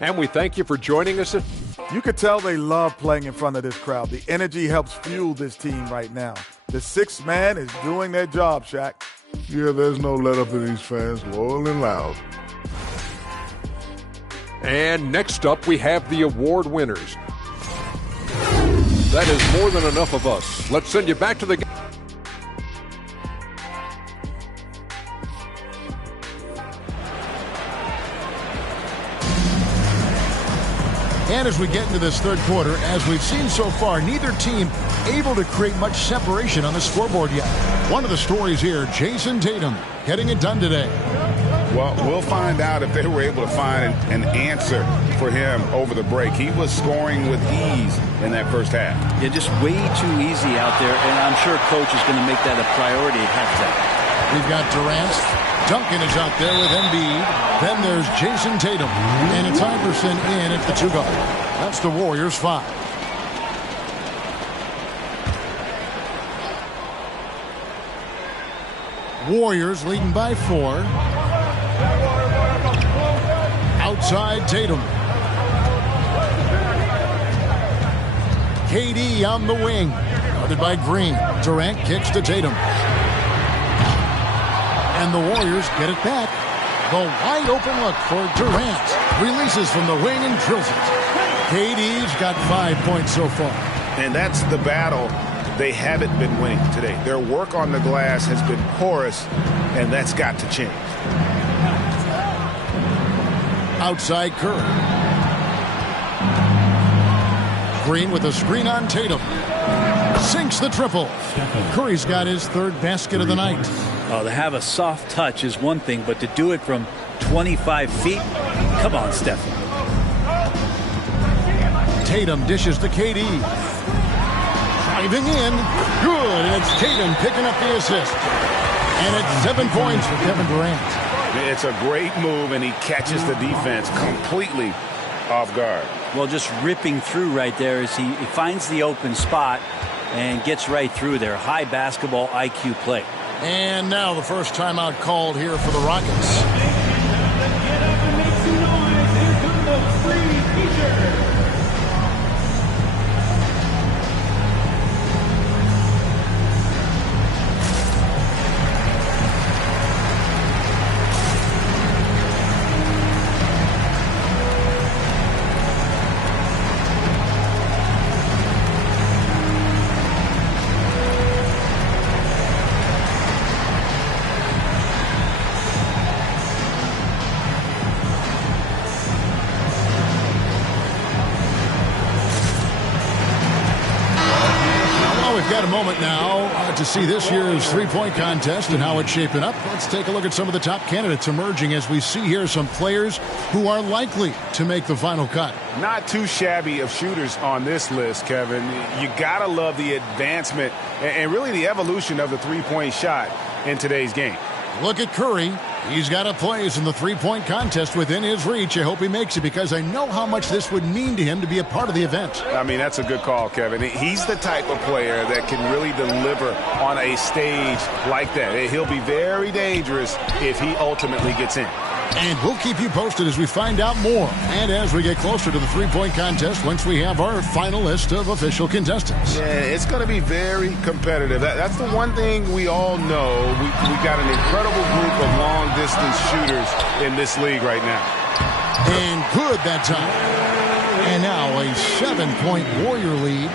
And we thank you for joining us. You could tell they love playing in front of this crowd. The energy helps fuel this team right now. The 6th man is doing their job, Shaq. Yeah, there's no let up in these fans, loyal and loud. And next up, we have the award winners. That is more than enough of us. Let's send you back to the game. And as we get into this third quarter, as we've seen so far, neither team able to create much separation on the scoreboard yet. One of the stories here, Jason Tatum getting it done today. Well, we'll find out if they were able to find an answer for him over the break. He was scoring with ease in that first half. Yeah, just way too easy out there, and I'm sure coach is going to make that a priority at halftime. We've got Durant. Duncan is out there with Embiid. Then there's Jason Tatum. And it's Iverson in at the 2 guard. That's the Warriors 5. Warriors leading by 4. Outside Tatum. KD on the wing. Guarded by Green. Durant kicks to Tatum. And the Warriors get it back. The wide open look for Durant. Releases from the wing and drills it. KD's got 5 points so far. And that's the battle they haven't been winning today. Their work on the glass has been porous, and that's got to change. Outside Curry. Green with a screen on Tatum. Sinks the triple. Curry's got his 3rd basket of the night. To have a soft touch is one thing, but to do it from 25 feet, come on, Steph. Tatum dishes to KD. Driving in. Good. And it's Tatum picking up the assist. And it's 7 points for Kevin Durant. It's a great move, and he catches the defense completely off guard. Well, just ripping through right there as he finds the open spot and gets right through there. High basketball IQ play. And now the first timeout called here for the Rockets. got a moment now to see this year's three-point contest and how it's shaping up. Let's take a look at some of the top candidates emerging as we see here some players who are likely to make the final cut. Not too shabby of shooters on this list, Kevin. You got to love the advancement and really the evolution of the three-point shot in today's game. Look at Curry. He's got a place in the three-point contest within his reach. I hope he makes it because I know how much this would mean to him to be a part of the event. I mean, that's a good call, Kevin. He's the type of player that can really deliver on a stage like that. He'll be very dangerous if he ultimately gets in. And we'll keep you posted as we find out more and as we get closer to the three-point contest once we have our final list of official contestants. Yeah, it's going to be very competitive. That's the one thing we all know. We got an incredible group of long-distance shooters in this league right now. And good that time. And now a 7-point Warrior lead.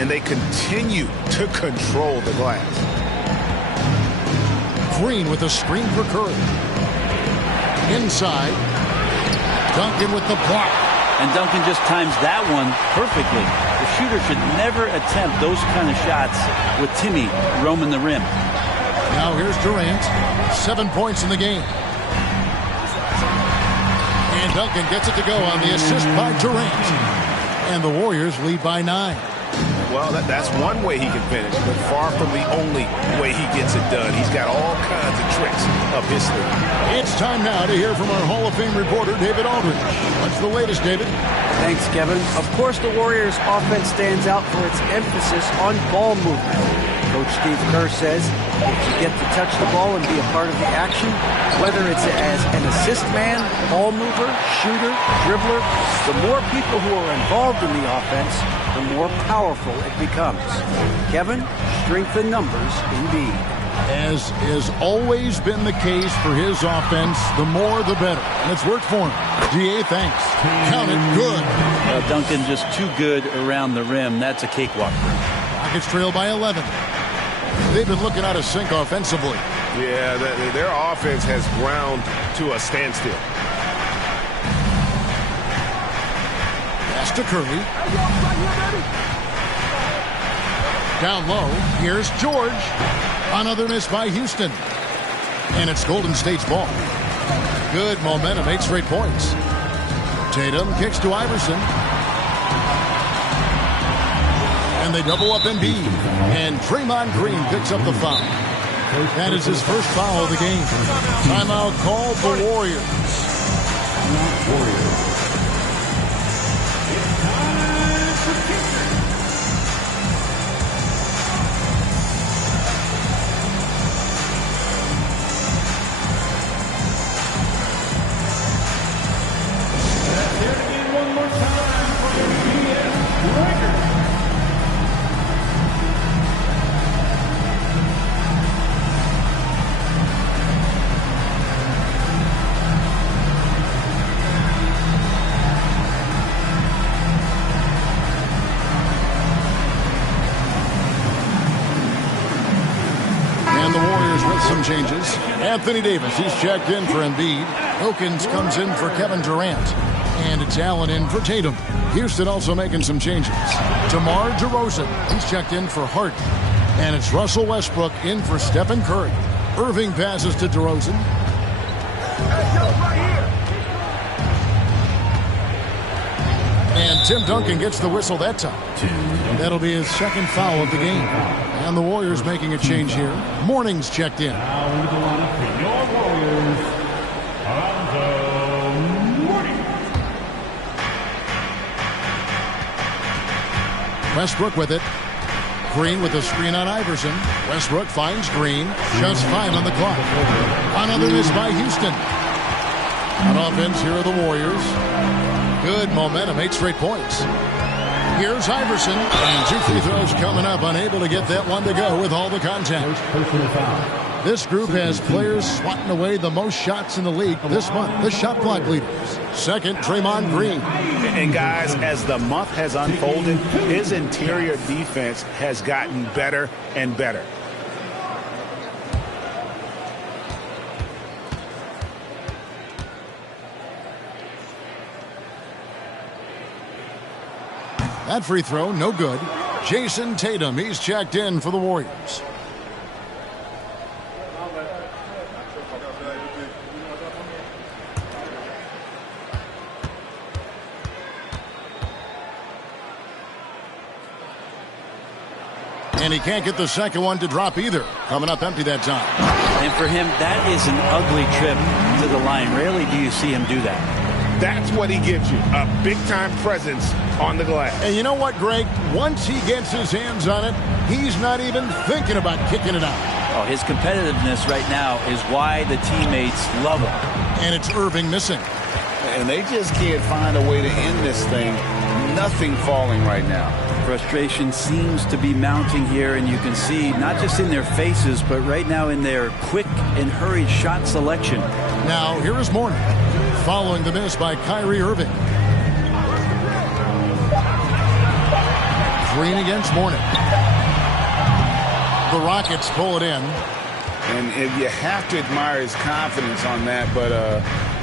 And they continue to control the glass. Green with a screen for Curry. Inside, Duncan with the block. And Duncan just times that one perfectly. The shooter should never attempt those kind of shots with Timmy roaming the rim. Now here's Durant. 7 points in the game. And Duncan gets it to go on the assist by Durant. And the Warriors lead by 9. Well, that's one way he can finish, but far from the only way he gets it done. He's got all kinds of tricks up his sleeve. It's time now to hear from our Hall of Fame reporter, David Aldridge. What's the latest, David? Thanks, Kevin. Of course, the Warriors' offense stands out for its emphasis on ball movement. Coach Steve Kerr says if you get to touch the ball and be a part of the action, whether it's as an assist man, ball mover, shooter, dribbler, the more people who are involved in the offense, the more powerful it becomes. Kevin, strength in numbers indeed. As has always been the case for his offense, the more the better. And it's worked for him. DA, thanks. Count it good. Duncan just too good around the rim. That's a cakewalk for him. Rockets trail by 11. They've been looking out of sync offensively. Yeah, their offense has ground to a standstill. Pass to Curry. Down low, here's George. Another miss by Houston. And it's Golden State's ball. Good momentum, 8 straight points. Tatum kicks to Iverson. And they double up Embiid. And Draymond Green picks up the foul. That is his first foul of the game. Timeout called the Warriors. Changes. Anthony Davis, he's checked in for Embiid. Wilkins comes in for Kevin Durant. And it's Allen in for Tatum. Houston also making some changes. DeMar DeRozan, he's checked in for Hart. And it's Russell Westbrook in for Stephen Curry. Irving passes to DeRozan. And Tim Duncan gets the whistle that time. That'll be his second foul of the game. And the Warriors making a change here. Morning's checked in. Now into the lineup for your Warriors, Alonzo Mourning. Westbrook with it. Green with a screen on Iverson. Westbrook finds Green. Just 5 on the clock. Another miss by Houston. On offense, here are the Warriors. Good momentum, 8 straight points. Here's Iverson, and 2 free throws coming up, unable to get that one to go with all the contact. This group has players swatting away the most shots in the league this month, the shot clock leaders. Second, Draymond Green. And guys, as the month has unfolded, his interior defense has gotten better and better. That free throw, no good. Jason Tatum, he's checked in for the Warriors. And he can't get the second one to drop either. Coming up empty that time. And for him, that is an ugly trip to the line. Rarely do you see him do that. That's what he gives you, a big-time presence on the glass. And you know what, Greg? Once he gets his hands on it, he's not even thinking about kicking it out. Oh, his competitiveness right now is why the teammates love him. And it's Irving missing. And they just can't find a way to end this thing. Nothing falling right now. Frustration seems to be mounting here, and you can see not just in their faces, but right now in their quick and hurried shot selection. Now, here is Mourning, following the miss by Kyrie Irving. Green against Mourning. The Rockets pull it in. And you have to admire his confidence on that, but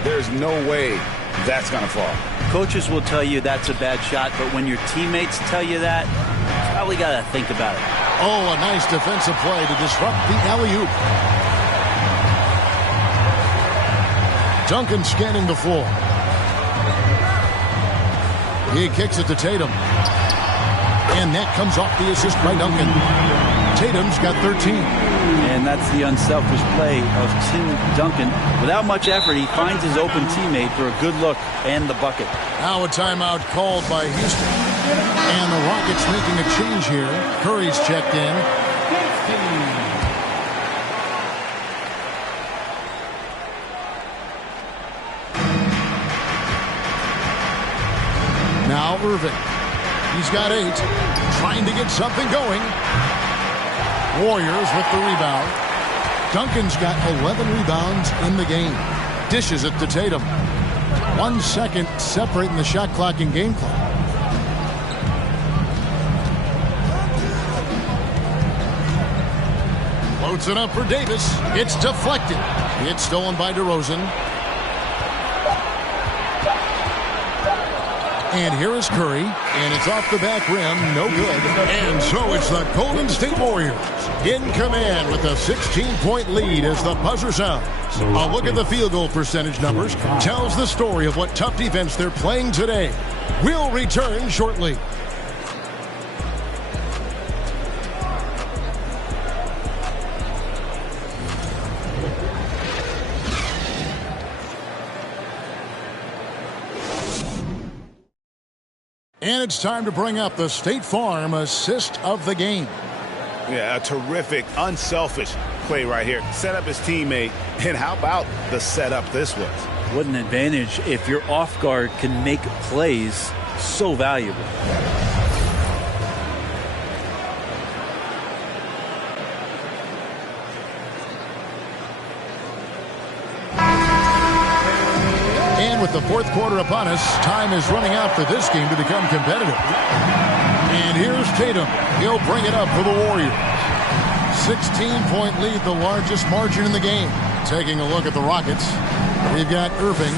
there's no way that's going to fall. Coaches will tell you that's a bad shot, but when your teammates tell you that, you probably got to think about it. Oh, a nice defensive play to disrupt the alley-oop. Duncan scanning the floor. He kicks it to Tatum. And that comes off the assist by Duncan. Tatum's got 13. And that's the unselfish play of Tim Duncan. Without much effort, he finds his open teammate for a good look and the bucket. Now a timeout called by Houston. And the Rockets making a change here. Curry's checked in. Now Irving. He's got 8. Trying to get something going. Warriors with the rebound. Duncan's got 11 rebounds in the game. Dishes it to Tatum. 1 second separating the shot clock and game clock. Floats it up for Davis. It's deflected. It's stolen by DeRozan. And here is Curry, and it's off the back rim, no good. And so it's the Golden State Warriors in command with a 16-point lead as the buzzer sounds. A look at the field goal percentage numbers tells the story of what tough defense they're playing today. We'll return shortly. And it's time to bring up the State Farm assist of the game. Yeah, a terrific, unselfish play right here. Set up his teammate, and how about the setup this was? What an advantage if your off guard can make plays so valuable. And with the fourth quarter upon us, time is running out for this game to become competitive. And here's Tatum. He'll bring it up for the Warriors. 16-point lead, the largest margin in the game. Taking a look at the Rockets, we've got Irving.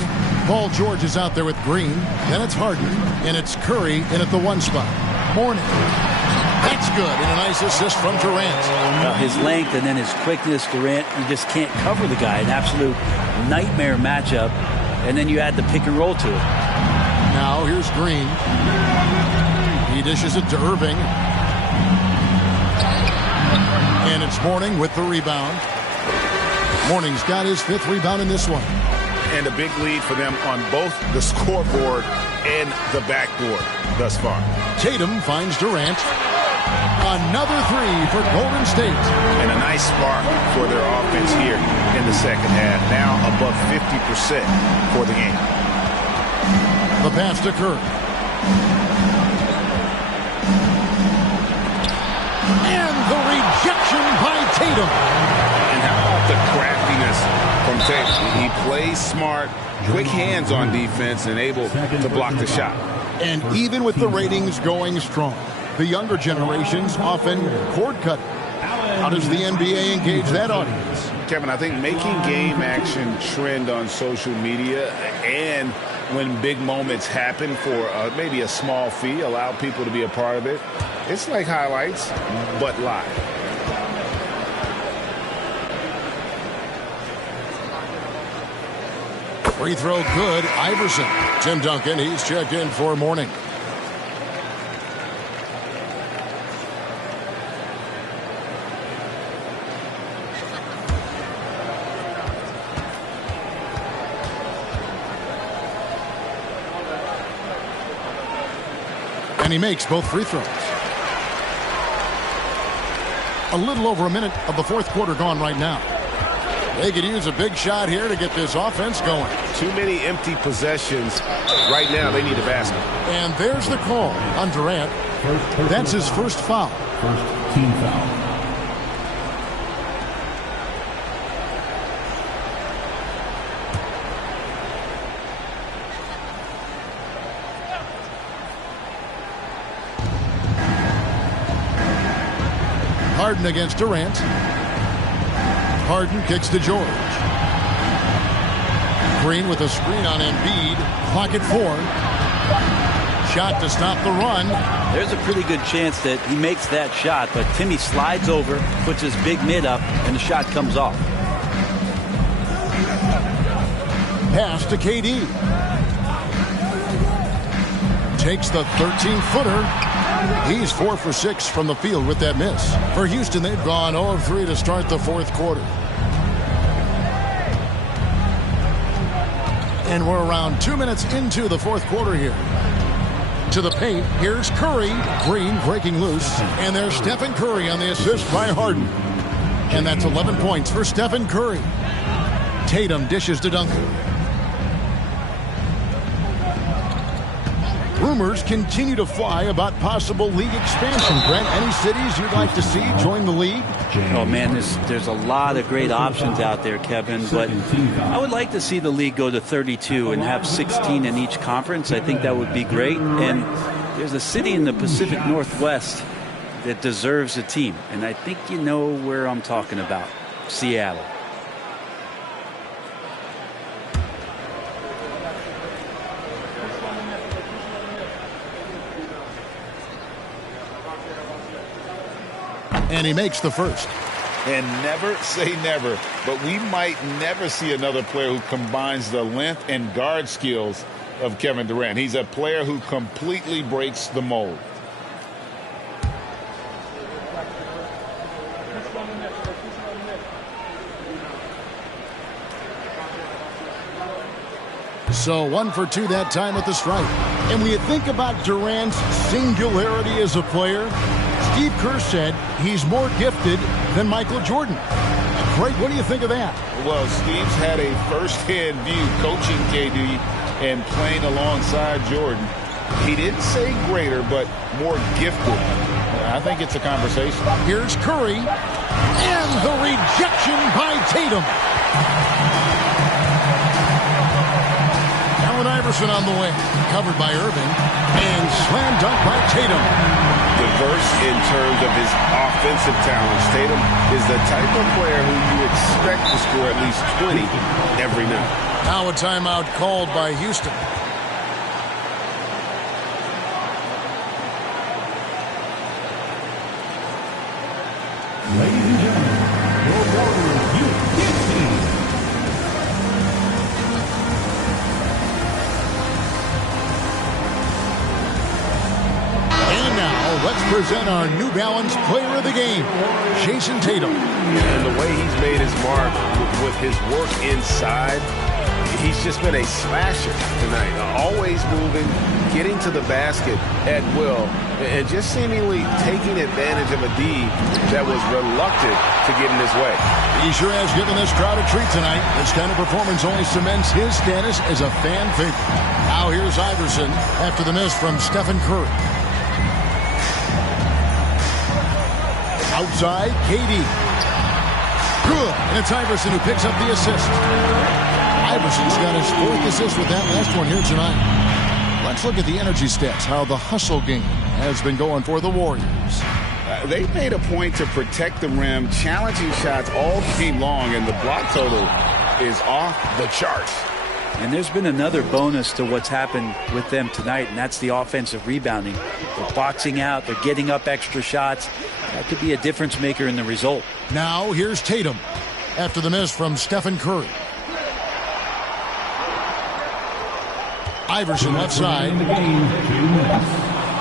Paul George is out there with Green. Then it's Harden, and it's Curry in at the 1 spot. Mourning. That's good, and a nice assist from Durant. His length and then his quickness, Durant, you just can't cover the guy. An absolute nightmare matchup. And then you add the pick and roll to it. Now here's Green. He dishes it to Irving. And it's Mourning with the rebound. Mourning's got his 5th rebound in this one. And a big lead for them on both the scoreboard and the backboard thus far. Tatum finds Durant. Another 3 for Golden State. And a nice spark for their offense here in the second half. Now above 50% for the game. The pass to Curry. And the rejection by Tatum. And how about the craftiness from Tatum? He plays smart, quick hands on defense, and able to block the shot. And even with the ratings going strong, the younger generations often cord cut. How does the NBA engage that audience? Kevin, I think making game action trend on social media and when big moments happen for maybe a small fee, allow people to be a part of it. It's like highlights, but live. Free throw good. Iverson. Tim Duncan, he's checked in for morning. And he makes both free throws. A little over a minute of the fourth quarter gone right now. They could use a big shot here to get this offense going. Too many empty possessions. Right now, they need a basket. And there's the call on Durant. That's his first foul. First team foul. Harden against Durant. Harden kicks to George. Green with a screen on Embiid. Clock at 4. Shot to stop the run. There's a pretty good chance that he makes that shot, but Timmy slides over, puts his big mid up, and the shot comes off. Pass to KD. Takes the 13-footer. He's 4 for 6 from the field with that miss. For Houston, they've gone 0 of 3 to start the fourth quarter. And we're around 2 minutes into the fourth quarter here. To the paint, here's Curry. Green breaking loose. And there's Stephen Curry on the assist by Harden. And that's 11 points for Stephen Curry. Tatum dishes to Duncan. Rumors continue to fly about possible league expansion. Brent, any cities you'd like to see join the league? Oh, man, there's a lot of great options out there, Kevin. But I would like to see the league go to 32 and have 16 in each conference. I think that would be great. And there's a city in the Pacific Northwest that deserves a team. And I think you know where I'm talking about. Seattle. And he makes the first. And never say never, but we might never see another player who combines the length and guard skills of Kevin Durant. He's a player who completely breaks the mold. So 1 for 2 that time at the stripe. And when you think about Durant's singularity as a player, Steve Kerr said he's more gifted than Michael Jordan. Craig, what do you think of that? Well, Steve's had a first-hand view coaching KD and playing alongside Jordan. He didn't say greater, but more gifted. I think it's a conversation. Here's Curry. And the rejection by Tatum. Allen Iverson on the way. Covered by Irving. And slam dunk by Tatum. Diverse in terms of his offensive talents. Tatum is the type of player who you expect to score at least 20 every night. Now a timeout called by Houston. Ladies and gentlemen, your Warriors U15. And now, let's present our New Balance Player of the Game, Jason Tatum. And the way he's made his mark with his work inside, he's just been a slasher tonight. Always moving, getting to the basket at will, and just seemingly taking advantage of a D that was reluctant to get in his way. He sure has given this crowd a treat tonight. This kind of performance only cements his status as a fan favorite. Now here's Iverson after the miss from Stephen Curry. Outside, KD. Good. And it's Iverson who picks up the assist. Iverson's got his 4th assist with that last one here tonight. Let's look at the energy stats, how the hustle game has been going for the Warriors. They made a point to protect the rim, challenging shots all game long, and the block total is off the charts. And there's been another bonus to what's happened with them tonight, and that's the offensive rebounding. They're boxing out. They're getting up extra shots. That could be a difference maker in the result. Now here's Tatum after the miss from Stephen Curry. Iverson left side.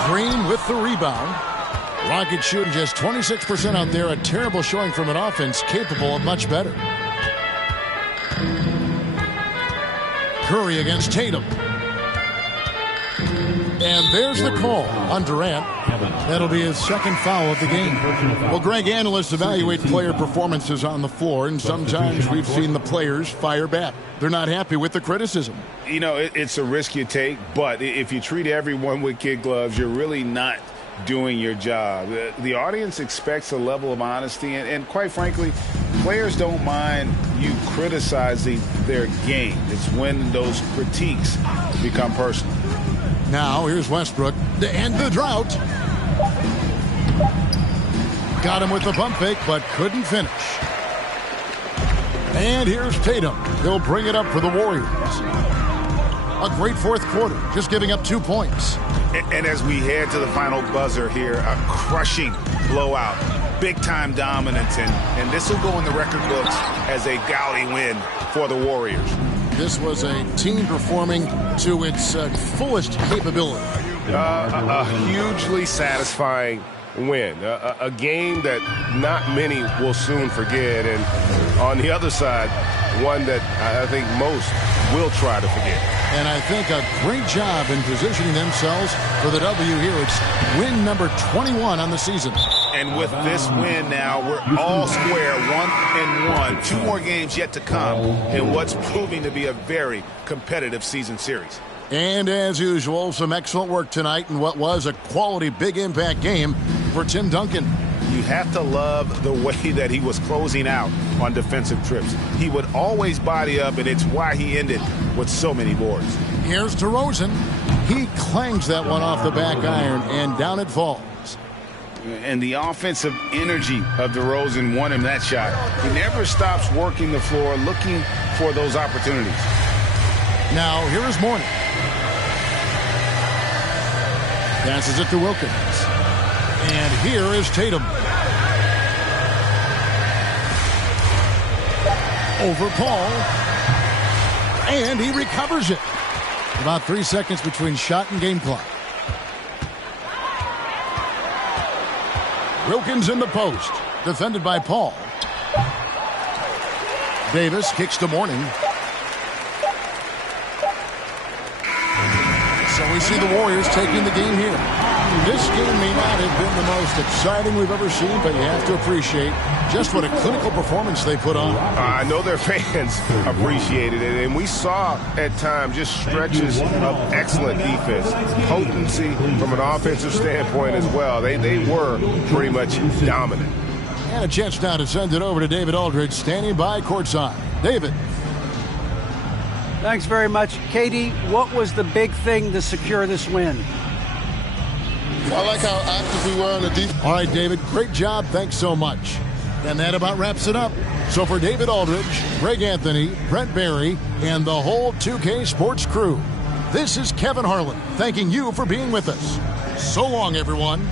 Green with the rebound. Rockets shooting just 26% out there. A terrible showing from an offense capable of much better. Curry against Tatum. And there's the call on Durant. That'll be his second foul of the game. Well, Greg, analysts evaluate player performances on the floor, and sometimes we've seen the players fire back. They're not happy with the criticism. You know, it's a risk you take, but if you treat everyone with kid gloves, you're really not doing your job. The audience expects a level of honesty, and quite frankly, players don't mind you criticizing their game. It's when those critiques become personal. Now here's Westbrook to end the drought. Got him with the pump fake, but couldn't finish. And here's Tatum. He'll bring it up for the Warriors. A great fourth quarter, just giving up 2 points. And as we head to the final buzzer here, a crushing blowout, big-time dominance, and this will go in the record books as a gaudy win for the Warriors. This was a team performing to its fullest capability. A hugely satisfying win, a game that not many will soon forget, and on the other side, one that I think most will try to forget. And I think a great job in positioning themselves for the W here. It's win number 21 on the season. And with this win now, we're all square, 1-1. 2 more games yet to come in what's proving to be a very competitive season series. And as usual, some excellent work tonight in what was a quality big impact game for Tim Duncan. You have to love the way that he was closing out on defensive trips. He would always body up, and it's why he ended with so many boards. Here's DeRozan. He clangs that one off the back iron, and down it falls. And the offensive energy of DeRozan won him that shot. He never stops working the floor, looking for those opportunities. Now, here is Mourning. Passes it to Wilkins. And here is Tatum. Over Paul. And he recovers it. About 3 seconds between shot and game clock. Wilkins in the post. Defended by Paul. Davis kicks to Mourning. So we see the Warriors taking the game here. This game may not have been the most exciting we've ever seen, but you have to appreciate just what a clinical performance they put on. I know their fans appreciated it, and we saw at times just stretches of excellent defense, potency from an offensive standpoint as well. They were pretty much dominant. And a chance now to send it over to David Aldridge, standing by courtside. David. Thanks very much. Katie, what was the big thing to secure this win? I like how active we were on the defense. All right, David, great job. Thanks so much. And that about wraps it up. So for David Aldridge, Greg Anthony, Brent Barry, and the whole 2K Sports crew, this is Kevin Harlan thanking you for being with us. So long, everyone.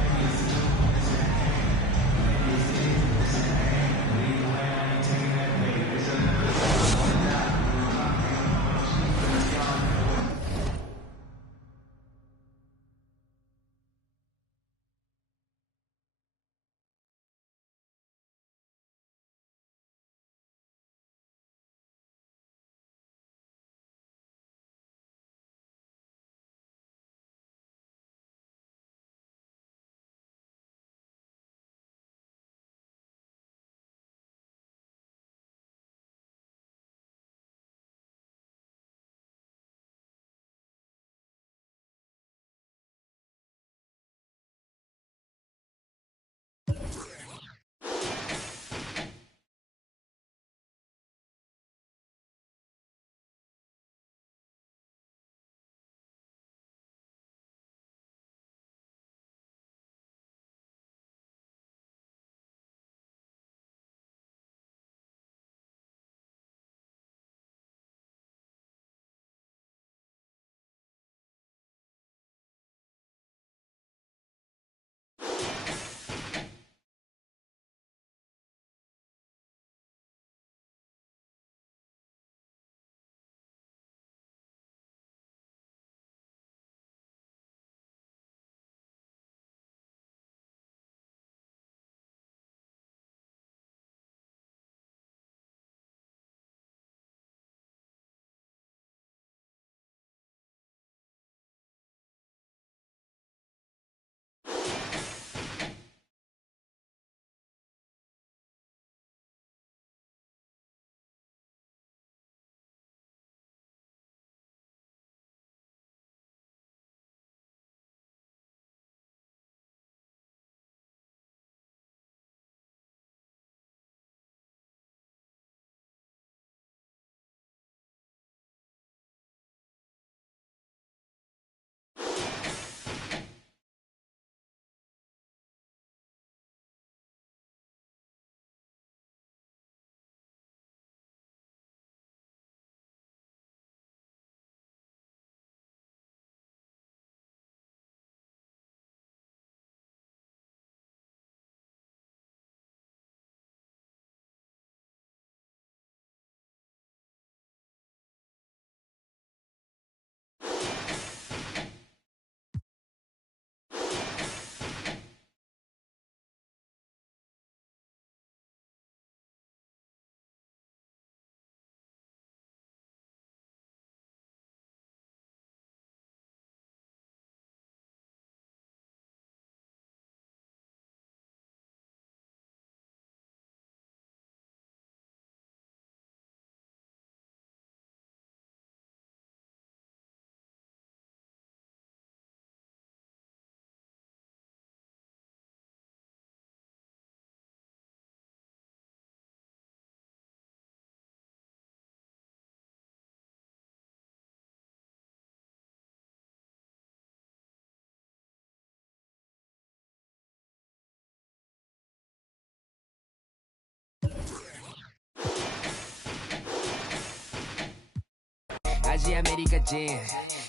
Aji America Jin,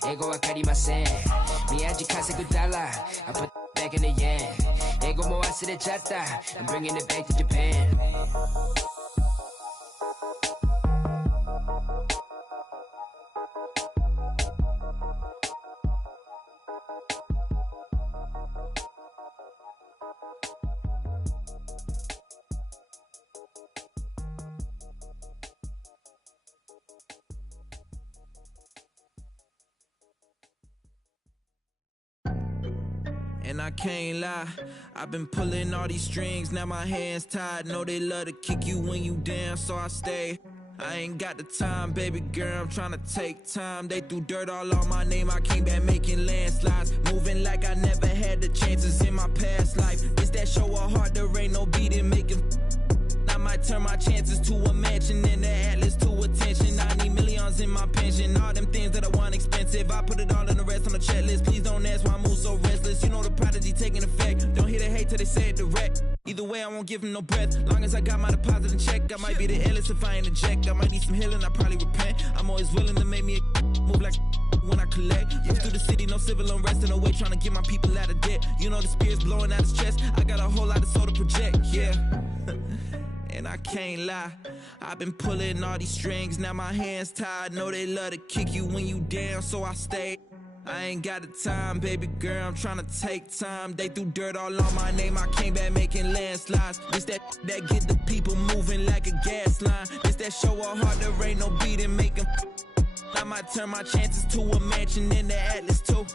Ego Akarimasen. Miyaji Kaseku dollar, I put back in the yen. Ego mo asire chata, I'm bringing it back to Japan. And I can't lie, I've been pulling all these strings, now my hands tied. Know they love to kick you when you down, so I stay. I ain't got the time, baby girl, I'm tryna take time. They threw dirt all on my name, I came back making landslides. Moving like I never had the chances in my past life. It's that show of heart, there ain't no beating, making. I might turn my chances to a mansion and the Atlas to attention. I need millions in my pension, all them things that I want expensive. I put it all in the rest on the checklist. Please don't ask why I move so restless. You know the prodigy taking effect. Don't hear the hate till they say it direct. Either way, I won't give them no breath. Long as I got my deposit in check, I might be the illest if I ain't eject. I might need some healing, I probably repent. I'm always willing to make me a move like when I collect. Move through the city, no civil unrest in the way, trying to get my people out of debt. You know the spirit's blowing out his chest. I got a whole lot of soul to project, yeah. And I can't lie, I've been pulling all these strings, now my hands tied. Know they love to kick you when you down, so I stay. I ain't got the time, baby girl, I'm tryna take time. They threw dirt all on my name, I came back making landslides. This that get the people moving like a gas line. This that show of heart, there ain't no beating, making. I might turn my chances to a mansion in the Atlas too.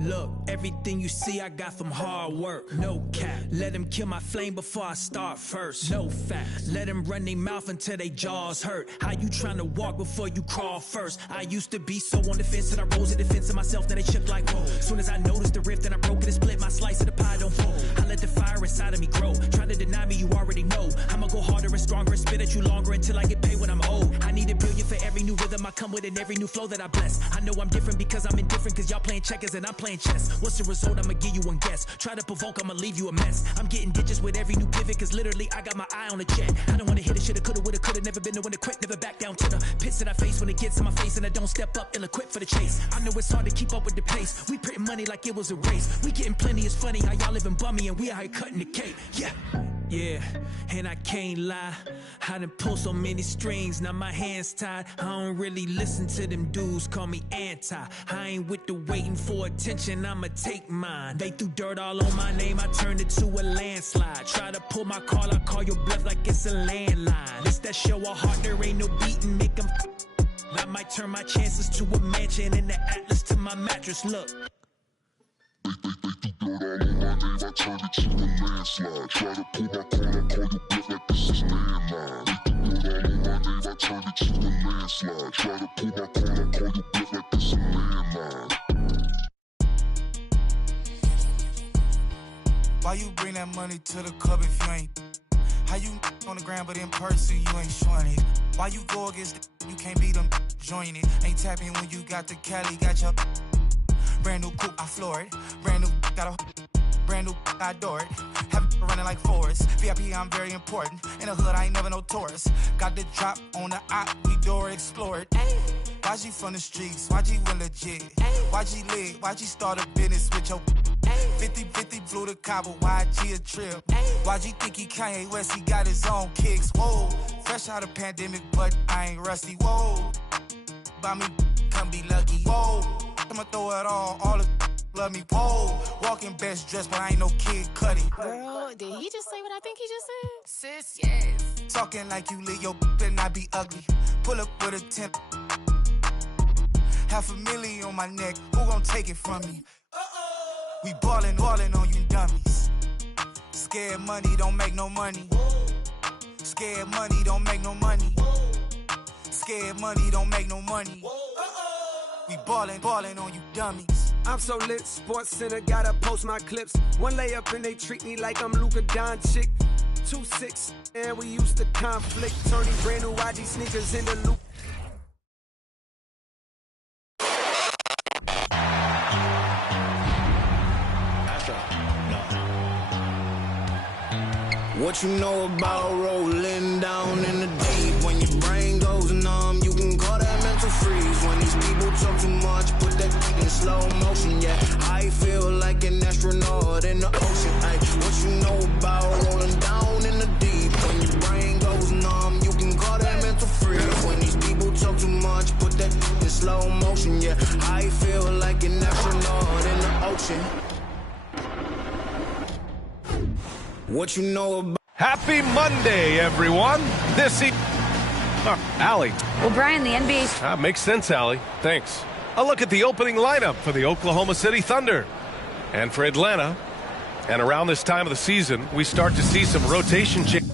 Look, everything you see I got from hard work. No cap, let them kill my flame before I start first. No facts, let them run their mouth until they jaws hurt. How you tryna walk before you crawl first? I used to be so on the fence that I rose to defense of myself, that they shook like whoa. Soon as I noticed the rift and I broke it and split, my slice of the pie don't fold. I let the fire inside of me grow. Try to deny me, you already know. I'ma go harder and stronger and spit at you longer until I get paid when I'm old. I need $1 billion for every new rhythm I come with and every new flow that I bless. I know I'm different because I'm indifferent, cause y'all playing checkers and I'm playing chess. What's the result? I'ma give you one guess. Try to provoke, I'ma leave you a mess. I'm getting digits with every new pivot, cause literally I got my eye on the check. I don't wanna hit it, shoulda, coulda, woulda, coulda. Never been the one to quit, never back down to the pits that I face when it gets in my face and I don't step up, ill-equipped for the chase. I know it's hard to keep up with the pace. We printing money like it was a race. We getting plenty, it's funny how y'all living bummy and we out here cutting the cake. Yeah, and I can't lie, I done pull so many strings, now my hands tied. I don't really listen to them dudes, call me anti. I ain't with the waiting for attention, I'ma take mine. They threw dirt all on my name, I turned it to a landslide. Try to pull my call, I call your bluff like it's a landline. It's that show of heart, there ain't no beating, make them. I might turn my chances to a mansion and the Atlas to my mattress, look. Dirt all on my name, I turned it to a landslide. Try to pull my call, I call you bluff like this is landline. Dirt all on my name, I turned it to a landslide. Try to pull my call, I call you bluff like this is landline. Why you bring that money to the club if you ain't? How you on the ground but in person you ain't showing it? Why you go against you can't beat them join it? Ain't tapping when you got the Cali, got your brand new coupe, I floor it. Brand new got a brand new, I adore it. Have running like Forrest. VIP, I'm very important. In the hood, I ain't never no tourist. Got the drop on the op, we door explore it. YG from the streets, YG went legit. YG lit, YG start a business with your 50-50 flew to Cabo, YG a trip. YG think he Kanye West, he got his own kicks. Whoa, fresh out of pandemic, but I ain't rusty. Whoa, buy me, come be lucky. Whoa, I'ma throw it all the love me. Whoa, walking best dressed, but I ain't no Kid Cudi. Girl, did he just say what I think he just said? Sis, yes. Talking like you lit, your better not be ugly. Pull up with a 10. $500,000 on my neck, who gon' take it from me? We ballin' on you dummies. Scared money don't make no money. Scared money don't make no money. Scared money don't make no money. We ballin' on you dummies. I'm so lit, Sports Center, gotta post my clips. One layup and they treat me like I'm Luka Doncic. 2-6, and we used to conflict. Turning brand new YG sneakers in the loop. What you know about rolling down in the deep? When your brain goes numb, you can call that mental freeze. slow motion, yeah. I feel like an astronaut in the ocean, ay. What you know about rolling down in the deep? When your brain goes numb, you can call that mental freeze. When these people talk too much, put that in slow motion, yeah. I feel like an astronaut in the ocean. What you know about... Happy Monday, everyone. This is... Allie. Well, Brian, the NBA... Makes sense, Allie. Thanks. A look at the opening lineup for the Oklahoma City Thunder. And for Atlanta. And around this time of the season, we start to see some rotation changes.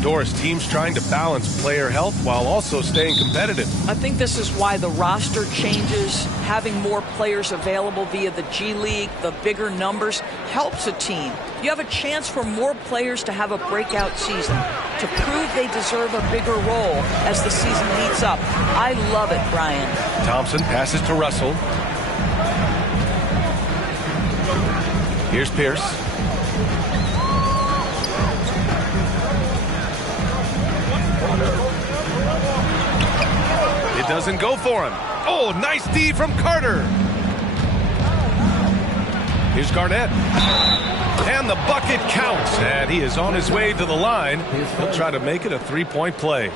Doris, teams trying to balance player health while also staying competitive. I think this is why the roster changes, having more players available via the G League, the bigger numbers, helps a team. You have a chance for more players to have a breakout season, to prove they deserve a bigger role as the season heats up. I love it, Brian. Thompson passes to Russell. Here's Pierce. It doesn't go for him. Oh, nice D from Carter. Here's Garnett. And the bucket counts. And he is on his way to the line. He'll try to make it a three-point play.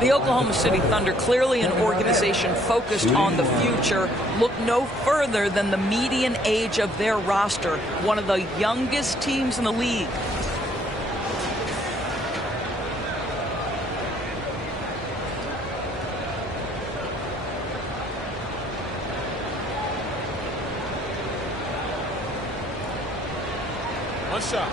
The Oklahoma City Thunder, clearly an organization focused on the future, look no further than the median age of their roster, one of the youngest teams in the league. One shot.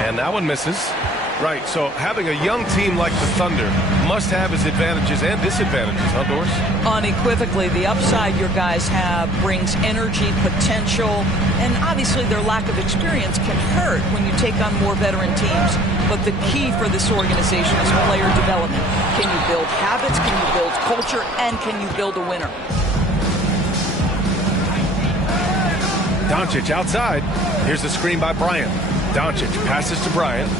And that one misses. Right, so having a young team like the Thunder must have its advantages and disadvantages, huh, Doris? Unequivocally, the upside your guys have brings energy, potential, and obviously their lack of experience can hurt when you take on more veteran teams. But the key for this organization is player development. Can you build habits? Can you build culture? And can you build a winner? Doncic outside. Here's the screen by Bryant. Doncic passes to Bryant.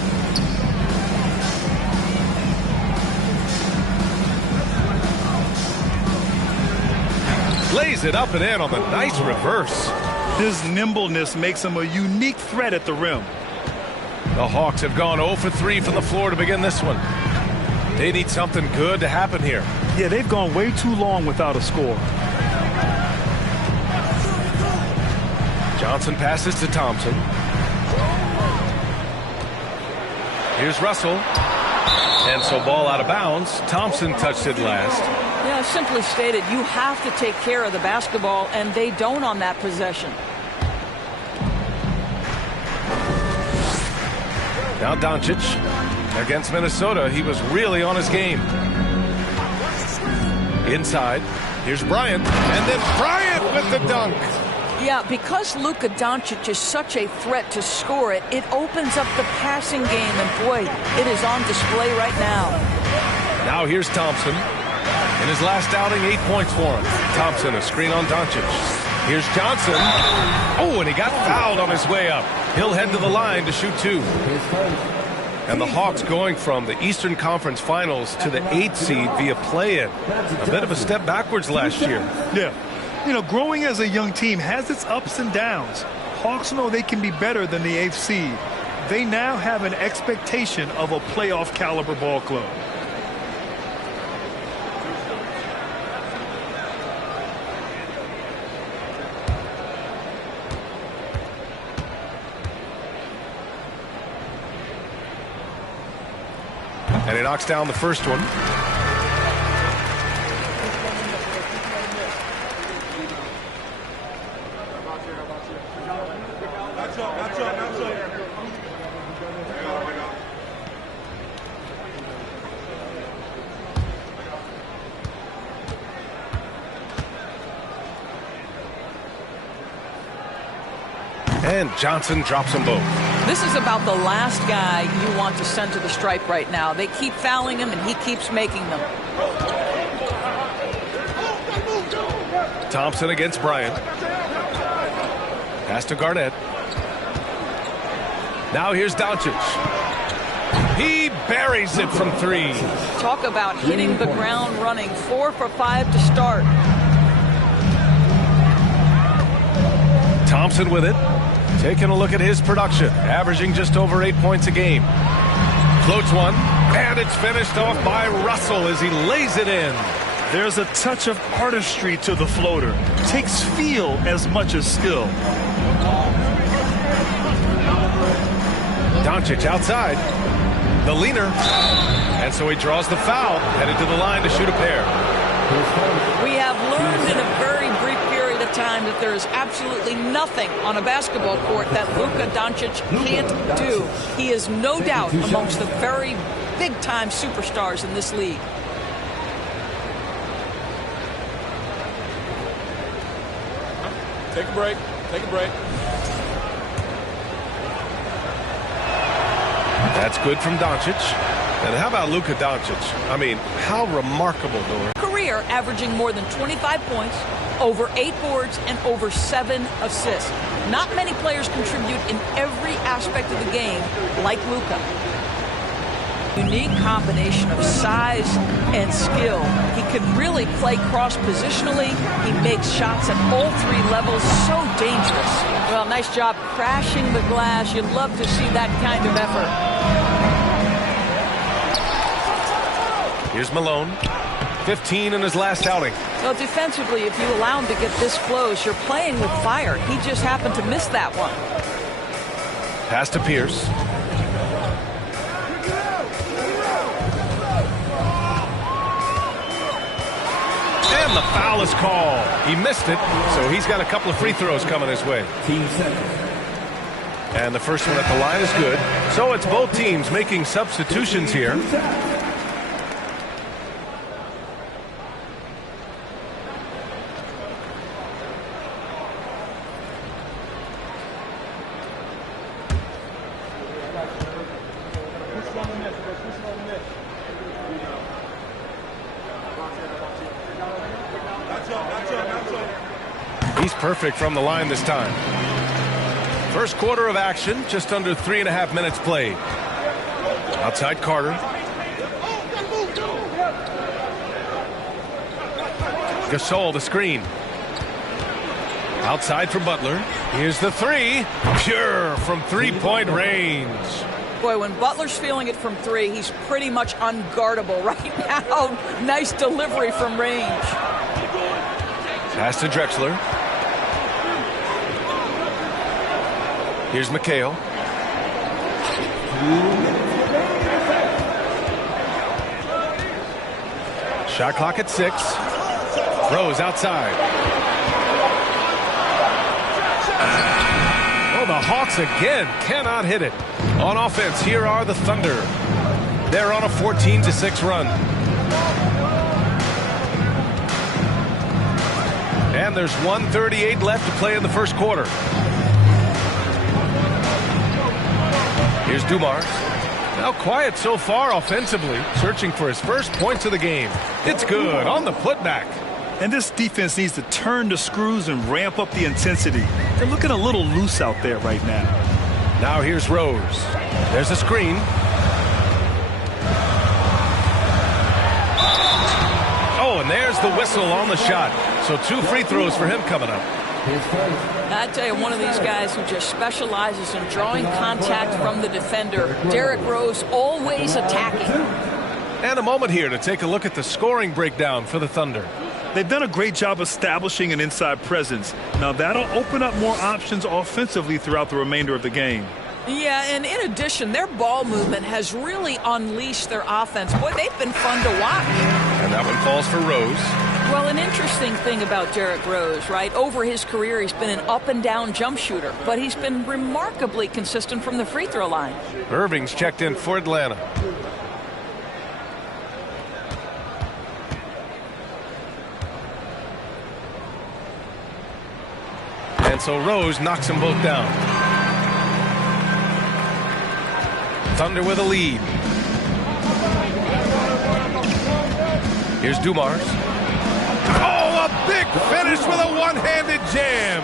Lays it up and in on the nice reverse. His nimbleness makes him a unique threat at the rim. The Hawks have gone 0 for 3 from the floor to begin this one. They need something good to happen here. Yeah, they've gone way too long without a score. Johnson passes to Thompson. Here's Russell. And so ball out of bounds. Thompson touched it last. Yeah, simply stated, you have to take care of the basketball, and they don't on that possession. Now Doncic against Minnesota. He was really on his game. Inside. Here's Bryant. And then Bryant with the dunk. Yeah, because Luka Doncic is such a threat to score it, it opens up the passing game, and boy, it is on display right now. Now here's Thompson. In his last outing, 8 points for him. Thompson, a screen on Doncic. Here's Johnson. Oh, and he got fouled on his way up. He'll head to the line to shoot 2. And the Hawks going from the Eastern Conference Finals to the 8th seed via play-in. A bit of a step backwards last year. Yeah. You know, growing as a young team has its ups and downs. Hawks know they can be better than the 8th seed. They now have an expectation of a playoff caliber ball club. And he knocks down the first one. And Johnson drops them both. This is about the last guy you want to send to the stripe right now. They keep fouling him, and he keeps making them. Thompson against Bryant. Pass to Garnett. Now here's Doncic. He buries it from 3. Talk about hitting the ground running. 4 for 5 to start. Thompson with it. Taking a look at his production. Averaging just over 8 points a game. Floats one. And it's finished off by Russell as he lays it in. There's a touch of artistry to the floater. Takes feel as much as skill. Doncic outside. The leaner. And so he draws the foul. Headed to the line to shoot a pair. We have learned in a very brief period of time that there is absolutely nothing on a basketball court that Luka Doncic can't do. He is no doubt amongst the very big-time superstars in this league. Take a break. Take a break. That's good from Doncic. And how about Luka Doncic? I mean, how remarkable, Dora. Career averaging more than 25 points, over 8 boards, and over 7 assists. Not many players contribute in every aspect of the game like Luka. Unique combination of size and skill. He can really play cross-positionally. He makes shots at all 3 levels. So dangerous. Well, nice job crashing the glass. You'd love to see that kind of effort. Here's Malone. 15 in his last outing. Well, defensively, if you allow him to get this close, you're playing with fire. He just happened to miss that one. Pass to Pierce. And the foul is called. He missed it, so he's got a couple of free throws coming his way. And the first one at the line is good. So it's both teams making substitutions here. He's perfect from the line this time. First quarter of action, just under 3.5 minutes played. Outside Carter. Gasol the screen. Outside for Butler. Here's the 3. Pure from 3-point range. Boy, when Butler's feeling it from 3, he's pretty much unguardable right now. Nice delivery from range. Pass to Drexler. Here's McHale. Shot clock at 6. Rose outside. Oh, the Hawks again cannot hit it. On offense, here are the Thunder. They're on a 14-6 run. And there's 1:38 left to play in the first quarter. Here's Dumars. Now quiet so far offensively, searching for his first points of the game. It's good on the putback. And this defense needs to turn the screws and ramp up the intensity. They're looking a little loose out there right now. Now here's Rose. There's a screen. Oh, and there's the whistle on the shot. So 2 free throws for him coming up. I tell you, one of these guys who just specializes in drawing contact from the defender. Derrick Rose always attacking. And a moment here to take a look at the scoring breakdown for the Thunder. They've done a great job establishing an inside presence. Now that'll open up more options offensively throughout the remainder of the game. Yeah, and in addition, their ball movement has really unleashed their offense. Boy, they've been fun to watch. And that one falls for Rose. Well, an interesting thing about Derrick Rose, right? Over his career, he's been an up-and-down jump shooter, but he's been remarkably consistent from the free throw line. Irving's checked in for Atlanta. And so Rose knocks them both down. Thunder with a lead. Here's Dumars. Oh, a big finished with a one-handed jam.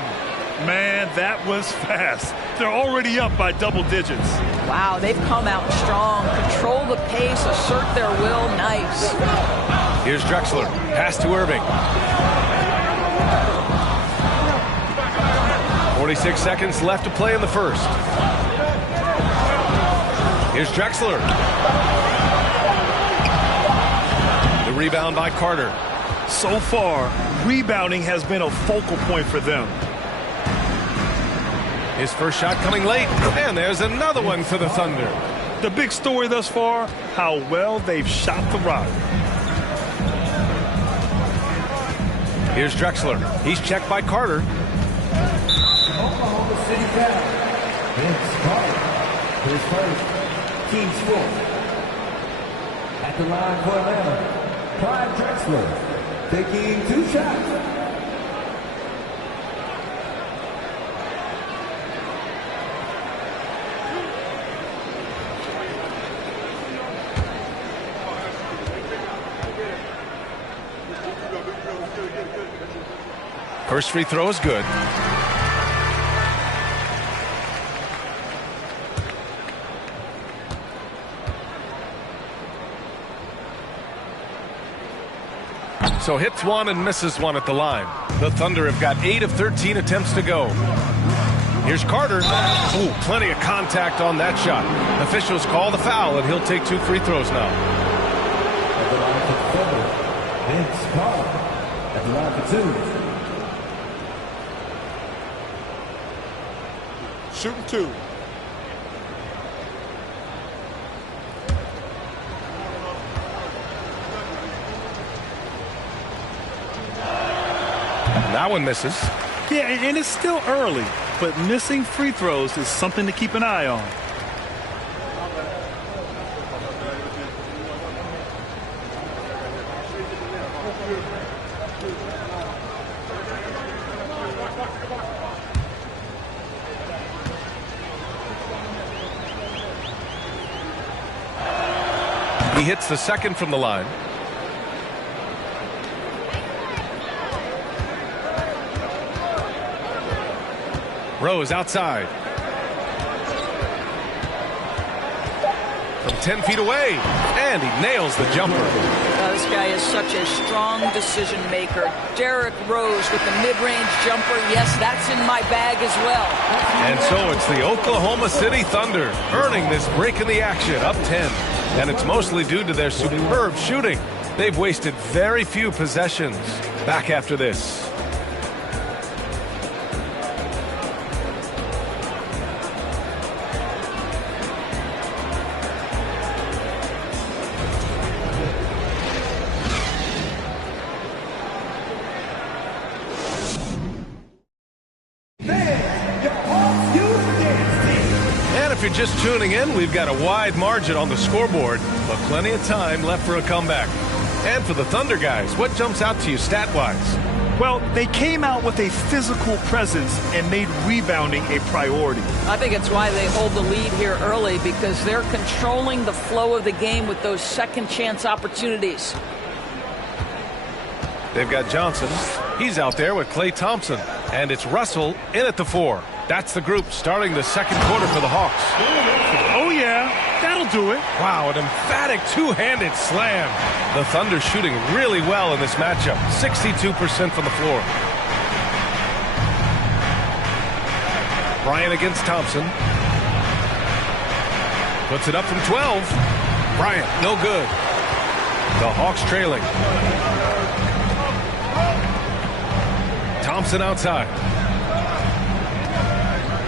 Man, that was fast. They're already up by double digits. Wow, they've come out strong. Control the pace, assert their will. Nice. Here's Drexler. Pass to Irving. 46 seconds left to play in the first. Here's Drexler. The rebound by Carter. So far, rebounding has been a focal point for them. His first shot coming late, and there's another one for the Thunder. The big story thus far, how well they've shot the rock. Here's Drexler. He's checked by Carter. Oklahoma City foul. Vince Carter. His first, team's fourth. At the line for Atlanta, Clyde Drexler, taking 2 shots. First free throw is good. So hits one and misses one at the line. The Thunder have got 8 of 13 attempts to go. Here's Carter. Ooh, plenty of contact on that shot. Officials call the foul, and he'll take 2 free throws now. At the line for Thunder, Vince Carter. At the line for 2. Shooting 2. That one misses. Yeah, and it's still early, but missing free throws is something to keep an eye on. He hits the second from the line. Rose outside. From 10 feet away, and he nails the jumper. This guy is such a strong decision maker. Derrick Rose with the mid-range jumper. Yes, that's in my bag as well. And so it's the Oklahoma City Thunder earning this break in the action, up 10. And it's mostly due to their superb shooting. They've wasted very few possessions. Back after this. If you're just tuning in, we've got a wide margin on the scoreboard, but plenty of time left for a comeback. And for the Thunder guys, what jumps out to you stat-wise? Well, they came out with a physical presence and made rebounding a priority. I think it's why they hold the lead here early, because they're controlling the flow of the game with those second chance opportunities. They've got Johnson. He's out there with Klay Thompson. And it's Russell in at the 4. That's the group starting the second quarter for the Hawks. Oh, yeah. That'll do it. Wow, an emphatic two-handed slam. The Thunder shooting really well in this matchup. 62% from the floor. Bryant against Thompson. Puts it up from 12. Bryant, no good. The Hawks trailing. Thompson outside.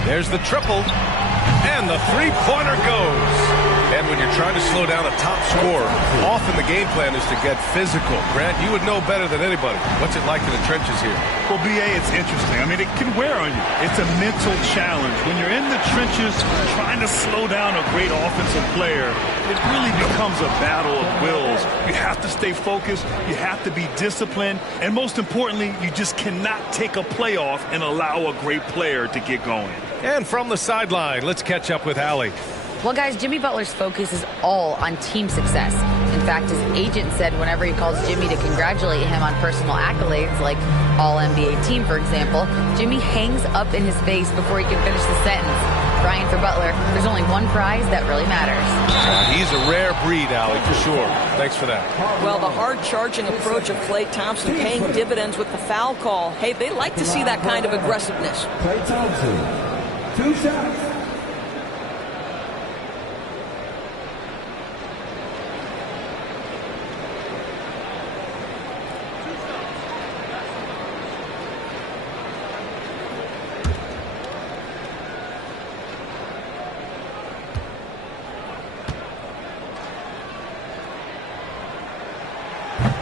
There's the triple, and the three-pointer goes. And when you're trying to slow down a top scorer, often the game plan is to get physical. Grant, you would know better than anybody. What's it like in the trenches here? Well, B.A., it's interesting. I mean, it can wear on you. It's a mental challenge. When you're in the trenches trying to slow down a great offensive player, it really becomes a battle of wills. You have to stay focused. You have to be disciplined. And most importantly, you just cannot take a play off and allow a great player to get going. And from the sideline, let's catch up with Allie. Well, guys, Jimmy Butler's focus is all on team success. And fact, his agent said whenever he calls Jimmy to congratulate him on personal accolades, like All-NBA team, for example, Jimmy hangs up in his face before he can finish the sentence. Brian, for Butler, there's only one prize that really matters. He's a rare breed, Allie, for sure. Thanks for that. Well, the hard-charging approach of Klay Thompson paying dividends with the foul call. Hey, they like to see that kind of aggressiveness. Klay Thompson, 2 shots.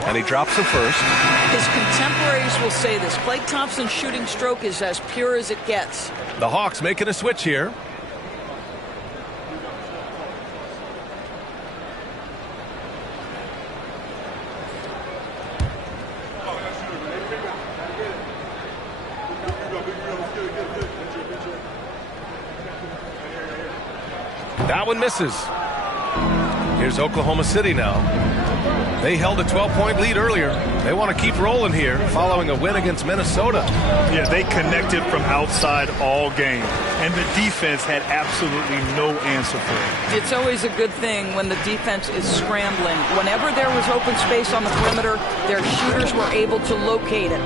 And he drops the first. His contemporaries will say this. Klay Thompson's shooting stroke is as pure as it gets. The Hawks making a switch here. That one misses. Here's Oklahoma City now. They held a 12-point lead earlier. They want to keep rolling here following a win against Minnesota. Yeah, they connected from outside all game, and the defense had absolutely no answer for it. It's always a good thing when the defense is scrambling. Whenever there was open space on the perimeter, their shooters were able to locate it.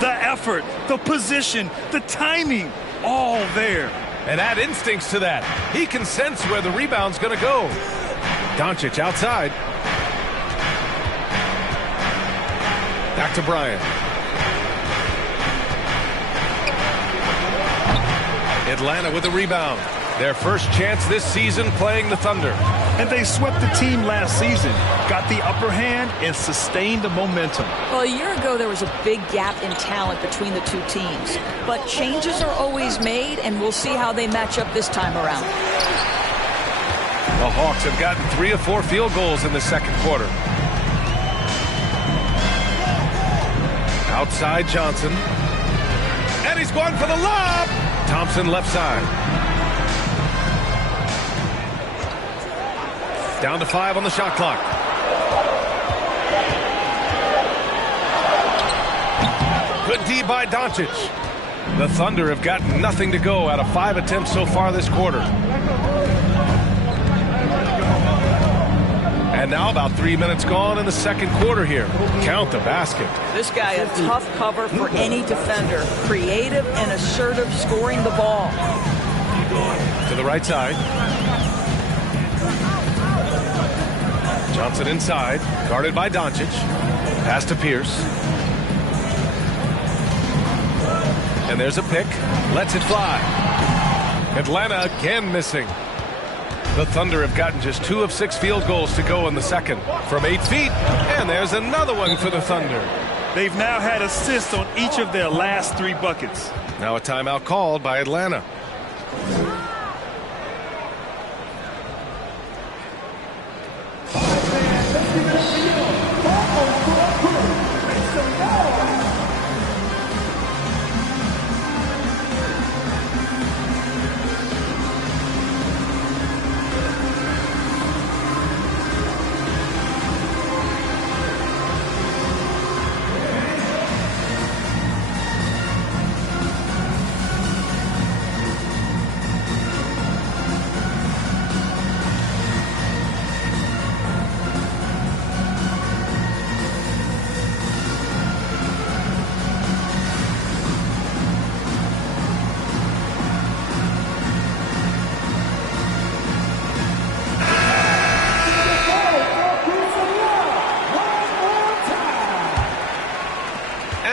The effort, the position, the timing, all there. And add instincts to that. He can sense where the rebound's going to go. Doncic outside. Back to Bryant. Atlanta with a rebound. Their first chance this season playing the Thunder. And they swept the team last season, got the upper hand, and sustained the momentum. Well, a year ago, there was a big gap in talent between the two teams. But changes are always made, and we'll see how they match up this time around. The Hawks have gotten 3 of 4 field goals in the second quarter. Outside Johnson. And he's going for the lob. Thompson left side. Down to 5 on the shot clock. Good D by Doncic. The Thunder have got nothing to go out of 5 attempts so far this quarter. And now about 3 minutes gone in the second quarter here. Count the basket. This guy a tough cover for any defender. Creative and assertive scoring the ball. To the right side. Johnson inside. Guarded by Doncic. Pass to Pierce. And there's a pick. Lets it fly. Atlanta again missing. The Thunder have gotten just 2 of 6 field goals to go in the second from 8 feet. And there's another one for the Thunder. They've now had assists on each of their last 3 buckets. Now a timeout called by Atlanta.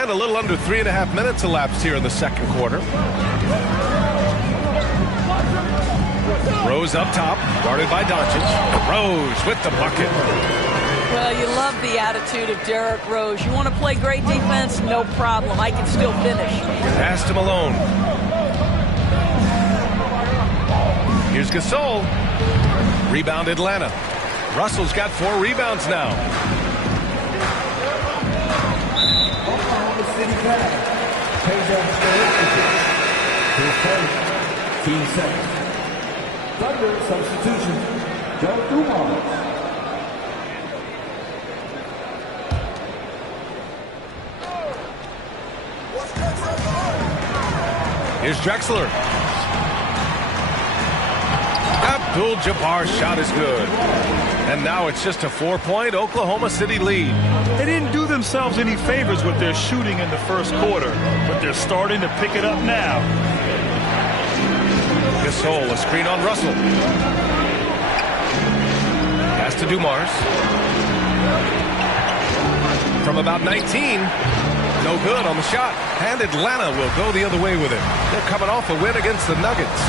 A little under 3.5 minutes elapsed here in the second quarter. Rose up top, guarded by Doncic. Rose with the bucket. Well, you love the attitude of Derrick Rose. You want to play great defense? No problem. I can still finish. Pass to Malone. Here's Gasol. Rebound Atlanta. Russell's got 4 rebounds now. City flag. Pays off Team 7. Thunder substitution. Joe Dumars. Here's Drexler. Abdul-Jabbar's shot is good. And now it's just a 4-point Oklahoma City lead. They didn't do themselves any favors with their shooting in the first quarter, but they're starting to pick it up now. Gasol, a screen on Russell. Pass to Dumars. From about 19. No good on the shot. And Atlanta will go the other way with it. They're coming off a win against the Nuggets.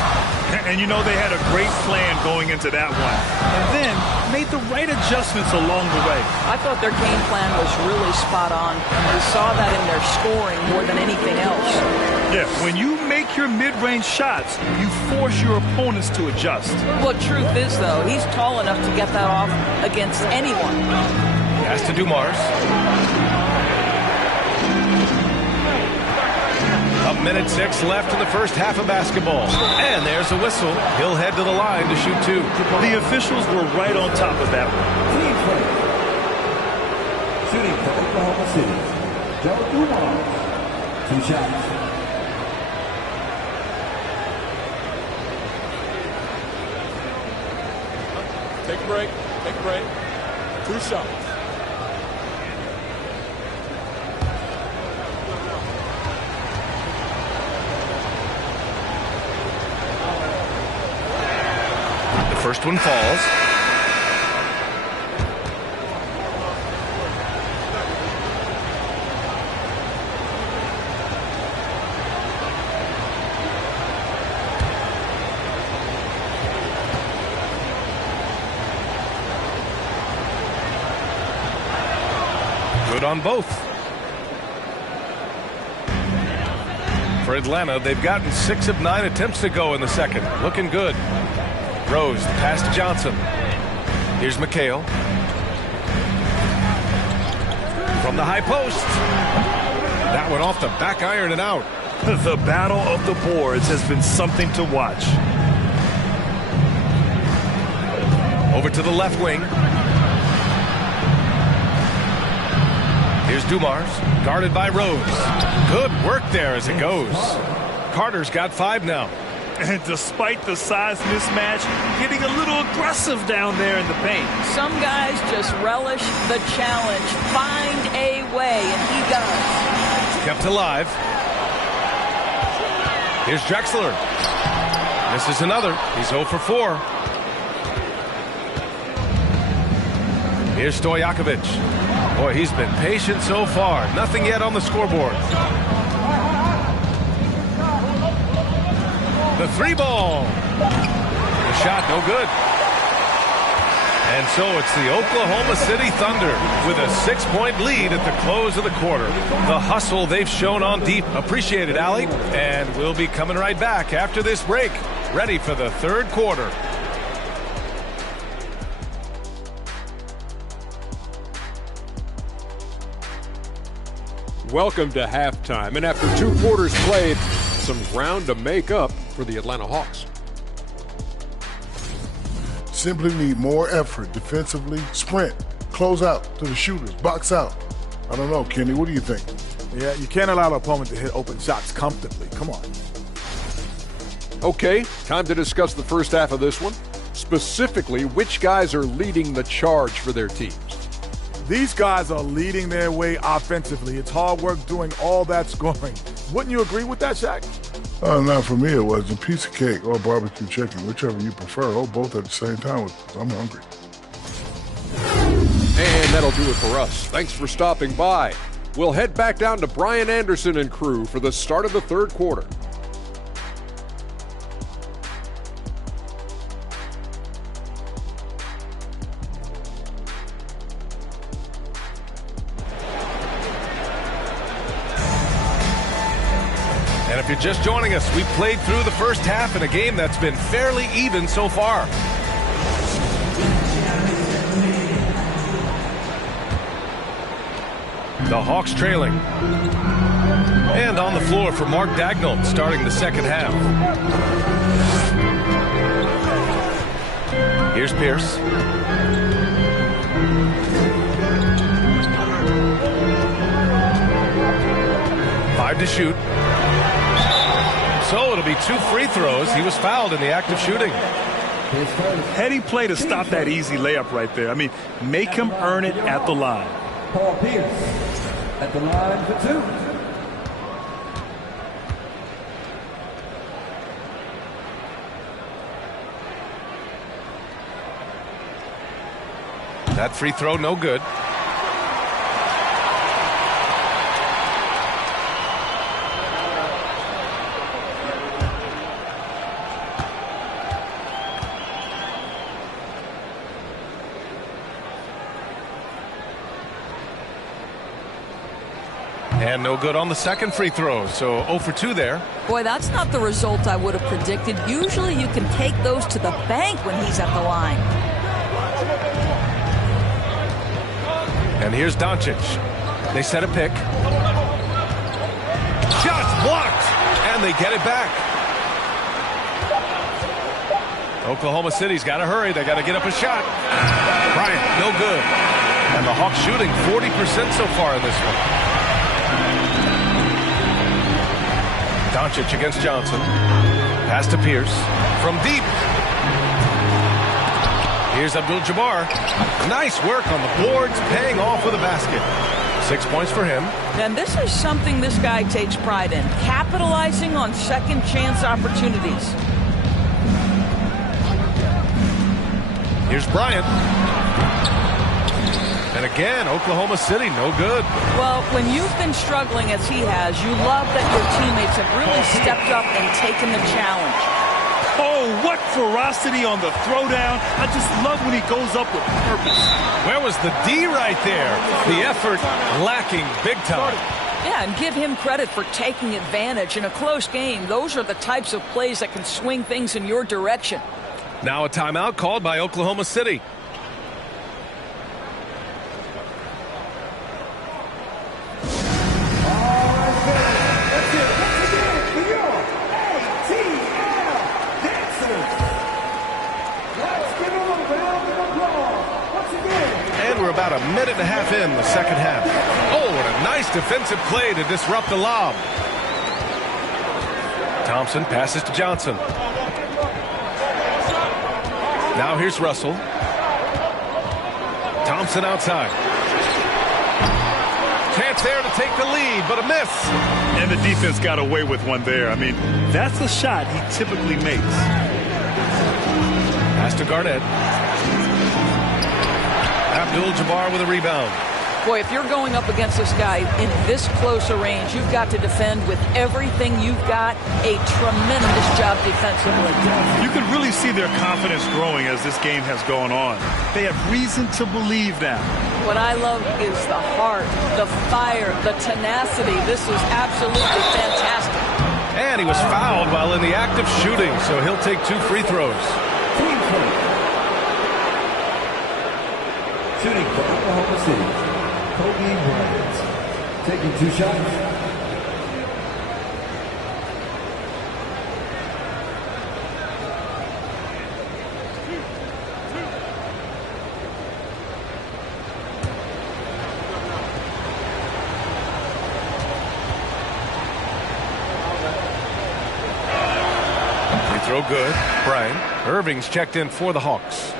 And you know they had a great plan going into that one. And then made the right adjustments along the way. I thought their game plan was really spot on. We saw that in their scoring more than anything else. Yeah, when you make your mid-range shots, you force your opponents to adjust. Well, truth is, though, he's tall enough to get that off against anyone. Pass to Dumars. A minute 6 left in the first half of basketball. And there's a whistle. He'll head to the line to shoot 2. The officials were right on top of that one. Team play. Shooting for Oklahoma City. Joe Dumars. 2 shots. Take a break. Take a break. 2 shots. First one falls. Good on both. For Atlanta, they've gotten 6 of 9 attempts to go in the second. Looking good. Rose, pass to Johnson. Here's McHale. From the high post. That one off the back iron and out. The battle of the boards has been something to watch. Over to the left wing. Here's Dumars, guarded by Rose. Good work there as it goes. Carter's got 5 now. And despite the size mismatch, getting a little aggressive down there in the paint. Some guys just relish the challenge. Find a way, and he does. Kept alive. Here's Drexler. This is another. He's 0 for 4. Here's Stojakovic. Boy, he's been patient so far. Nothing yet on the scoreboard. The 3-ball. The shot, no good. And so it's the Oklahoma City Thunder with a 6-point lead at the close of the quarter. The hustle they've shown on deep. Appreciate it, Allie. And we'll be coming right back after this break. Ready for the third quarter. Welcome to halftime. And after 2 quarters played, some ground to make up for the Atlanta Hawks. Simply need more effort defensively. Sprint, close out to the shooters, box out. I don't know, Kenny, what do you think? Yeah, you can't allow the opponent to hit open shots comfortably. Come on. Okay, time to discuss the first half of this one. Specifically, which guys are leading the charge for their teams? These guys are leading their way offensively. It's hard work doing all that scoring. Wouldn't you agree with that, Shaq? Not for me, it was a piece of cake or barbecue chicken, whichever you prefer. Oh, both at the same time. I'm hungry. And that'll do it for us. Thanks for stopping by. We'll head back down to Brian Anderson and crew for the start of the third quarter. And if you're just joining us, we played through the first half in a game that's been fairly even so far. The Hawks trailing. And on the floor for Mark Daigneault starting the second half. Here's Pierce. Five to shoot. So it'll be 2 free throws. He was fouled in the act of shooting. Heady play to stop that easy layup right there. I mean, make him earn it at the line. Paul Pierce at the line for 2. That free throw, no good. And no good on the second free throw, so 0 for 2 there. Boy, that's not the result I would have predicted. Usually you can take those to the bank when he's at the line. And here's Doncic. They set a pick. Shots blocked, and they get it back. Oklahoma City's got to hurry. They got to get up a shot. Bryant, no good. And the Hawks shooting 40% so far in this one. Doncic against Johnson. Pass to Pierce. From deep. Here's Abdul-Jabbar. Nice work on the boards, paying off with a basket. 6 points for him. And this is something this guy takes pride in. Capitalizing on second chance opportunities. Here's Bryant. And again, Oklahoma City, no good. Well, when you've been struggling as he has, you love that your teammates have really stepped up and taken the challenge. Oh, what ferocity on the throwdown. I just love when he goes up with purpose. Where was the D right there? The effort lacking big time. Yeah, and give him credit for taking advantage in a close game. Those are the types of plays that can swing things in your direction. Now a timeout called by Oklahoma City. About a minute and a half in the second half. Oh, what a nice defensive play to disrupt the lob. Thompson passes to Johnson. Now here's Russell. Thompson outside. Chance there to take the lead, but a miss. And the defense got away with one there. I mean, that's a shot he typically makes. Pass to Garnett. Abdul-Jabbar with a rebound. Boy, if you're going up against this guy in this close a range, you've got to defend with everything you've got. A tremendous job defensively. You can really see their confidence growing as this game has gone on. They have reason to believe now. What I love is the heart, the fire, the tenacity. This is absolutely fantastic. And he was fouled while in the act of shooting, so he'll take 2 free throws. Shooting for Oklahoma City, Kobe Bryant, taking 2 shots. Free throw good. Bryant. Irving's checked in for the Hawks.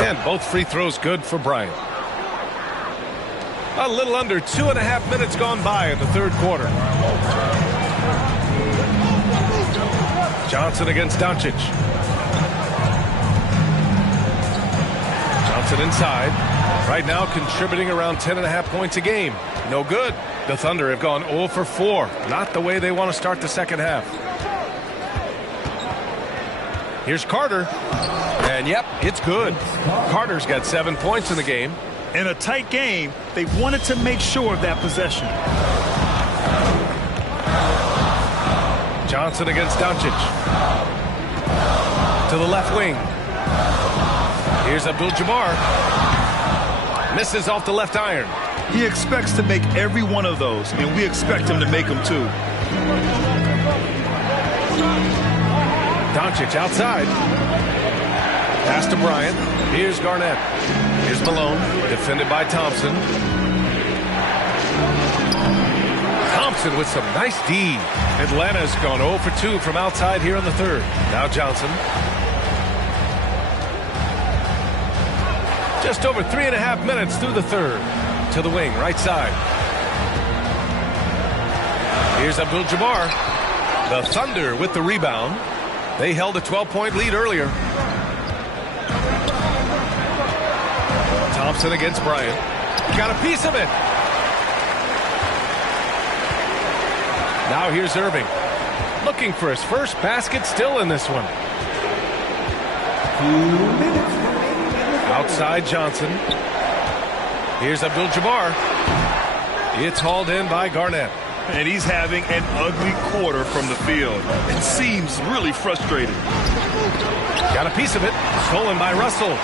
And both free throws good for Bryant. A little under 2.5 minutes gone by in the third quarter. Johnson against Doncic. Johnson inside. Right now contributing around 10.5 points a game. No good. The Thunder have gone 0 for 4. Not the way they want to start the second half. Here's Carter. And yep, it's good. Carter's got 7 points in the game. In a tight game, they wanted to make sure of that possession. Johnson against Doncic. To the left wing. Here's Abdul-Jabbar. Misses off the left iron. He expects to make every one of those, and we expect him to make them too. Doncic outside. Pass to Bryant. Here's Garnett. Here's Malone. Defended by Thompson. Thompson with some nice D. Atlanta's gone 0 for 2 from outside here in the third. Now Johnson. Just over 3.5 minutes through the third. To the wing, right side. Here's Abdul-Jabbar. The Thunder with the rebound. They held a 12-point lead earlier. Thompson against Bryant. Got a piece of it. Now here's Irving. Looking for his first basket still in this one. Outside Johnson. Here's Abdul-Jabbar. It's hauled in by Garnett. And he's having an ugly quarter from the field. It seems really frustrated. Got a piece of it. Stolen by Russell.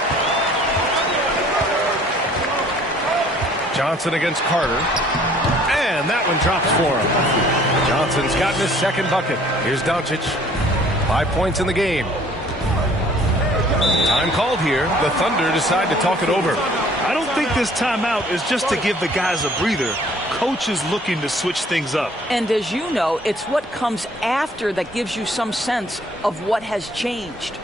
Johnson against Carter. And that one drops for him. Johnson's gotten his second bucket. Here's Doncic. 5 points in the game. Time called here. The Thunder decide to talk it over. I don't think this timeout is just to give the guys a breather. Coach is looking to switch things up. And as you know, it's what comes after that gives you some sense of what has changed.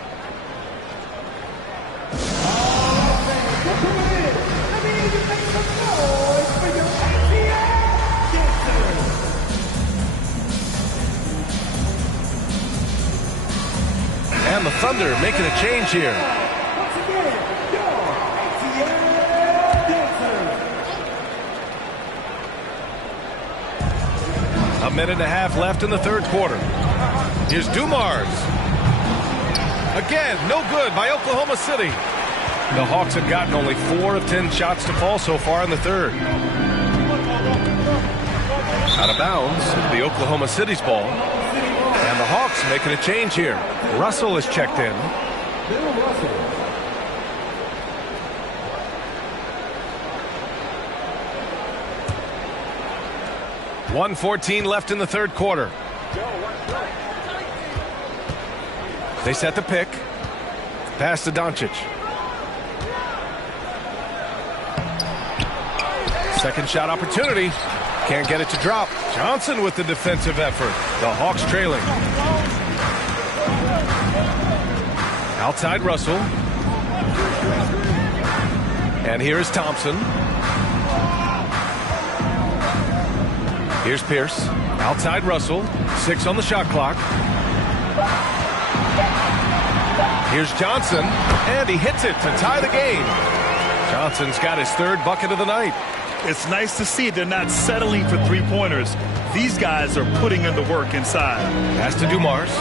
And the Thunder making a change here. A minute and a half left in the third quarter. Here's Dumars. Again, no good by Oklahoma City. The Hawks have gotten only 4 of 10 shots to fall so far in the third. Out of bounds, the Oklahoma City's ball. And the Hawks making a change here. Russell is checked in. Bill Russell. 1:14 left in the third quarter. They set the pick. Pass to Doncic. Second shot opportunity. Can't get it to drop. Johnson with the defensive effort. The Hawks trailing. Outside Russell. And here is Thompson. Here's Pierce. Outside Russell. 6 on the shot clock. Here's Johnson. And he hits it to tie the game. Johnson's got his third bucket of the night. It's nice to see they're not settling for three-pointers. These guys are putting in the work inside. Pass to Dumars.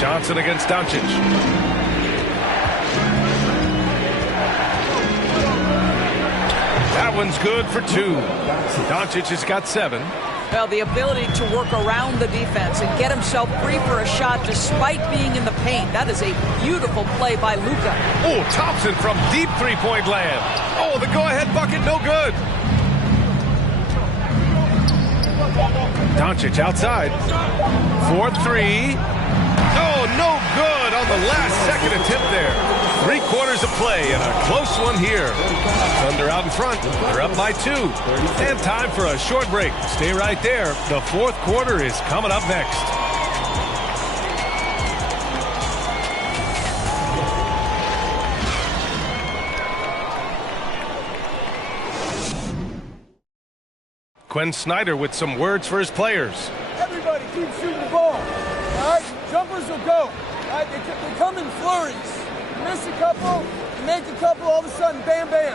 Johnson against Doncic. That one's good for 2. Doncic has got 7. Well, the ability to work around the defense and get himself free for a shot despite being in the paint. That is a beautiful play by Luka. Oh, Thompson from deep three-point land. Oh, the go-ahead bucket, no good. Doncic outside. 4-3. Oh, no good on the last second attempt there. 3/4 of play and a close one here. Thunder out in front. They're up by 2. And time for a short break. Stay right there. The fourth quarter is coming up next. Quinn Snyder with some words for his players. Everybody keep shooting the ball. All right? Jumpers will go. All right? They come in flurries. You miss a couple, you make a couple, all of a sudden, bam, bam.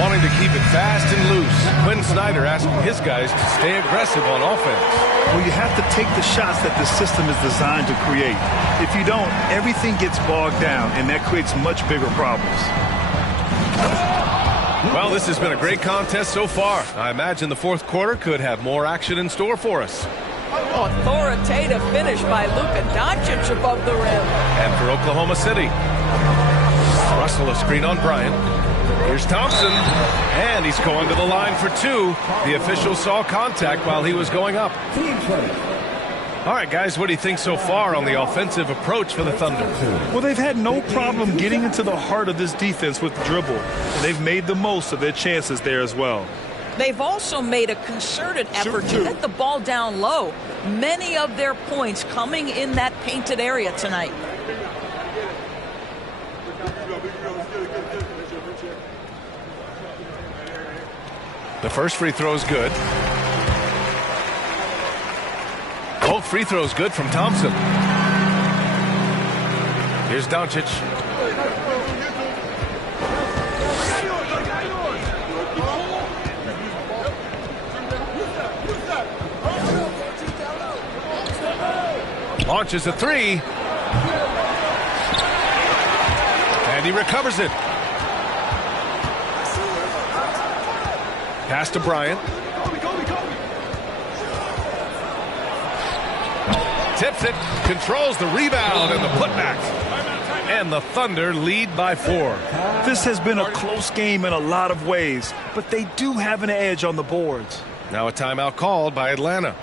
Wanting to keep it fast and loose, Quinn Snyder asking his guys to stay aggressive on offense. Well, you have to take the shots that the system is designed to create. If you don't, everything gets bogged down, and that creates much bigger problems. Well, this has been a great contest so far. I imagine the fourth quarter could have more action in store for us. Authoritative finish by Luka Doncic above the rim. And for Oklahoma City, Russell a screen on Bryant. Here's Thompson, and he's going to the line for two. The official saw contact while he was going up. All right, guys, what do you think so far on the offensive approach for the Thunder? Well, they've had no problem getting into the heart of this defense with the dribble, and they've made the most of their chances there as well. They've also made a concerted effort to get the ball down low. Many of their points coming in that painted area tonight. The first free throw is good. Both free throws good from Thompson. Here's Doncic. Launches a three. And he recovers it. Pass to Bryant. Tips it, controls the rebound and the putback. And the Thunder lead by 4. This has been a close game in a lot of ways, but they do have an edge on the boards. Now a timeout called by Atlanta.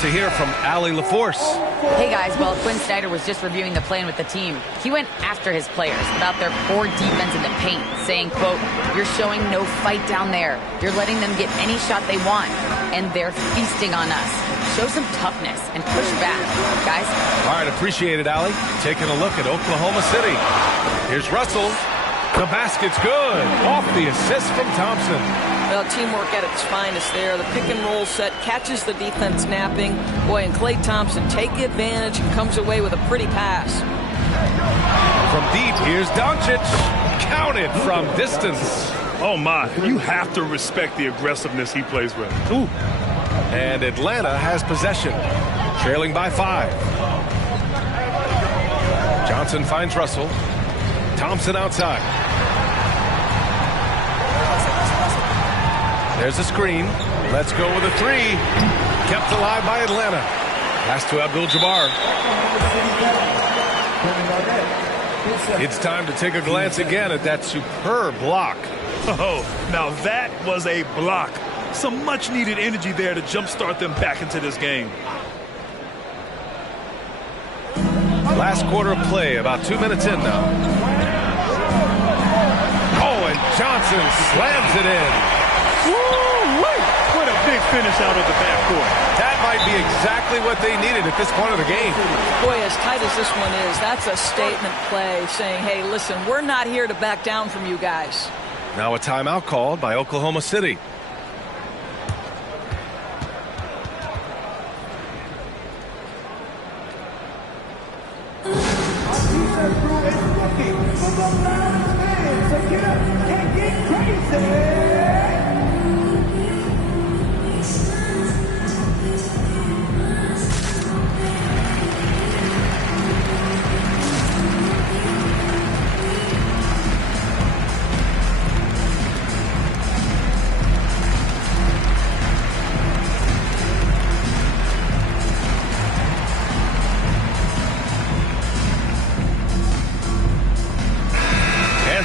To hear from Allie LaForce. Hey guys, well, Quinn Snyder was just reviewing the plan with the team. He went after his players about their poor defense in the paint, saying, quote, "You're showing no fight down there. You're letting them get any shot they want, and they're feasting on us. Show some toughness and push back, guys." All right, appreciate it, Allie. Taking a look at Oklahoma City. Here's Russell. The basket's good. Off the assist from Thompson. Well, teamwork at its finest there. The pick and roll set catches the defense napping. Boy, and Klay Thompson take advantage and comes away with a pretty pass. From deep, here's Doncic. Counted from distance. Oh, my. You have to respect the aggressiveness he plays with. Ooh. And Atlanta has possession, trailing by 5. Johnson finds Russell. Thompson outside. There's a screen. Let's go with a three. Kept alive by Atlanta. Pass to Abdul-Jabbar. It's time to take a glance again at that superb block. Oh, now that was a block. Some much-needed energy there to jumpstart them back into this game. Last quarter of play, about 2 minutes in now. Oh, and Johnson slams it in. Woo-wee! What a big finish out of the backcourt. That might be exactly what they needed at this point of the game. Boy, as tight as this one is, that's a statement play saying, hey, listen, we're not here to back down from you guys. Now a timeout called by Oklahoma City.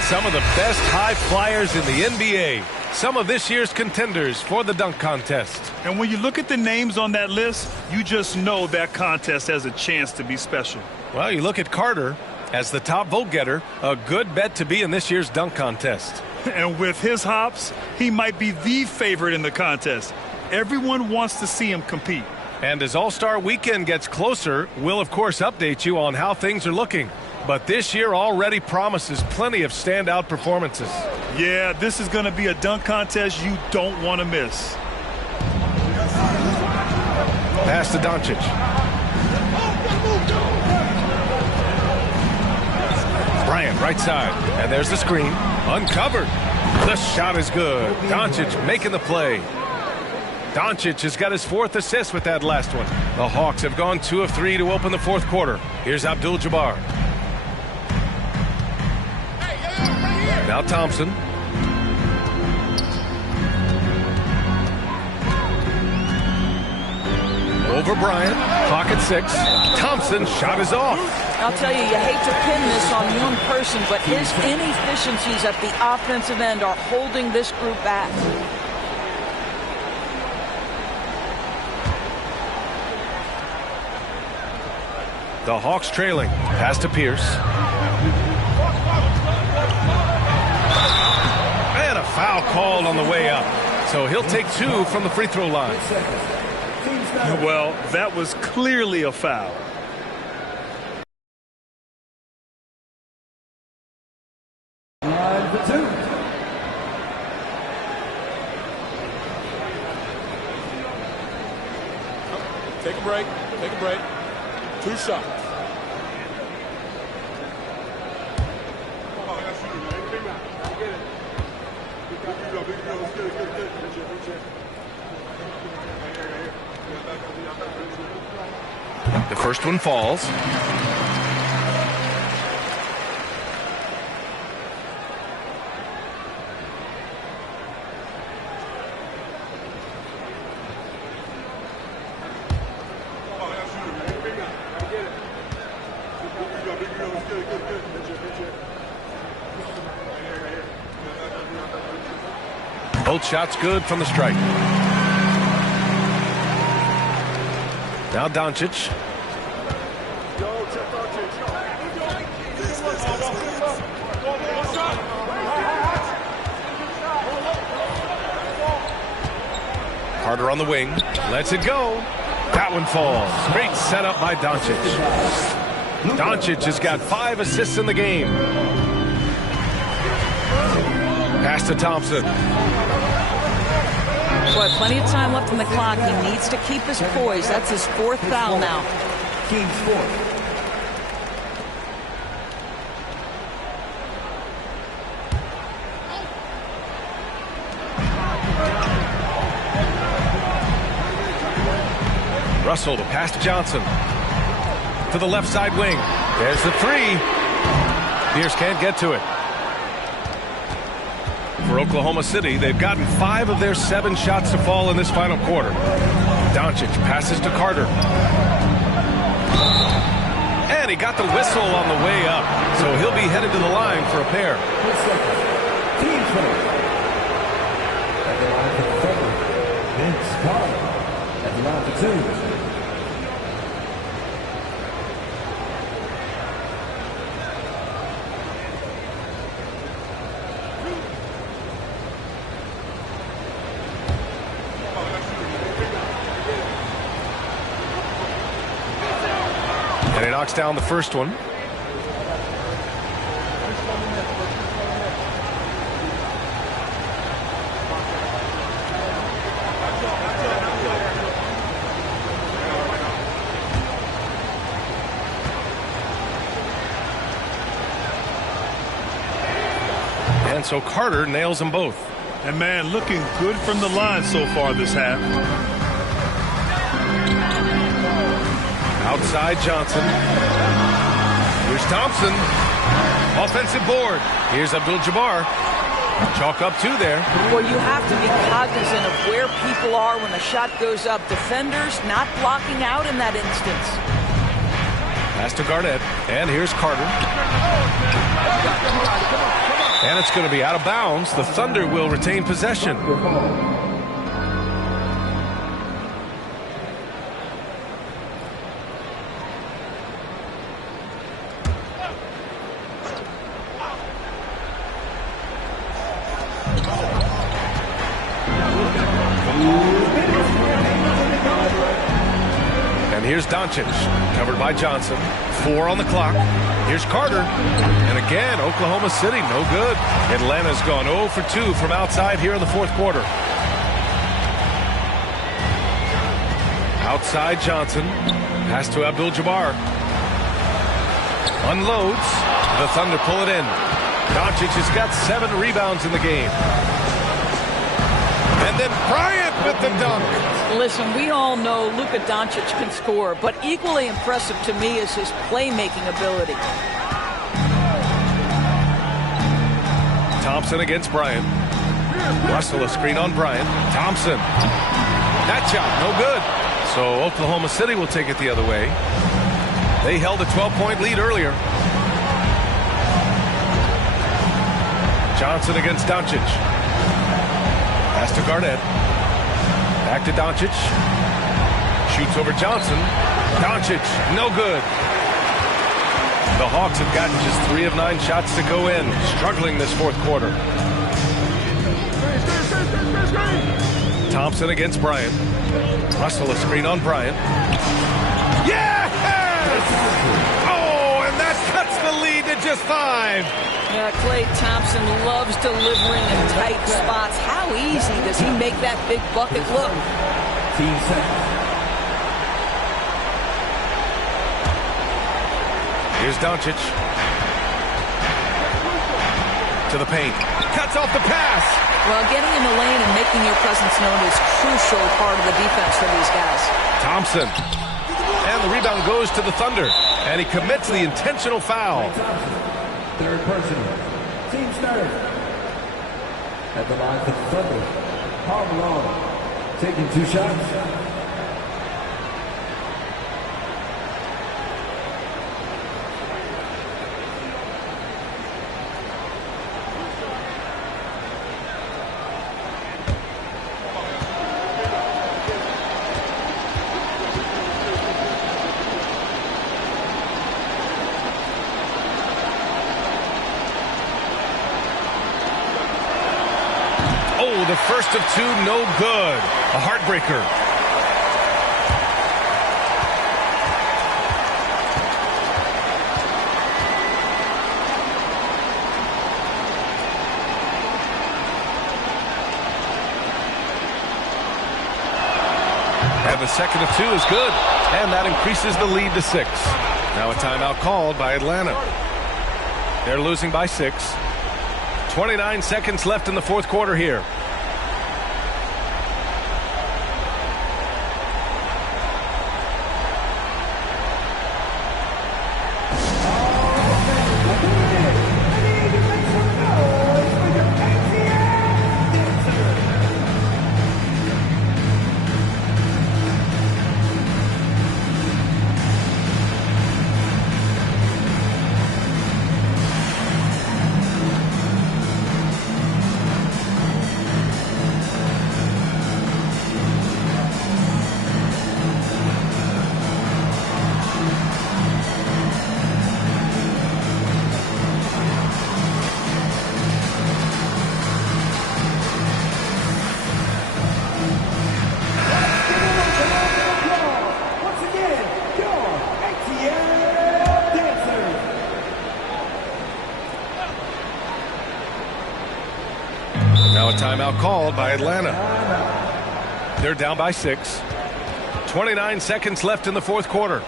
Some of the best high flyers in the NBA. Some of this year's contenders for the dunk contest. And when you look at the names on that list, you just know that contest has a chance to be special. Well, you look at Carter as the top vote getter, a good bet to be in this year's dunk contest. And with his hops, he might be the favorite in the contest. Everyone wants to see him compete. And as All-Star Weekend gets closer, we'll of course update you on how things are looking. But this year already promises plenty of standout performances. Yeah, this is going to be a dunk contest you don't want to miss. Pass to Doncic. Bryant, right side. And there's the screen. Uncovered. The shot is good. Doncic making the play. Doncic has got his 4th assist with that last one. The Hawks have gone 2 of 3 to open the 4th quarter. Here's Abdul-Jabbar. Now Thompson. over Bryant. Clock at 6. Thompson shot is off. I'll tell you, you hate to pin this on one person, but his inefficiencies at the offensive end are holding this group back. The Hawks trailing. Pass to Pierce. And a foul called on the way up. So he'll take 2 from the free throw line. Well, that was clearly a foul. Line for 2. Take a break. Take a break. 2 shots. The first one falls. Both shots good from the stripe. Now Doncic. Carter on the wing. Lets it go. That one falls. Great setup by Doncic. Doncic has got 5 assists in the game. Pass to Thompson. Boy, plenty of time left on the clock. He needs to keep his poise. That's his 4th foul now. King's 4th. Russell to pass to Johnson. To the left side wing. There's the 3. Pierce can't get to it. For Oklahoma City, they've gotten 5 of their 7 shots to fall in this final quarter. Doncic passes to Carter. And he got the whistle on the way up. So he'll be headed to the line for a pair. Team foul. At the line for Frederick. Vince Carter. At the line for 2. And he knocks down the first one. And so Carter nails them both. And man, looking good from the line so far this half. Outside Johnson. Here's Thompson. Offensive board. Here's Abdul-Jabbar. Chalk up 2 there. Well, you have to be cognizant of where people are when the shot goes up. Defenders not blocking out in that instance. Pass to Garnett. And here's Carter. And it's going to be out of bounds. The Thunder will retain possession. And here's Doncic, covered by Johnson. 4 on the clock. Here's Carter. And again, Oklahoma City, no good. Atlanta's gone 0 for 2 from outside here in the 4th quarter. Outside Johnson. Pass to Abdul-Jabbar. Unloads. The Thunder pull it in. Doncic has got 7 rebounds in the game. And then Bryant with the dunk. Listen, we all know Luka Doncic can score, but equally impressive to me is his playmaking ability. Thompson against Bryant. Russell a screen on Bryant. Thompson. That shot, no good. So Oklahoma City will take it the other way. They held a 12-point lead earlier. Johnson against Doncic. Pass to Garnett. Back to Doncic. Shoots over Johnson. Doncic, no good. The Hawks have gotten just 3 of 9 shots to go in, struggling this fourth quarter. Thompson against Bryant. Russell a screen on Bryant. Yes! Oh, and that cuts the lead to just 5. Yeah, Klay Thompson loves delivering in tight spots. How easy does he make that big bucket look? Team seconds. Here's Doncic. To the paint. Cuts off the pass. Well, getting in the lane and making your presence known is crucial part of the defense for these guys. Thompson. And the rebound goes to the Thunder. And he commits the intentional foul. Third personal. Team started. At the line for the Thunder. Karl Malone. Taking 2 shots. The first of 2, no good. A heartbreaker. And the second of 2 is good. And that increases the lead to 6. Now a timeout called by Atlanta. They're losing by 6. 29 seconds left in the fourth quarter here. Now a timeout called by Atlanta. They're down by 6. 29 seconds left in the fourth quarter.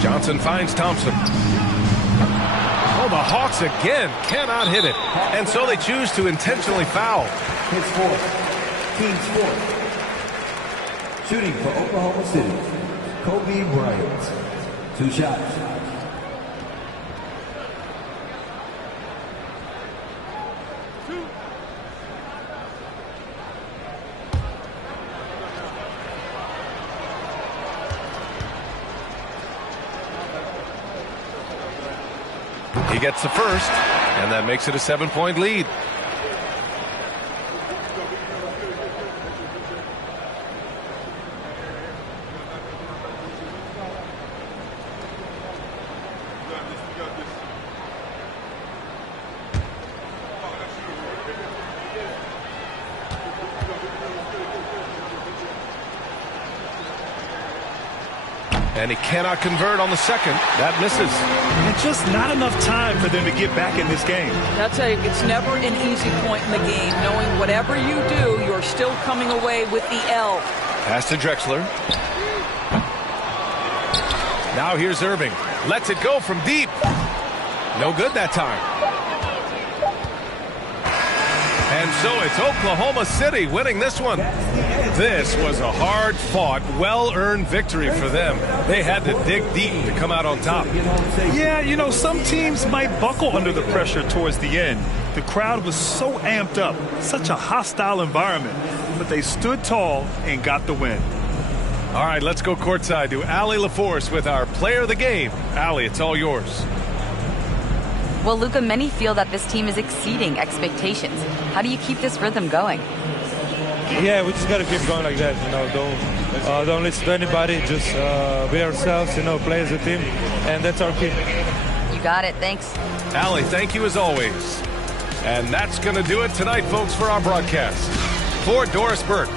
Johnson finds Thompson. Oh, the Hawks again cannot hit it. And so they choose to intentionally foul. His fourth. Team's fourth. Shooting for Oklahoma City. Kobe Bryant. 2 shots. He gets the first, and that makes it a 7-point lead. And he cannot convert on the second. That misses. And just not enough time for them to get back in this game. I'll tell you, it's never an easy point in the game, knowing whatever you do, you're still coming away with the L. Pass to Drexler. Now here's Irving. Lets it go from deep. No good that time. And so it's Oklahoma City winning this one. This was a hard-fought, well-earned victory for them. They had to dig deep to come out on top. Yeah, you know, some teams might buckle under the pressure towards the end. The crowd was so amped up, such a hostile environment, but they stood tall and got the win. All right, let's go courtside to Allie LaForce with our player of the game. Allie, it's all yours. Well, Luka, many feel that this team is exceeding expectations. How do you keep this rhythm going? Yeah, we just got to keep going like that. You know, don't listen to anybody. Just be ourselves. You know, play as a team, and that's our key. You got it. Thanks, Allie. Thank you as always. And that's going to do it tonight, folks, for our broadcast. For Doris Burke.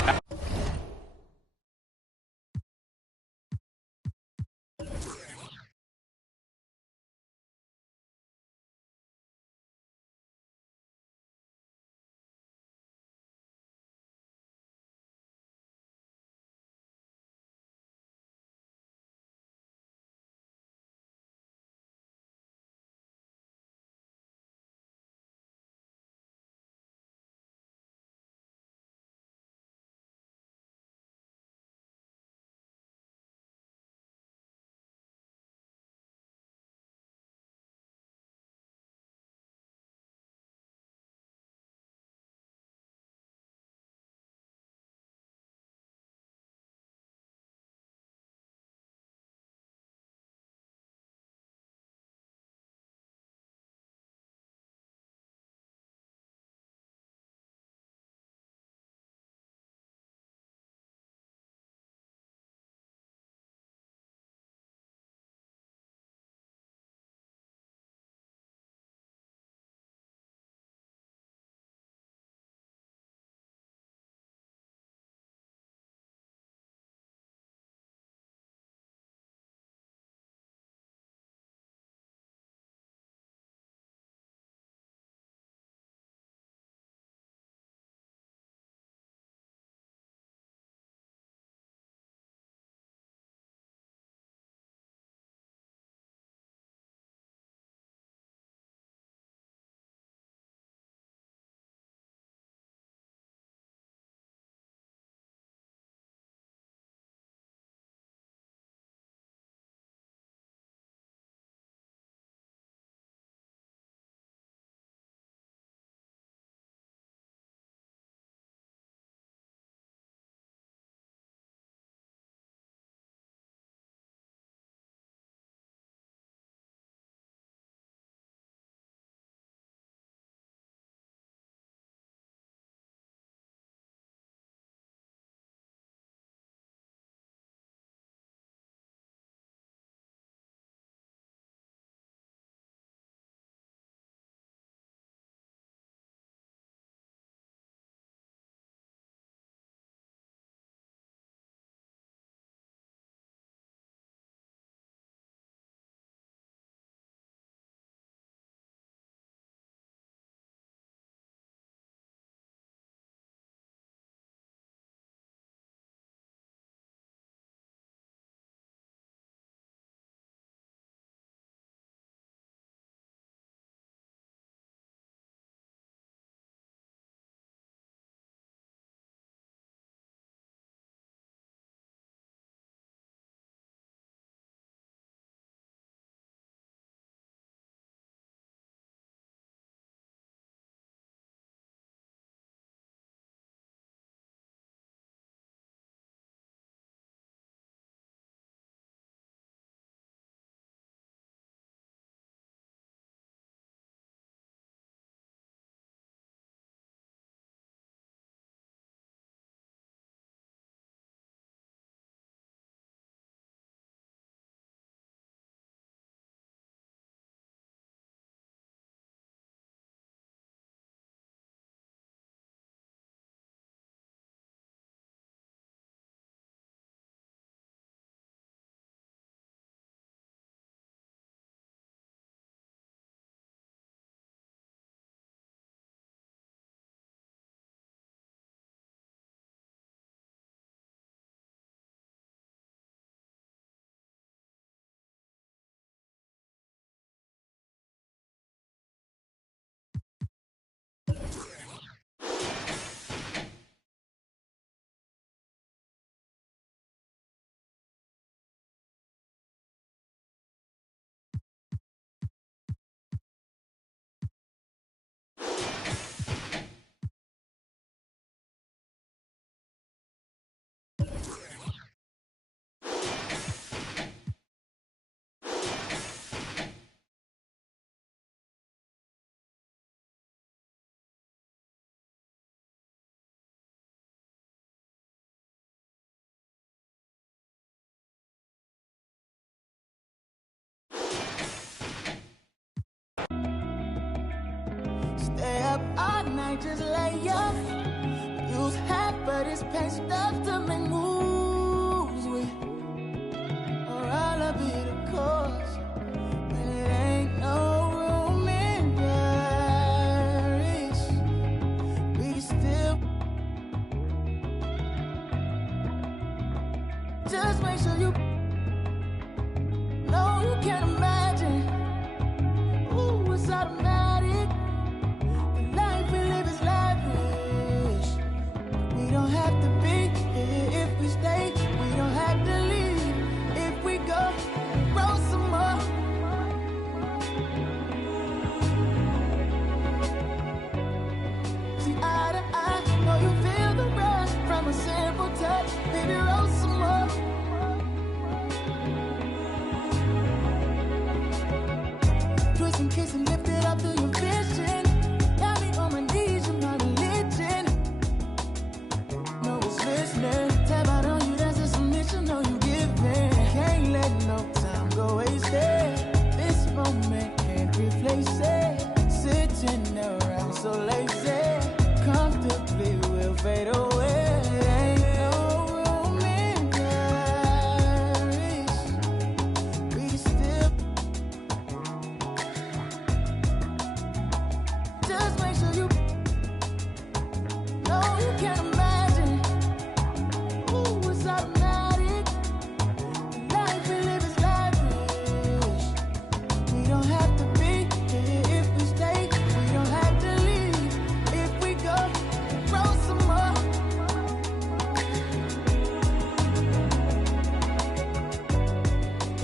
Stay up all night, just lay up. Use half of this pain stuff to make moves with. Or I'll be the cause. But it ain't no room in Paris. We can still. Just make sure you. No, you can't imagine. Ooh, it's automatic. The life we live is lavish. We don't have to be here if we stay. We don't have to leave if we go. Roll some more. See eye to eye. Know you feel the rush from a simple touch. Baby, roll some more. Twist and kiss and lift it up to your vision. Got me on my knees, you're my religion. No one's listening. Tap out on you, that's a submission. No, you give me. Can't let no time go wasted. This moment can't replace it. Sitting around so lazy. Comfortably we'll fade away. Ain't no room in Paris. We can still. Just make sure you. No, you can't imagine. Ooh, it's automatic. The life we live is lavish. We don't have to be here if we stay. We don't have to leave if we go. Roll some more.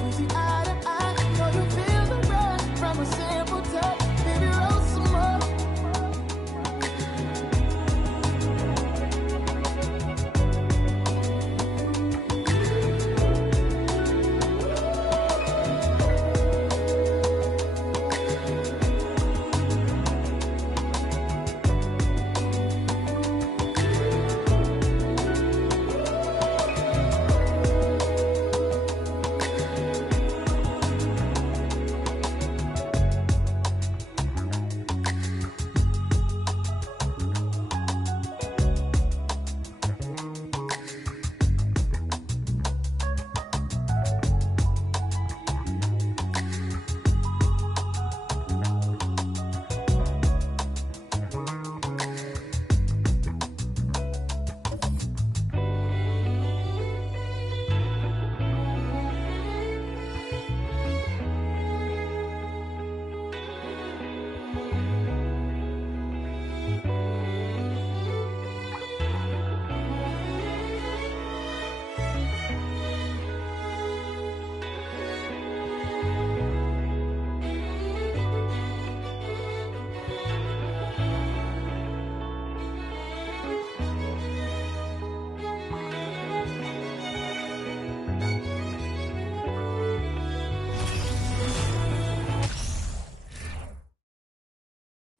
We see eye to eye. Know you feel the rush from a simple touch. Baby, roll some more.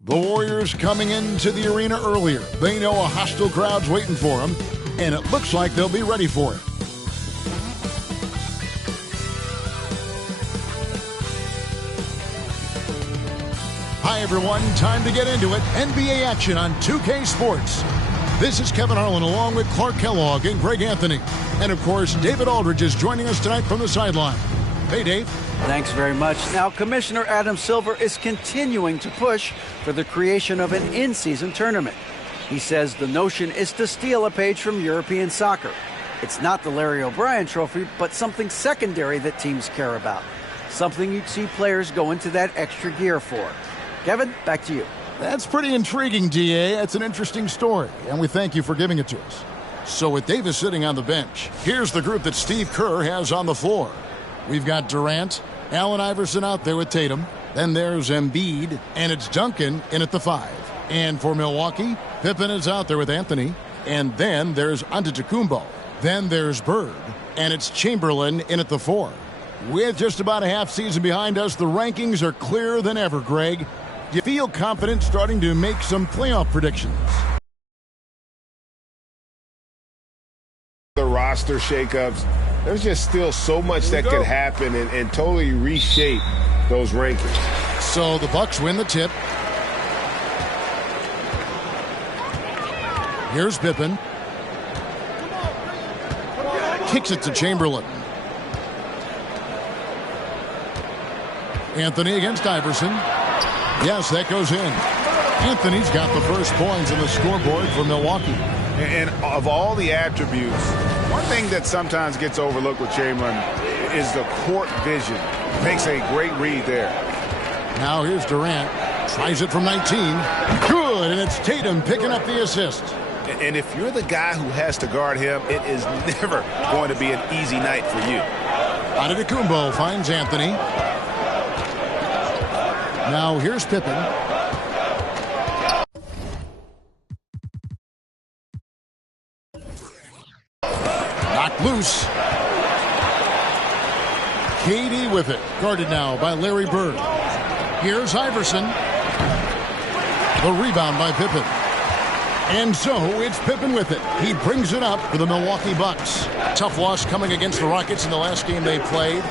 The Warriors coming into the arena earlier. They know a hostile crowd's waiting for them, and it looks like they'll be ready for it. Hi, everyone. Time to get into it. NBA action on 2K Sports. This is Kevin Harlan along with Clark Kellogg and Greg Anthony. And, of course, David Aldridge is joining us tonight from the sideline. Hey, Dave. Thanks very much. Now, Commissioner Adam Silver is continuing to push for the creation of an in-season tournament. He says the notion is to steal a page from European soccer. It's not the Larry O'Brien Trophy, but something secondary that teams care about. Something you'd see players go into that extra gear for. Kevin, back to you. That's pretty intriguing, DA. That's an interesting story, and we thank you for giving it to us. So with Davis sitting on the bench, here's the group that Steve Kerr has on the floor. We've got Durant, Allen Iverson out there with Tatum. Then there's Embiid, and it's Duncan in at the 5. And for Milwaukee, Pippen is out there with Anthony. And then there's Antetokounmpo. Then there's Bird, and it's Chamberlain in at the 4. With just about a half season behind us, the rankings are clearer than ever, Greg. Do you feel confident starting to make some playoff predictions? The roster shakeups, there's just still so much that could happen and totally reshape those rankings. So the Bucks win the tip. Here's Pippen. Kicks it to Chamberlain. Anthony against Iverson. Yes, that goes in. Anthony's got the first points in the scoreboard for Milwaukee. And of all the attributes, one thing that sometimes gets overlooked with Chamberlain is the court vision. Makes a great read there. Now here's Durant. Tries it from 19. Good, and it's Tatum picking up the assist. And if you're the guy who has to guard him, it is never going to be an easy night for you. Antetokounmpo finds Anthony. Now here's Pippen. Knocked loose. KD with it. Guarded now by Larry Bird. Here's Iverson. The rebound by Pippen. And so it's Pippen with it. He brings it up for the Milwaukee Bucks. Tough loss coming against the Rockets in the last game they played.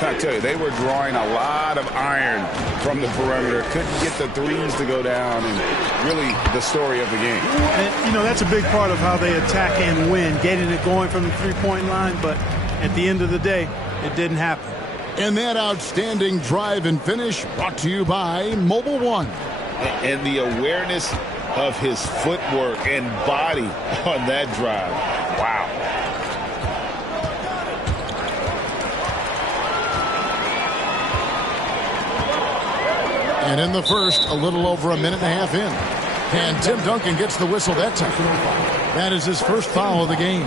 I tell you, they were drawing a lot of iron from the perimeter. Couldn't get the threes to go down, and really the story of the game. And, you know, that's a big part of how they attack and win, getting it going from the three-point line, but at the end of the day, it didn't happen. And that outstanding drive and finish brought to you by Mobile One. And the awareness of his footwork and body on that drive. Wow. And in the first, a little over a minute and a half in. And Tim Duncan gets the whistle that time. That is his first foul of the game.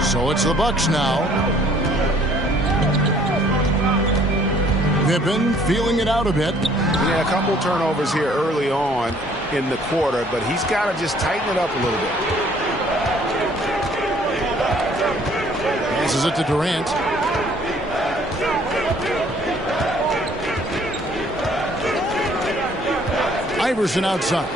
So it's the Bucks now. Pippen feeling it out a bit. Yeah, a couple turnovers here early on in the quarter, but he's got to just tighten it up a little bit. Passes it to Durant. Iverson outside.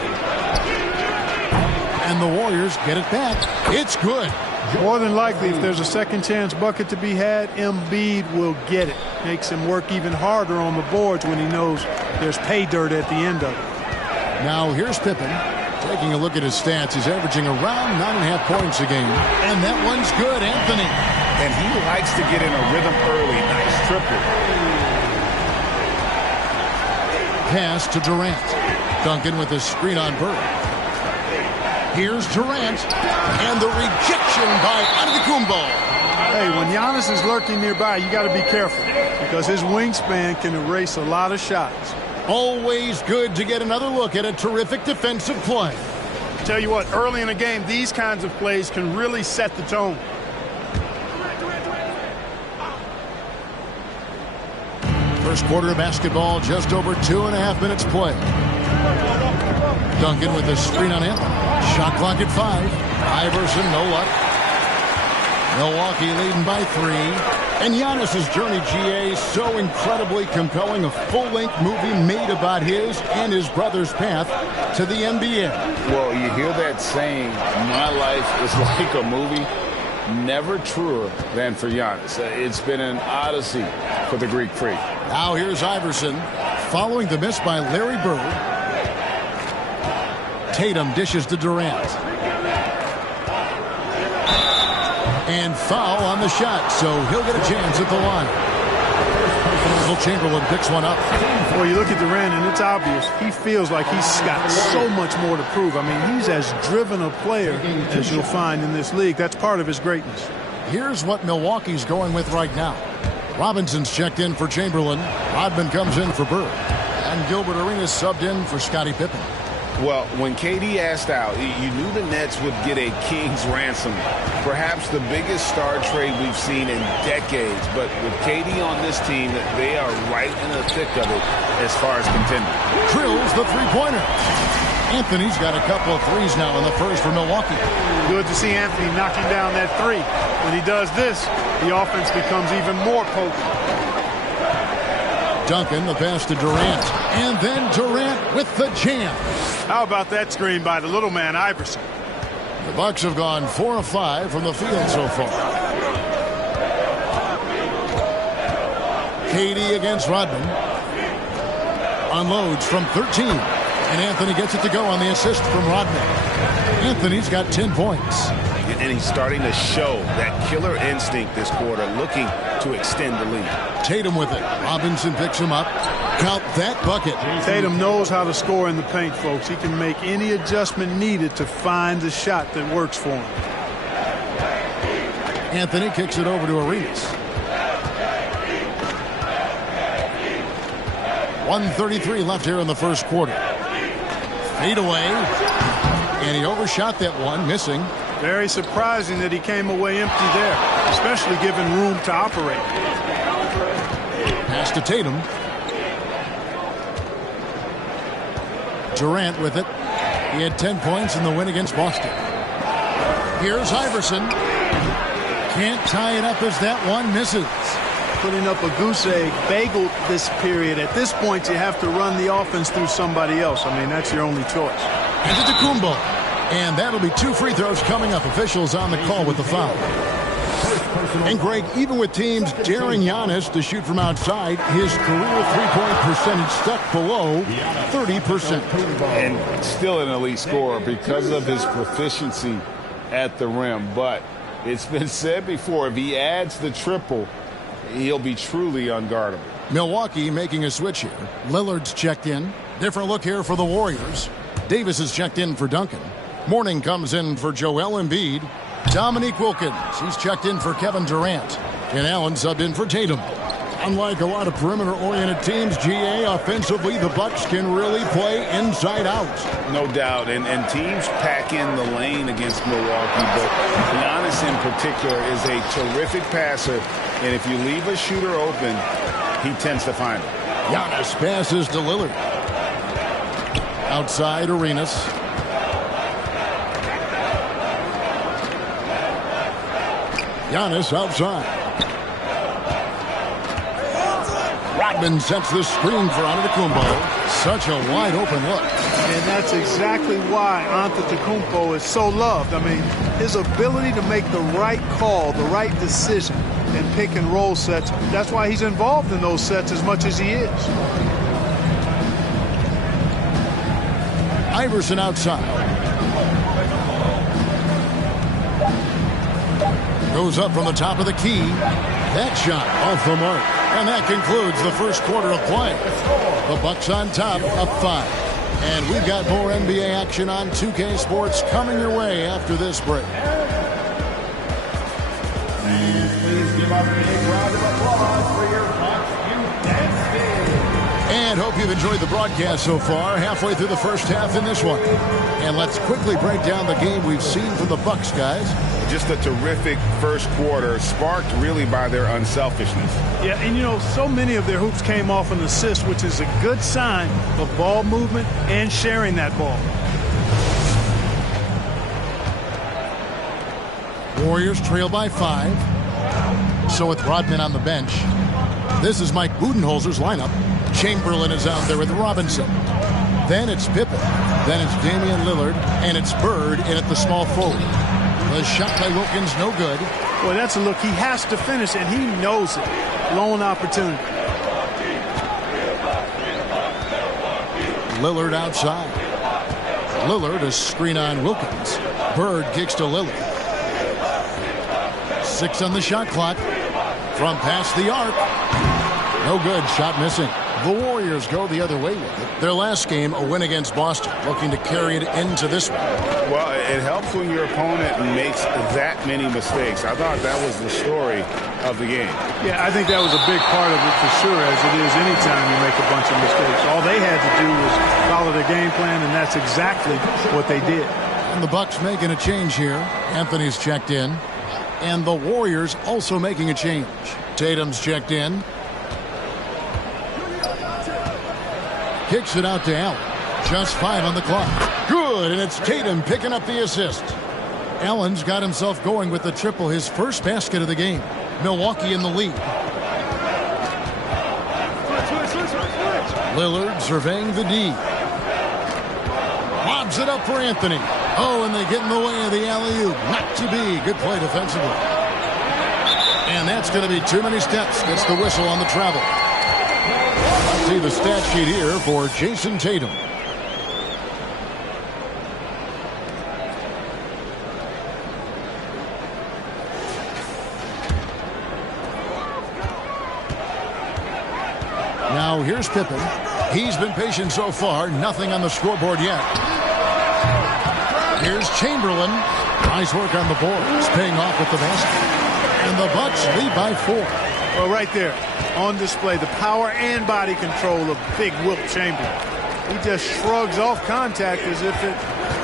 And the Warriors get it back. It's good. More than likely, if there's a second chance bucket to be had, Embiid will get it. Makes him work even harder on the boards when he knows there's pay dirt at the end of it. Now here's Pippen. Taking a look at his stats, he's averaging around 9.5 points a game. And that one's good, Anthony. And he likes to get in a rhythm early. Nice triple. Pass to Durant. Duncan with a screen on Bird. Here's Durant, and the rejection by Antetokounmpo. Hey, when Giannis is lurking nearby, you got to be careful because his wingspan can erase a lot of shots. Always good to get another look at a terrific defensive play. Tell you what, early in the game, these kinds of plays can really set the tone. First quarter of basketball, just over 2.5 minutes play. Duncan with a screen on him. Shot clock at 5. Iverson, no luck. Milwaukee leading by 3. And Giannis's journey, GA, so incredibly compelling. A full-length movie made about his and his brother's path to the NBA. Well, you hear that saying, my life is like a movie. Never truer than for Giannis. It's been an odyssey for the Greek freak. Now here's Iverson following the miss by Larry Bird. Tatum dishes to Durant. And foul on the shot, so he'll get a chance at the line. Chamberlain picks one up. Well, you look at Durant, and it's obvious. He feels like he's got so much more to prove. I mean, he's as driven a player as you'll find in this league. That's part of his greatness. Here's what Milwaukee's going with right now. Robinson's checked in for Chamberlain. Rodman comes in for Bird. And Gilbert Arenas subbed in for Scottie Pippen. Well, when KD asked out, you knew the Nets would get a king's ransom. Perhaps the biggest star trade we've seen in decades. But with KD on this team, they are right in the thick of it as far as contending. Drills the three-pointer. Anthony's got a couple of threes now in the first for Milwaukee. Good to see Anthony knocking down that three. When he does this, the offense becomes even more potent. Duncan, the pass to Durant. And then Durant with the jam. How about that screen by the little man, Iverson? The Bucks have gone 4 of 5 from the field so far. KD against Rodman. Unloads from 13. And Anthony gets it to go on the assist from Rodman. Anthony's got 10 points. And he's starting to show that killer instinct this quarter, looking to extend the lead. Tatum with it. Robinson picks him up. Count that bucket. Tatum knows how to score in the paint, folks. He can make any adjustment needed to find the shot that works for him. Anthony kicks it over to Arenas. 1:33 left here in the first quarter. Fade away. And he overshot that one, missing. Very surprising that he came away empty there, especially given room to operate. Pass to Tatum. Durant with it. He had 10 points in the win against Boston. Here's Iverson. Can't tie it up as that one misses. Putting up a goose egg, bagel this period. At this point, you have to run the offense through somebody else. I mean, that's your only choice. Antetokounmpo. And that'll be 2 free throws coming up. Officials on the call with the foul. And Greg, even with teams daring Giannis to shoot from outside, his career three-point percentage stuck below 30%. And still an elite scorer because of his proficiency at the rim. But it's been said before, if he adds the triple, he'll be truly unguardable. Milwaukee making a switch here. Lillard's checked in. Different look here for the Warriors. Davis is checked in for Duncan. Mourning comes in for Joel Embiid. Dominique Wilkins, he's checked in for Kevin Durant. And Allen subbed in for Tatum. Unlike a lot of perimeter-oriented teams, GA, offensively, the Bucks can really play inside out. No doubt, and teams pack in the lane against Milwaukee, but Giannis in particular is a terrific passer, and if you leave a shooter open, he tends to find it. Giannis passes to Lillard. Outside, Arenas. Giannis outside. Rodman sets the screen for Antetokounmpo. Such a wide open look. And that's exactly why Antetokounmpo is so loved. I mean, his ability to make the right call, the right decision in pick and roll sets, that's why he's involved in those sets as much as he is. Iverson outside. Goes up from the top of the key. That shot off the mark. And that concludes the first quarter of play. The Bucks on top, up 5. And we've got more NBA action on 2K Sports coming your way after this break. Please give up a big round of applause for your Bucks Youth Dance Day. And hope you've enjoyed the broadcast so far. Halfway through the first half in this one. And let's quickly break down the game we've seen from the Bucks, guys. Just a terrific first quarter, sparked really by their unselfishness. Yeah, and you know, so many of their hoops came off an assist, which is a good sign of ball movement and sharing that ball. Warriors trail by 5. So with Rodman on the bench, this is Mike Budenholzer's lineup. Chamberlain is out there with Robinson. Then it's Pippen. Then it's Damian Lillard. And it's Bird in at the small forward. The shot by Wilkins, no good. Well, that's a look he has to finish, and he knows it. Lone opportunity. Lillard outside. Lillard, a screen on Wilkins. Bird kicks to Lillard. 6 on the shot clock. From past the arc. No good, shot missing. The Warriors go the other way with it. Their last game, a win against Boston, looking to carry it into this one. Well, it helps when your opponent makes that many mistakes. I thought that was the story of the game. Yeah, I think that was a big part of it for sure, as it is anytime you make a bunch of mistakes. All they had to do was follow their game plan, and that's exactly what they did. And the Bucks making a change here. Anthony's checked in. And the Warriors also making a change. Tatum's checked in. Kicks it out to Allen. Just 5 on the clock. Good, and it's Tatum picking up the assist. Allen's got himself going with the triple, his first basket of the game. Milwaukee in the lead. Lillard surveying the D. Lobs it up for Anthony. Oh, and they get in the way of the alley-oop. Not to be. Good play defensively. And that That's going to be too many steps. Gets the whistle on the travel. Let's see the stat sheet here for Jason Tatum. Now here's Pippen. He's been patient so far. Nothing on the scoreboard yet. Here's Chamberlain. Nice work on the board. It's paying off with the basket. And the Bucks lead by 4. Well, right there on display, the power and body control of big Wilt Chamberlain. He just shrugs off contact as if it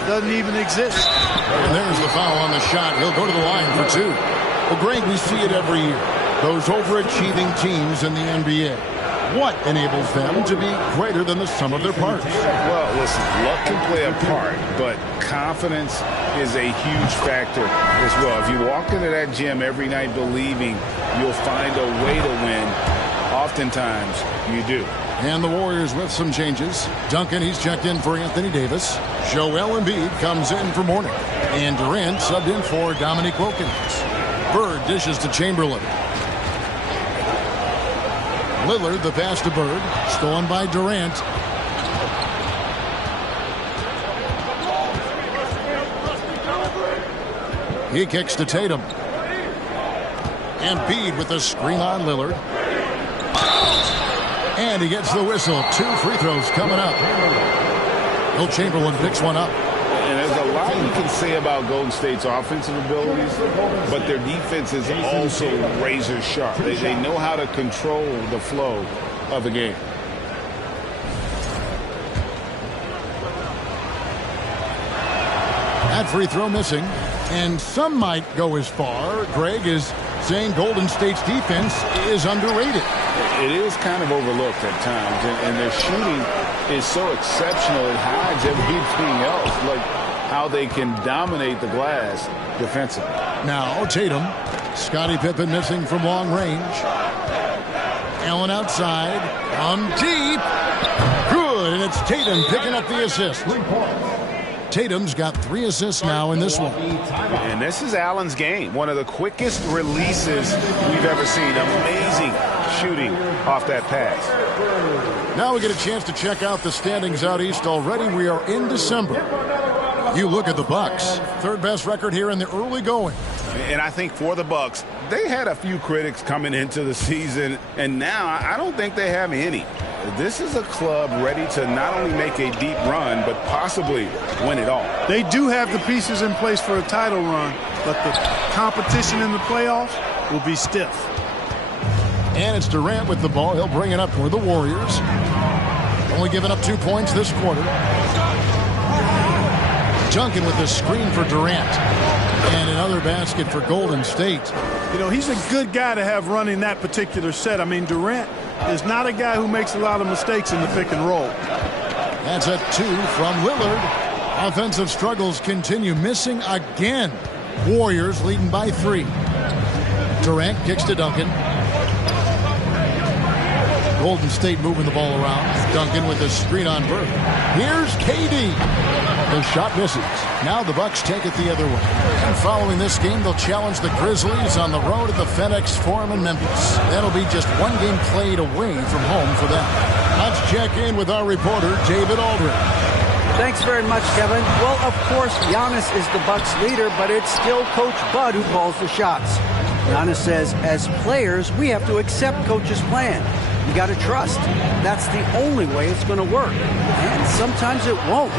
doesn't even exist. And there's the foul on the shot. He'll go to the line for 2. Well, Greg, we see it every year. Those overachieving teams in the NBA. What enables them to be greater than the sum of their parts? Well, listen, luck can play a part, but confidence is a huge factor as well. If you walk into that gym every night believing you'll find a way to win, oftentimes you do. And the Warriors with some changes. Duncan, he's checked in for Anthony Davis. Joel Embiid comes in for Mourning. And Durant subbed in for Dominique Wilkins. Bird dishes to Chamberlain. Lillard, the pass to Bird. Stolen by Durant. He kicks to Tatum. Embiid with the screen on Lillard. And he gets the whistle. 2 free throws coming up. Wilt Chamberlain picks one up. And there's a lot you can say about Golden State's offensive abilities, but their defense is also razor sharp. They know how to control the flow of the game. That free throw missing. And some might go as far, Greg, as saying Golden State's defense is underrated. It is kind of overlooked at times, and their shooting is so exceptional it hides everything else, like how they can dominate the glass defensively. Now Tatum. Scottie Pippen missing from long range. Allen outside. On deep. Good, and it's Tatum picking up the assist. Tatum's got 3 assists now in this one. And this is Allen's game. One of the quickest releases we've ever seen. Amazing shooting off that pass. Now we get a chance to check out the standings out east already. We are in December. You look at the Bucks. 3rd best record here in the early going. And I think for the Bucks, they had a few critics coming into the season, and now I don't think they have any. This is a club ready to not only make a deep run, but possibly win it all. They do have the pieces in place for a title run, but the competition in the playoffs will be stiff. And it's Durant with the ball. He'll bring it up for the Warriors. Only giving up 2 points this quarter. Duncan with the screen for Durant. And another basket for Golden State. You know, he's a good guy to have running that particular set. I mean, Durant is not a guy who makes a lot of mistakes in the pick and roll. That's a 2 from Lillard. Offensive struggles continue. Missing again. Warriors leading by 3. Durant kicks to Duncan. Golden State moving the ball around. Duncan with the screen on Bird. Here's KD. The shot misses. Now the Bucks take it the other way. And following this game, they'll challenge the Grizzlies on the road at the FedEx Forum in Memphis. That'll be just 1 game played away from home for them. Let's check in with our reporter, David Aldridge. Thanks very much, Kevin. Well, of course, Giannis is the Bucks leader, but it's still Coach Bud who calls the shots. Giannis says, as players, we have to accept Coach's plan. You got to trust. That's the only way it's going to work. And sometimes it won't.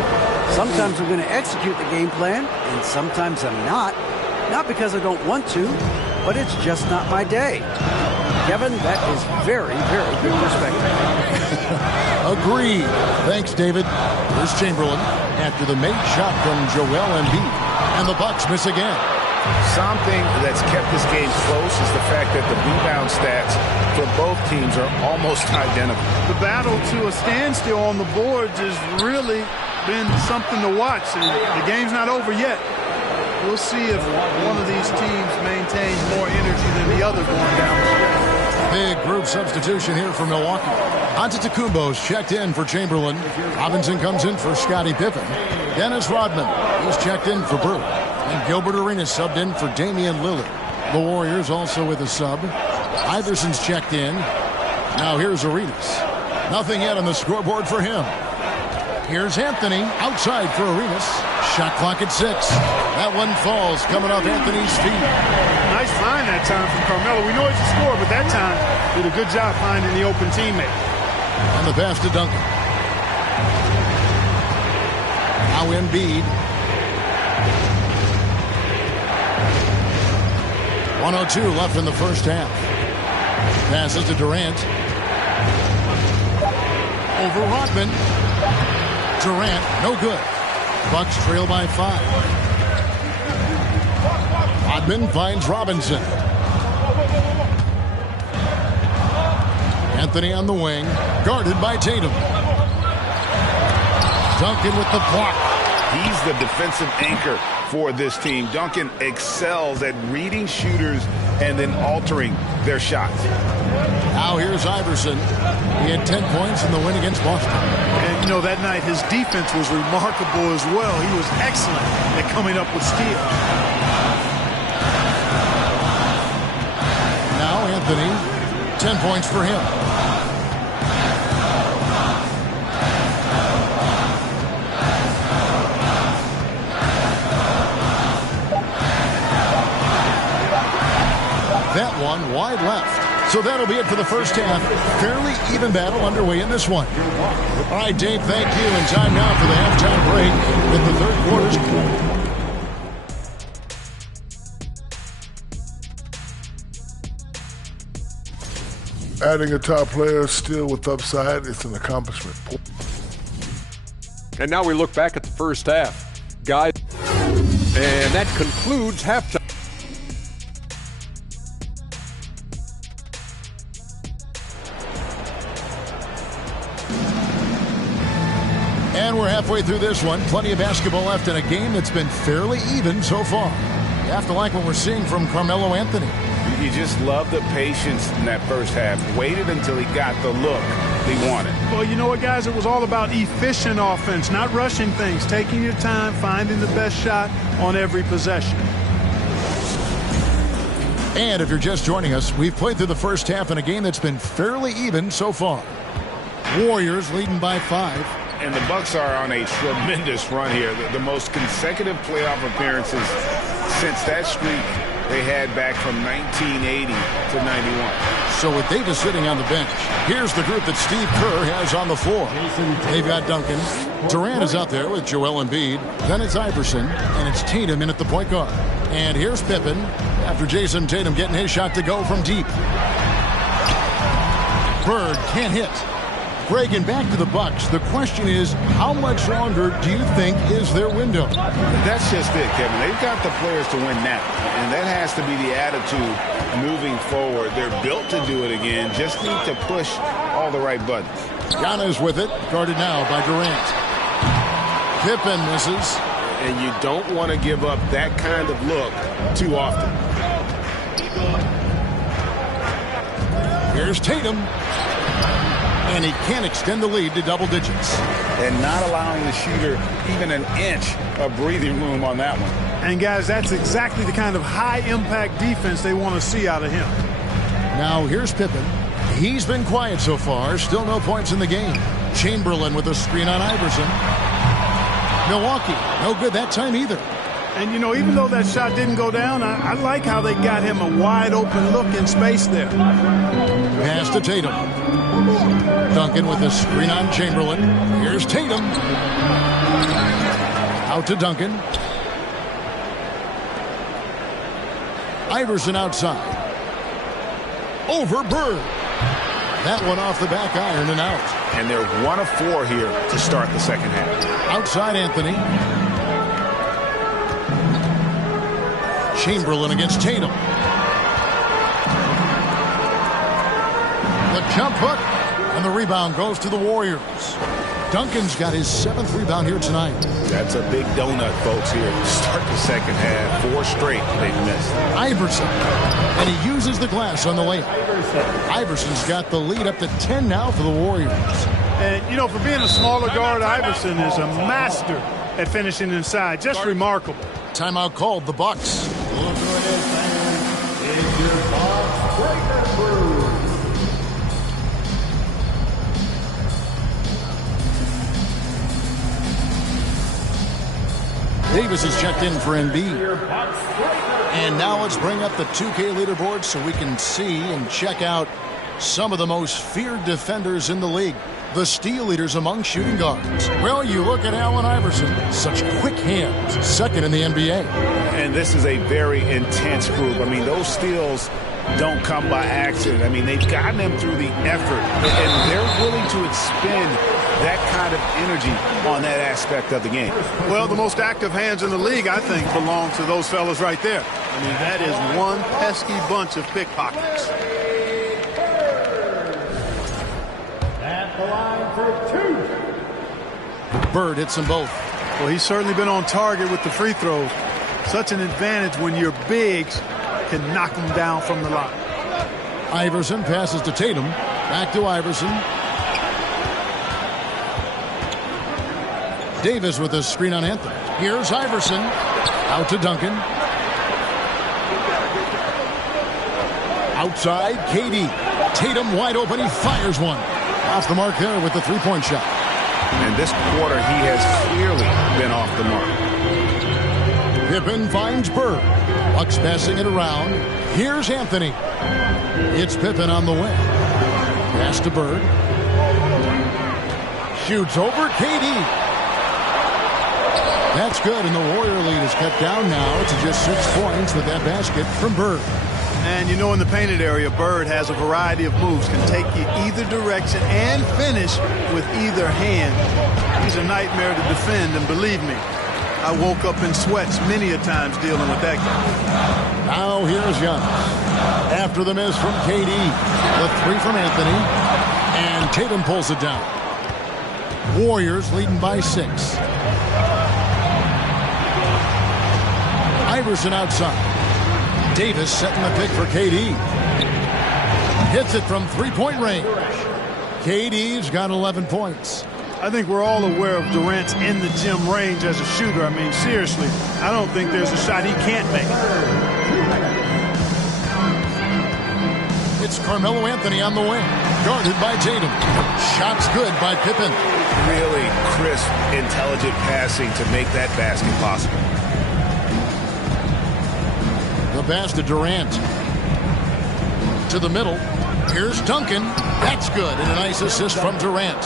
Sometimes I'm going to execute the game plan, and sometimes I'm not. Not because I don't want to, but it's just not my day. Kevin, that is very, very good perspective. Agreed. Thanks, David. Here's Chamberlain after the made shot from Joel Embiid. And the Bucks miss again. Something that's kept this game close is the fact that the rebound stats for both teams are almost identical. The battle to a standstill on the boards has really been something to watch. The game's not over yet. We'll see if one of these teams maintains more energy than the other going down the stretch. Big group substitution here for Milwaukee. Antetokounmpo's checked in for Chamberlain. Robinson comes in for Scottie Pippen. Dennis Rodman, he's checked in for Bird. And Gilbert Arenas subbed in for Damian Lillard. The Warriors also with a sub. Iverson's checked in. Now here's Arenas. Nothing yet on the scoreboard for him. Here's Anthony outside for Arenas. Shot clock at 6. That one falls coming off Anthony's feet. Nice find that time from Carmelo. We know he's a scorer, but that time did a good job finding the open teammate. And the pass to Duncan. Now Embiid. 1:02 left in the first half. Passes to Durant. Over Rodman. Durant, no good. Bucks trail by 5. Rodman finds Robinson. Anthony on the wing, guarded by Tatum. Duncan with the block. He's the defensive anchor for this team. Duncan excels at reading shooters and then altering their shots. Now here's Iverson. He had 10 points in the win against Boston. And, you know, that night his defense was remarkable as well. He was excellent at coming up with steals. Now Anthony, 10 points for him. That one wide left. So that'll be it for the first half. Fairly even battle underway in this one. All right, Dave, thank you. And time now for the halftime break with the third quarter's. Adding a top player still with upside, it's an accomplishment. And now we look back at the first half. Guys, and that concludes halftime. And we're halfway through this one. Plenty of basketball left in a game that's been fairly even so far. You have to like what we're seeing from Carmelo Anthony. You just love the patience in that first half. Waited until he got the look he wanted. Well, you know what, guys? It was all about efficient offense, not rushing things, taking your time, finding the best shot on every possession. And if you're just joining us, we've played through the first half in a game that's been fairly even so far. Warriors leading by 5. And the Bucks are on a tremendous run here. The most consecutive playoff appearances since that streak they had back from 1980 to 91. So with Davis sitting on the bench, here's the group that Steve Kerr has on the floor. They've got Duncan. Durant is out there with Joel Embiid. Then it's Iverson, and it's Tatum in at the point guard. And here's Pippen after Jason Tatum getting his shot to go from deep. Bird can't hit. Reagan, back to the Bucks. The question is, how much longer do you think is their window? That's just it, Kevin. They've got the players to win now, and that has to be the attitude moving forward. They're built to do it again. Just need to push all the right buttons. Giannis with it, guarded now by Durant. Pippen misses. And you don't want to give up that kind of look too often. Here's Tatum. And he can't extend the lead to double digits. And not allowing the shooter even an inch of breathing room on that one. And, guys, that's exactly the kind of high-impact defense they want to see out of him. Now, here's Pippen. He's been quiet so far. Still no points in the game. Chamberlain with a screen on Iverson. Milwaukee, no good that time either. And, you know, even though that shot didn't go down, I like how they got him a wide-open look in space there. Pass to Tatum. Duncan with a screen on Chamberlain. Here's Tatum. Out to Duncan. Iverson outside. Over Bird. That one off the back iron and out. And they're 1 of 4 here to start the second half. Outside Anthony. Chamberlain against Tatum. The jump hook. And the rebound goes to the Warriors. Duncan's got his 7th rebound here tonight. That's a big donut, folks, here to start the second half. 4 straight they've missed. Iverson. And he uses the glass on the layup. Iverson's got the lead up to 10 now for the Warriors. And, you know, for being a smaller guard, Iverson is a master at finishing inside. Just remarkable. Timeout called, the Bucks. Davis is checked in for Embiid. And now let's bring up the 2K leaderboard so we can see and check out some of the most feared defenders in the league. The steal leaders among shooting guards. Well, you look at Allen Iverson, such quick hands, second in the NBA. And this is a very intense group. I mean, those steals don't come by accident. I mean, they've gotten them through the effort, and they're willing to expend that kind of energy on that aspect of the game. Well, the most active hands in the league, I think, belong to those fellas right there. I mean, that is one pesky bunch of pickpockets. At the line for 2. Bird hits them both. Well, he's certainly been on target with the free throws. Such an advantage when your bigs can knock them down from the line. Iverson passes to Tatum. Back to Iverson. Davis with a screen on Anthony. Here's Iverson. Out to Duncan. Outside, KD. Tatum wide open. He fires one. Off the mark there with the three-point shot. And this quarter, he has clearly been off the mark. Pippen finds Bird. Bucks passing it around. Here's Anthony. It's Pippen on the wing. Pass to Bird. Shoots over KD. That's good, and the Warrior lead is cut down now to just 6 points with that basket from Bird. And you know, in the painted area, Bird has a variety of moves, can take you either direction and finish with either hand. He's a nightmare to defend, and believe me, I woke up in sweats many a times dealing with that guy. Now here's Giannis. After the miss from KD, the three from Anthony, and Tatum pulls it down. Warriors leading by 6. Iverson outside. Davis setting the pick for KD. Hits it from three-point range. KD's got 11 points. I think we're all aware of Durant's in the gym range as a shooter. I mean, seriously, I don't think there's a shot he can't make. It's Carmelo Anthony on the wing. Guarded by Tatum. Shots good by Pippen. Really crisp, intelligent passing to make that basket possible. The pass to Durant. To the middle. Here's Duncan. That's good. And a nice assist from Durant.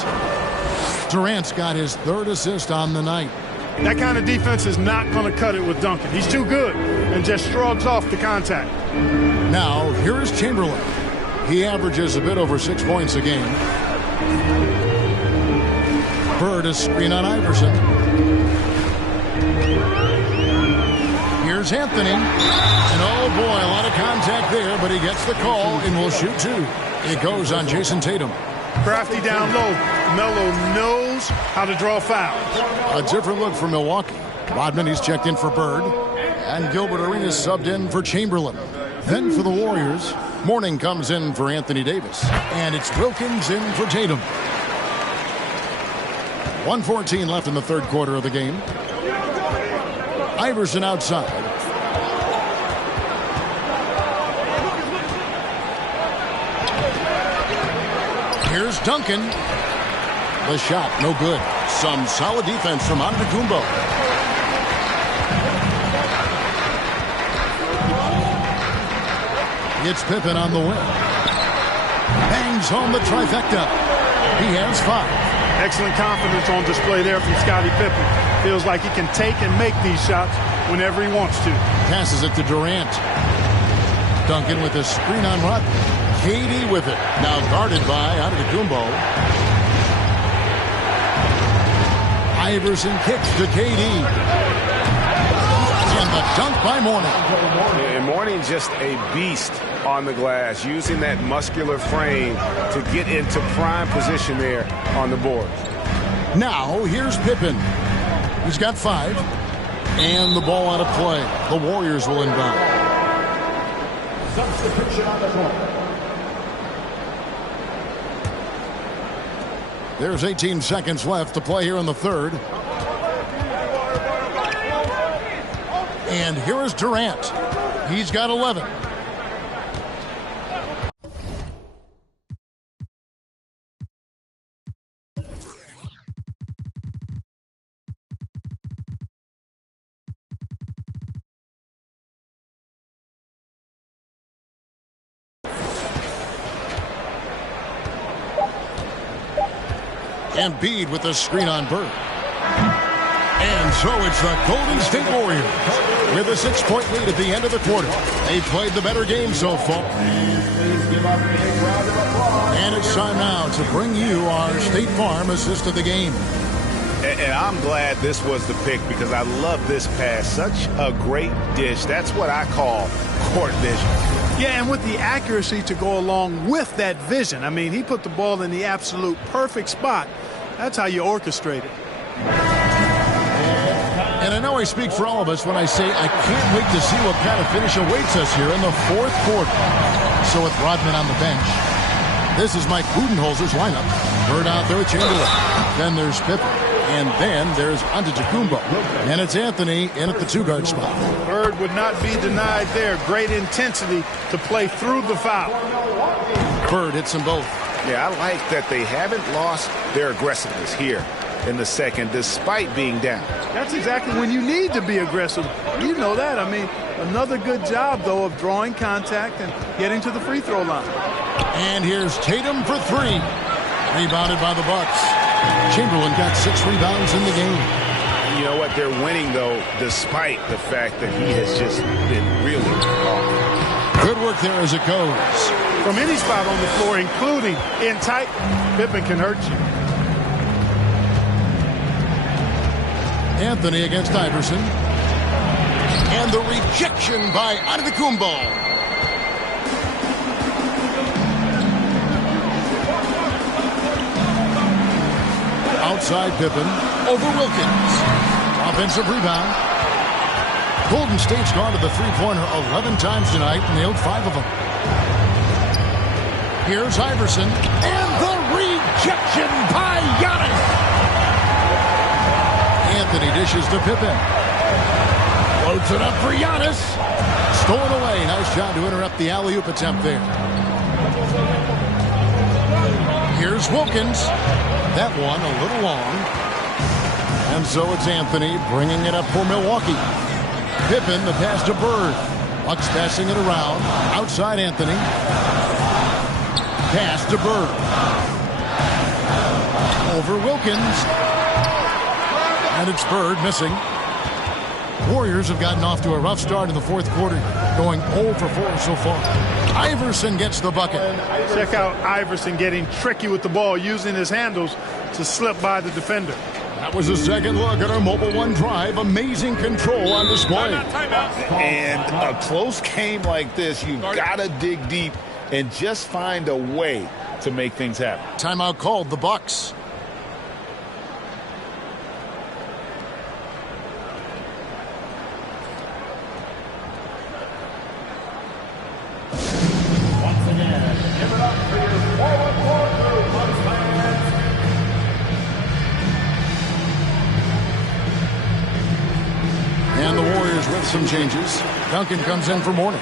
Durant's got his 3rd assist on the night. That kind of defense is not going to cut it with Duncan. He's too good and just shrugs off the contact. Now, here is Chamberlain. He averages a bit over 6 points a game. Bird a screen on Iverson. Here's Anthony. And oh boy, a lot of contact there, but he gets the call and will shoot 2. It goes on Jason Tatum. Crafty down low. Melo knows how to draw fouls. A different look for Milwaukee. Rodman, he's checked in for Bird. And Gilbert Arenas subbed in for Chamberlain. Then for the Warriors, Mourning comes in for Anthony Davis. And it's Wilkins in for Tatum. 1:14 left in the 3rd quarter of the game. Iverson outside. Here's Duncan. The shot, no good. Some solid defense from Antetokounmpo. It's Pippen on the wing. Bangs home the trifecta. He has 5. Excellent confidence on display there from Scottie Pippen. Feels like he can take and make these shots whenever he wants to. Passes it to Durant. Duncan with a screen on Rodman. KD with it. Now guarded by Antetokounmpo. Iverson kicks to KD. And the dunk by Mourning. And Mourning just a beast on the glass, using that muscular frame to get into prime position there on the board. Now here's Pippen. He's got 5. And the ball out of play. The Warriors will inbound. Substitution on the court. There's 18 seconds left to play here in the 3rd. And here is Durant. He's got 11. Embiid with the screen on Bird. And so it's the Golden State Warriors with a 6-point lead at the end of the quarter. They played the better game so far. And it's time now to bring you our State Farm assist of the game. And I'm glad this was the pick because I love this pass. Such a great dish. That's what I call court vision. Yeah, and with the accuracy to go along with that vision. I mean, he put the ball in the absolute perfect spot. That's how you orchestrate it. And I know I speak for all of us when I say I can't wait to see what kind of finish awaits us here in the fourth quarter. So with Rodman on the bench, this is Mike Budenholzer's lineup. Bird out there with Chamberlain. Then there's Pippen. And then there's Antetokounmpo. And it's Anthony in at the 2-guard spot. Bird would not be denied there. Great intensity to play through the foul. Bird hits them both. Yeah, I like that they haven't lost their aggressiveness here in the second despite being down. That's exactly when you need to be aggressive. You know that. I mean, another good job, though, of drawing contact and getting to the free throw line. And here's Tatum for 3. Rebounded by the Bucks. Chamberlain got 6 rebounds in the game. You know what? They're winning, though, despite the fact that he has just been really off. Good work there as it goes. From any spot on the floor, including in tight, Pippen can hurt you. Anthony against Iverson. And the rejection by Antetokounmpo. Outside Pippen over Wilkins. Offensive rebound. Golden State's gone to the three-pointer 11 times tonight and nailed 5 of them. Here's Iverson. And the rejection by Giannis. Anthony dishes to Pippen. Loads it up for Giannis. Stolen away. Nice job to interrupt the alley-oop attempt there. Here's Wilkins. That one a little long. And so it's Anthony bringing it up for Milwaukee. Pippen, the pass to Bird. Bucks passing it around. Outside Anthony. Pass to Bird. Over Wilkins. And it's Bird missing. Warriors have gotten off to a rough start in the fourth quarter, going 0 for 4 so far. Iverson gets the bucket. Check out Iverson getting tricky with the ball, using his handles to slip by the defender. That was a second look at our Mobile One drive. Amazing control on display. And a close game like this, you've got to dig deep and just find a way to make things happen. Timeout called, the Bucks. And the Warriors with some changes. Duncan comes in for Mourning.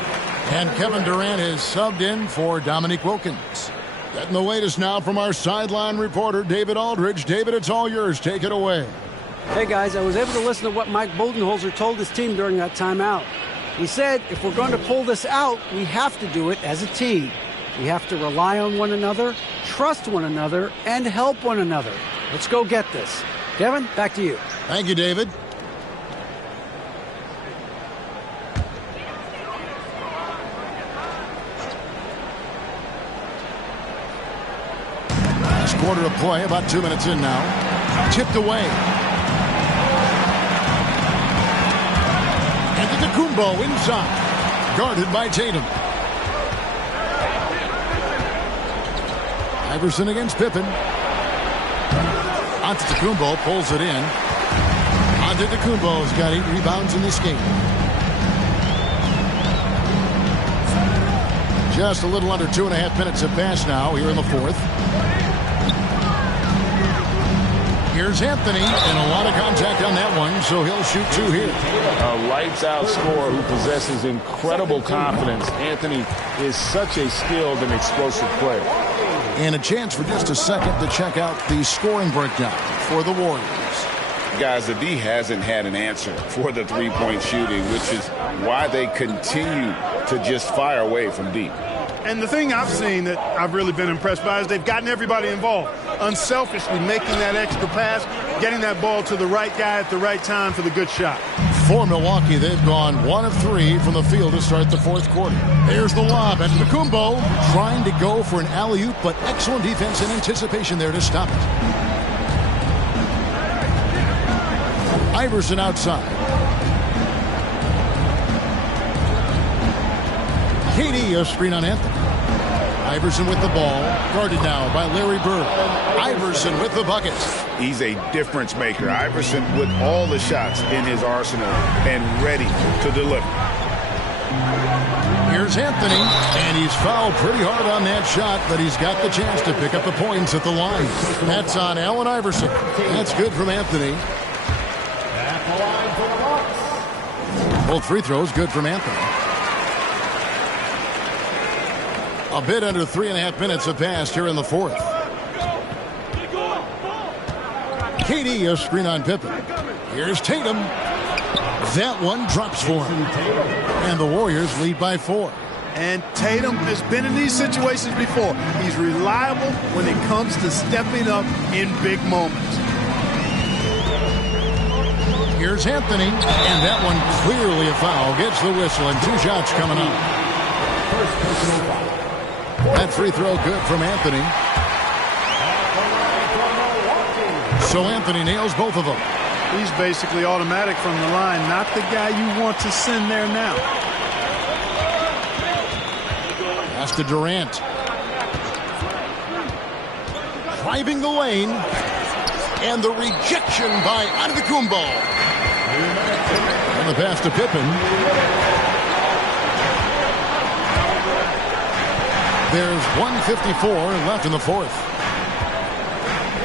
And Kevin Durant is subbed in for Dominique Wilkins. Getting the latest now from our sideline reporter, David Aldridge. David, it's all yours. Take it away. Hey, guys, I was able to listen to what Mike Budenholzer told his team during that timeout. He said if we're going to pull this out, we have to do it as a team. We have to rely on one another, trust one another, and help one another. Let's go get this. Kevin, back to you. Thank you, David. Quarter of play, about 2 minutes in now. Tipped away. Antetokounmpo inside. Guarded by Tatum. Iverson against Pippen. Antetokounmpo pulls it in. Antetokounmpo's got 8 rebounds in this game. Just a little under 2.5 minutes have passed now here in the fourth. Here's Anthony, and a lot of contact on that one, so he'll shoot 2 here. A lights-out scorer who possesses incredible confidence. Anthony is such a skilled and explosive player. And a chance for just a second to check out the scoring breakdown for the Warriors. Guys, the D hasn't had an answer for the three-point shooting, which is why they continue to just fire away from deep. And the thing I've seen that I've really been impressed by is they've gotten everybody involved, unselfishly making that extra pass, getting that ball to the right guy at the right time for the good shot. For Milwaukee, they've gone 1 of 3 from the field to start the fourth quarter. There's the lob, and Kumbo trying to go for an alley-oop, but excellent defense and anticipation there to stop it. Iverson outside. KD, a screen on Anthony. Iverson with the ball, guarded now by Larry Bird. Iverson with the bucket. He's a difference maker. Iverson with all the shots in his arsenal and ready to deliver. Here's Anthony, and he's fouled pretty hard on that shot, but he's got the chance to pick up the points at the line. That's on Allen Iverson. That's good from Anthony. Both free throws good from Anthony. A bit under 3.5 minutes have passed here in the fourth. KD, a screen on Pippen. Here's Tatum. That one drops for him. And the Warriors lead by 4. And Tatum has been in these situations before. He's reliable when it comes to stepping up in big moments. Here's Anthony. And that one clearly a foul. Gets the whistle, and 2 shots coming up. That free throw good from Anthony. So Anthony nails both of them. He's basically automatic from the line, not the guy you want to send there now. Pass to Durant. Driving the lane. And the rejection by Antetokounmpo. And the pass to Pippen. There's 1:54 left in the fourth.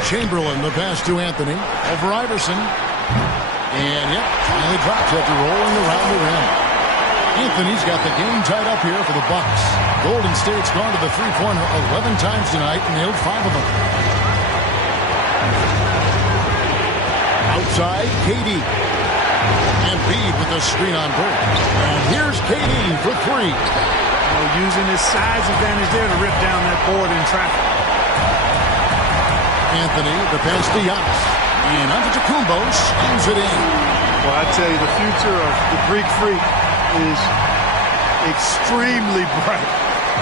Chamberlain, the pass to Anthony. Over Iverson. And, yep, finally drops after rolling around the rim. Anthony's got the game tied up here for the Bucks. Golden State's gone to the three-pointer 11 times tonight and nailed 5 of them. Outside, KD. Embiid with the screen on Bird. And here's KD for 3. Using his size advantage there to rip down that board in traffic. Anthony, the pass to Giannis. And Antetokounmpo slams it in. Well, I tell you, the future of the Greek Freak is extremely bright.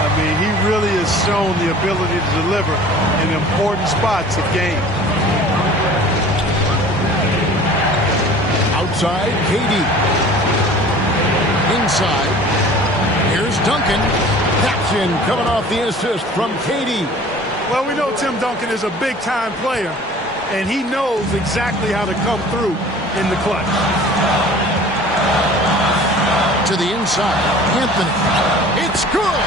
I mean, he really has shown the ability to deliver in important spots of game. Outside, KD. Inside. Here's Duncan. That's in, coming off the assist from KD. Well, we know Tim Duncan is a big-time player, and he knows exactly how to come through in the clutch. To the inside, Anthony. It's good.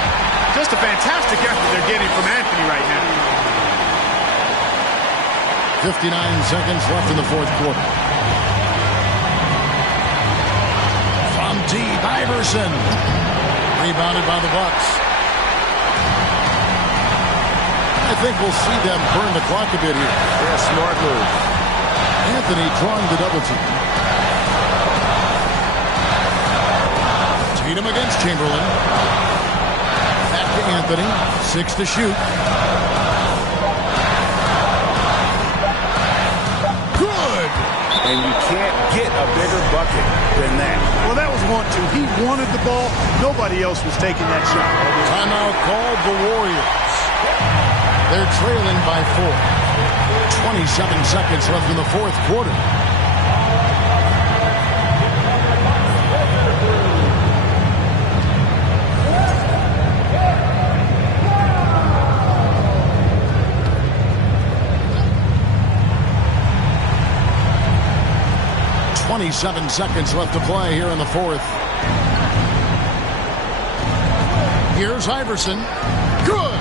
Just a fantastic effort they're getting from Anthony right now. 59 seconds left in the fourth quarter. From deep, Iverson. Rebounded by the Bucks. I think we'll see them burn the clock a bit here. Yeah, smart move. Anthony drawing the double team. Tatum against Chamberlain. Back to Anthony. 6 to shoot. Good! And you can't get a bigger bucket than that. Well, that was 1-2. He wanted the ball. Nobody else was taking that shot. Timeout called the Warriors. They're trailing by 4. 27 seconds left in the fourth quarter. .27 seconds left to play here in the fourth. Here's Iverson. Good!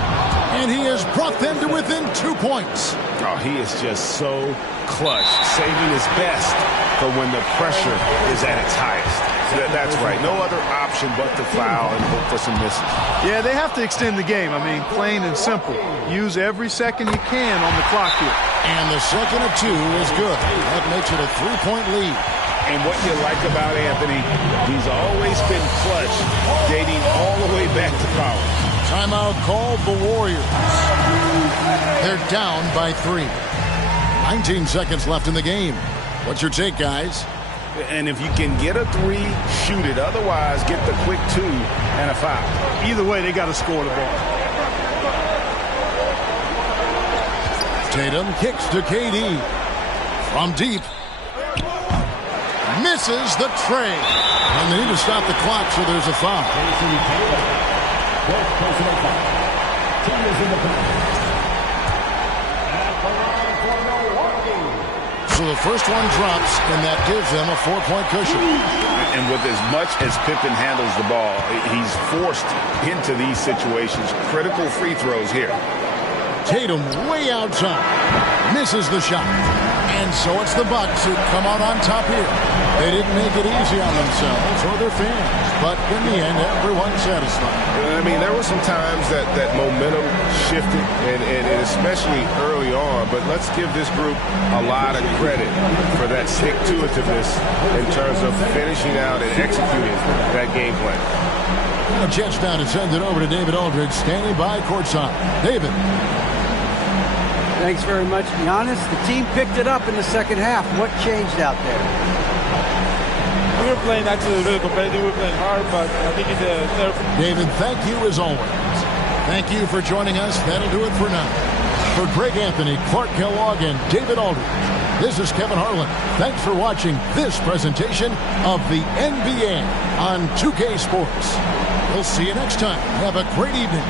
And he has brought them to within 2 points. Oh, he is just so clutch, saving his best for when the pressure is at its highest. That's right. No other option but to foul and hope for some misses. Yeah, they have to extend the game. I mean, plain and simple. Use every second you can on the clock here. And the second of 2 is good. That makes it a 3-point lead. And what you like about Anthony, he's always been clutch, dating all the way back to college. Timeout called the Warriors. They're down by 3. 19 seconds left in the game. What's your take, guys? And if you can get a 3, shoot it. Otherwise, get the quick 2 and a foul. Either way, they got to score the ball. Tatum kicks to KD. From deep. Misses the tray. And they need to stop the clock, so there's a foul. So the first one drops, and that gives them a 4-point cushion. And with as much as Pippen handles the ball, he's forced into these situations. Critical free throws here. Tatum way outside. Misses the shot. And so it's the Bucks who come out on top here. They didn't make it easy on themselves or their fans. But in the end, everyone's satisfied. I mean, there were some times that momentum shifted, and especially early on. But let's give this group a lot of credit for that stick-to-itiveness in terms of finishing out and executing that game plan. The Jets now to send it over to David Aldridge, standing by courtside. David. Thanks very much, Giannis. The team picked it up in the second half. What changed out there? We were playing actually really competitive. We were playing hard, but I think it's David, thank you as always. Thank you for joining us. That'll do it for now. For Greg Anthony, Clark Kellogg, and David Aldridge, this is Kevin Harlan. Thanks for watching this presentation of the NBA on 2K Sports. We'll see you next time. Have a great evening.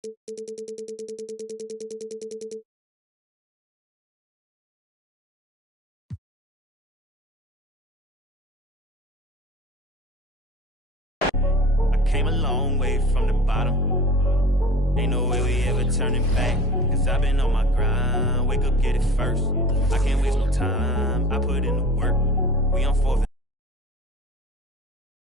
Came a long way from the bottom. Ain't no way we ever turning back. Cause I've been on my grind. Wake up, get it first. I can't waste no time. I put in the work. We on